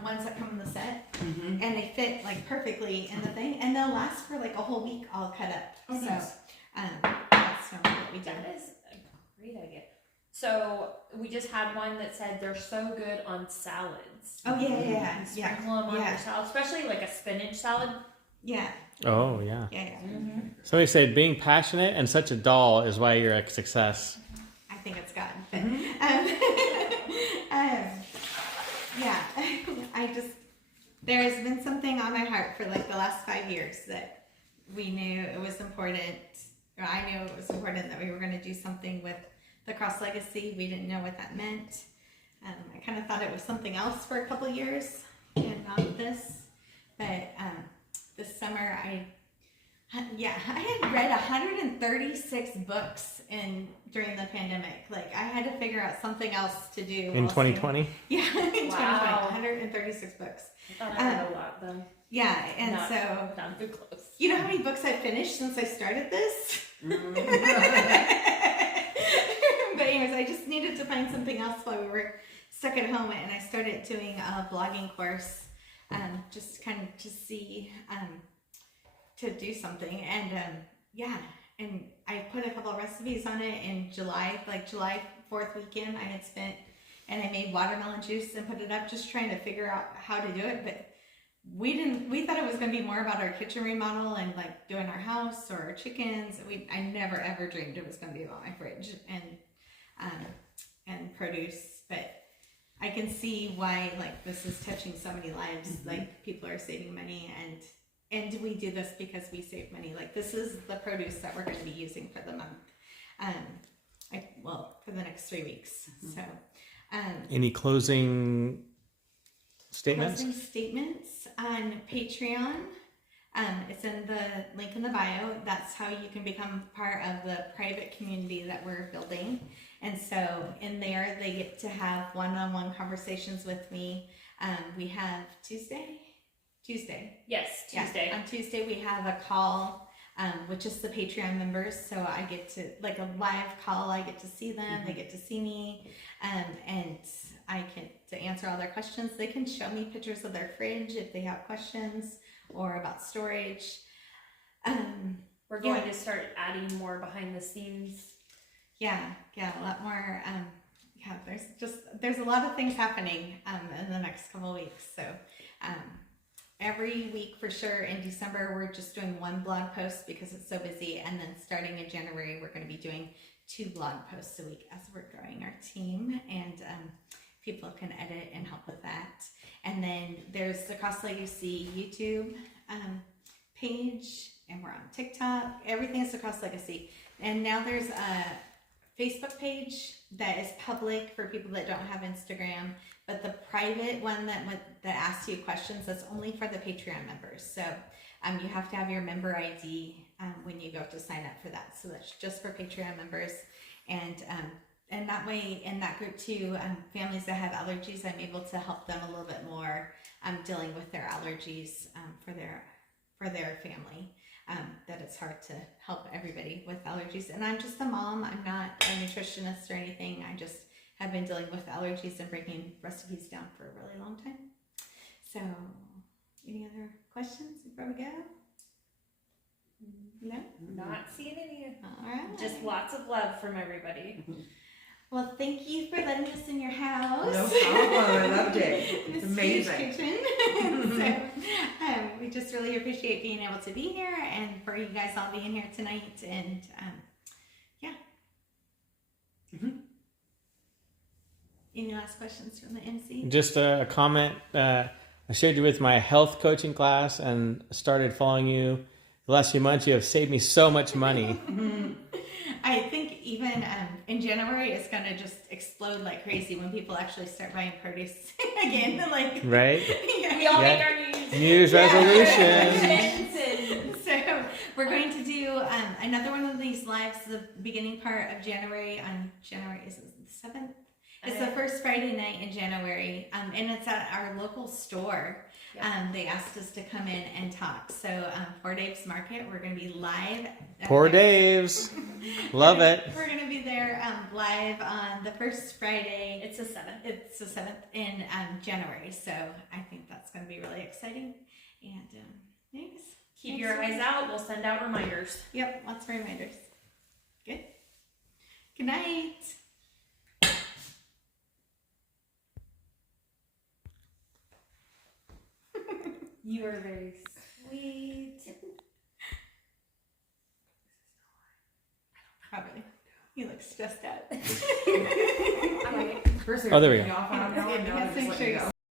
ones that come in the set, Mm-hmm. and they fit like perfectly in the thing, and they'll last for like a whole week all cut up. Oh, so nice. that's normally what we do. That is a great idea. So we just had one that said they're so good on salads. Oh yeah, You yeah, sprinkle them on your salad, especially like a spinach salad. yeah, Oh, yeah. yeah. Somebody said being passionate and such a doll is why you're a success. I think it's gotten. But, yeah, there's been something on my heart for like the last 5 years that we knew it was important, or I knew it was important that we were going to do something with the cross legacy. We didn't know what that meant. I kind of thought it was something else for a couple of years and not this. But this summer I had read 136 books during the pandemic. Like I had to figure out something else to do. In 2020? Yeah, in 2020, Wow. 136 books. I thought I read a lot though. Yeah, and Not- so Not too close. you know how many books I've finished since I started this? But anyways, I just needed to find something else while we were stuck at home, and I started doing a blogging course, just kind of to see, to do something, and and I put a couple of recipes on it in July 4th weekend I had spent, and I made watermelon juice and put it up, just trying to figure out how to do it, but we thought it was going to be more about our kitchen remodel and like doing our house or our chickens. I never ever dreamed it was going to be about my fridge and produce, but I can see why like this is touching so many lives. Mm-hmm. Like people are saving money, and we do this because we save money. Like this is the produce that we're going to be using for the month, for the next 3 weeks. Mm-hmm. So Any closing statements? Closing statements on Patreon. It's in the link in the bio. That's how you can become part of the private community that we're building. And so in there, they get to have one-on-one conversations with me. We have Tuesday. Yes, Tuesday. Yeah, on Tuesday, we have a call, which is the Patreon members. So I get to, like a live call, I get to see them, mm-hmm. They get to see me, and I can, to answer all their questions. They can show me pictures of their fridge if they have questions or about storage. We're going to start adding more behind the scenes. Yeah, a lot more. There's a lot of things happening in the next couple of weeks. So every week for sure in December, we're just doing one blog post because it's so busy. And then starting in January, we're going to be doing 2 blog posts a week as we're growing our team. And people can edit and help with that. And then there's the Cross Legacy YouTube page, and we're on TikTok. Everything is the Cross Legacy. And now there's a Facebook page that is public for people that don't have Instagram, but the private one that asks you questions, that's only for the Patreon members. So you have to have your member ID when you go to sign up for that. So that's just for Patreon members. And that way, in that group too, families that have allergies, I'm able to help them a little bit more dealing with their allergies for their family. That it's hard to help everybody with allergies. And I'm just a mom. I'm not a nutritionist or anything. I just have been dealing with allergies and breaking recipes down for a really long time. So, any other questions before we go? No? Not seeing any. All right. Just lots of love from everybody. Well, thank you for letting us in your house. No problem. I loved it. It's This amazing. huge kitchen. So, we just really appreciate being able to be here and for you guys all being here tonight. And Any last questions from the MC? Just a comment. I shared you with my health coaching class and started following you. The last few months, you have saved me so much money. I think even in January, it's going to just explode like crazy when people actually start buying produce again. Like, Right? yeah. We all Yeah. make our New Year's resolutions. resolutions and another one of these lives the beginning part of January on January is it the 7th? It's the first Friday night in January, and it's at our local store. Yep. They asked us to come in and talk. So for Dave's Market, we're going to be live. Poor Dave's. Love it. We're going to be there live on the first Friday. It's the 7th. It's the 7th in January. So I think that's going to be really exciting. And thanks. Keep your eyes out. We'll send out reminders. Yep, lots of reminders. Good. Good night. You are very sweet. Probably. He looks stressed out. First, Oh, there we go. Off,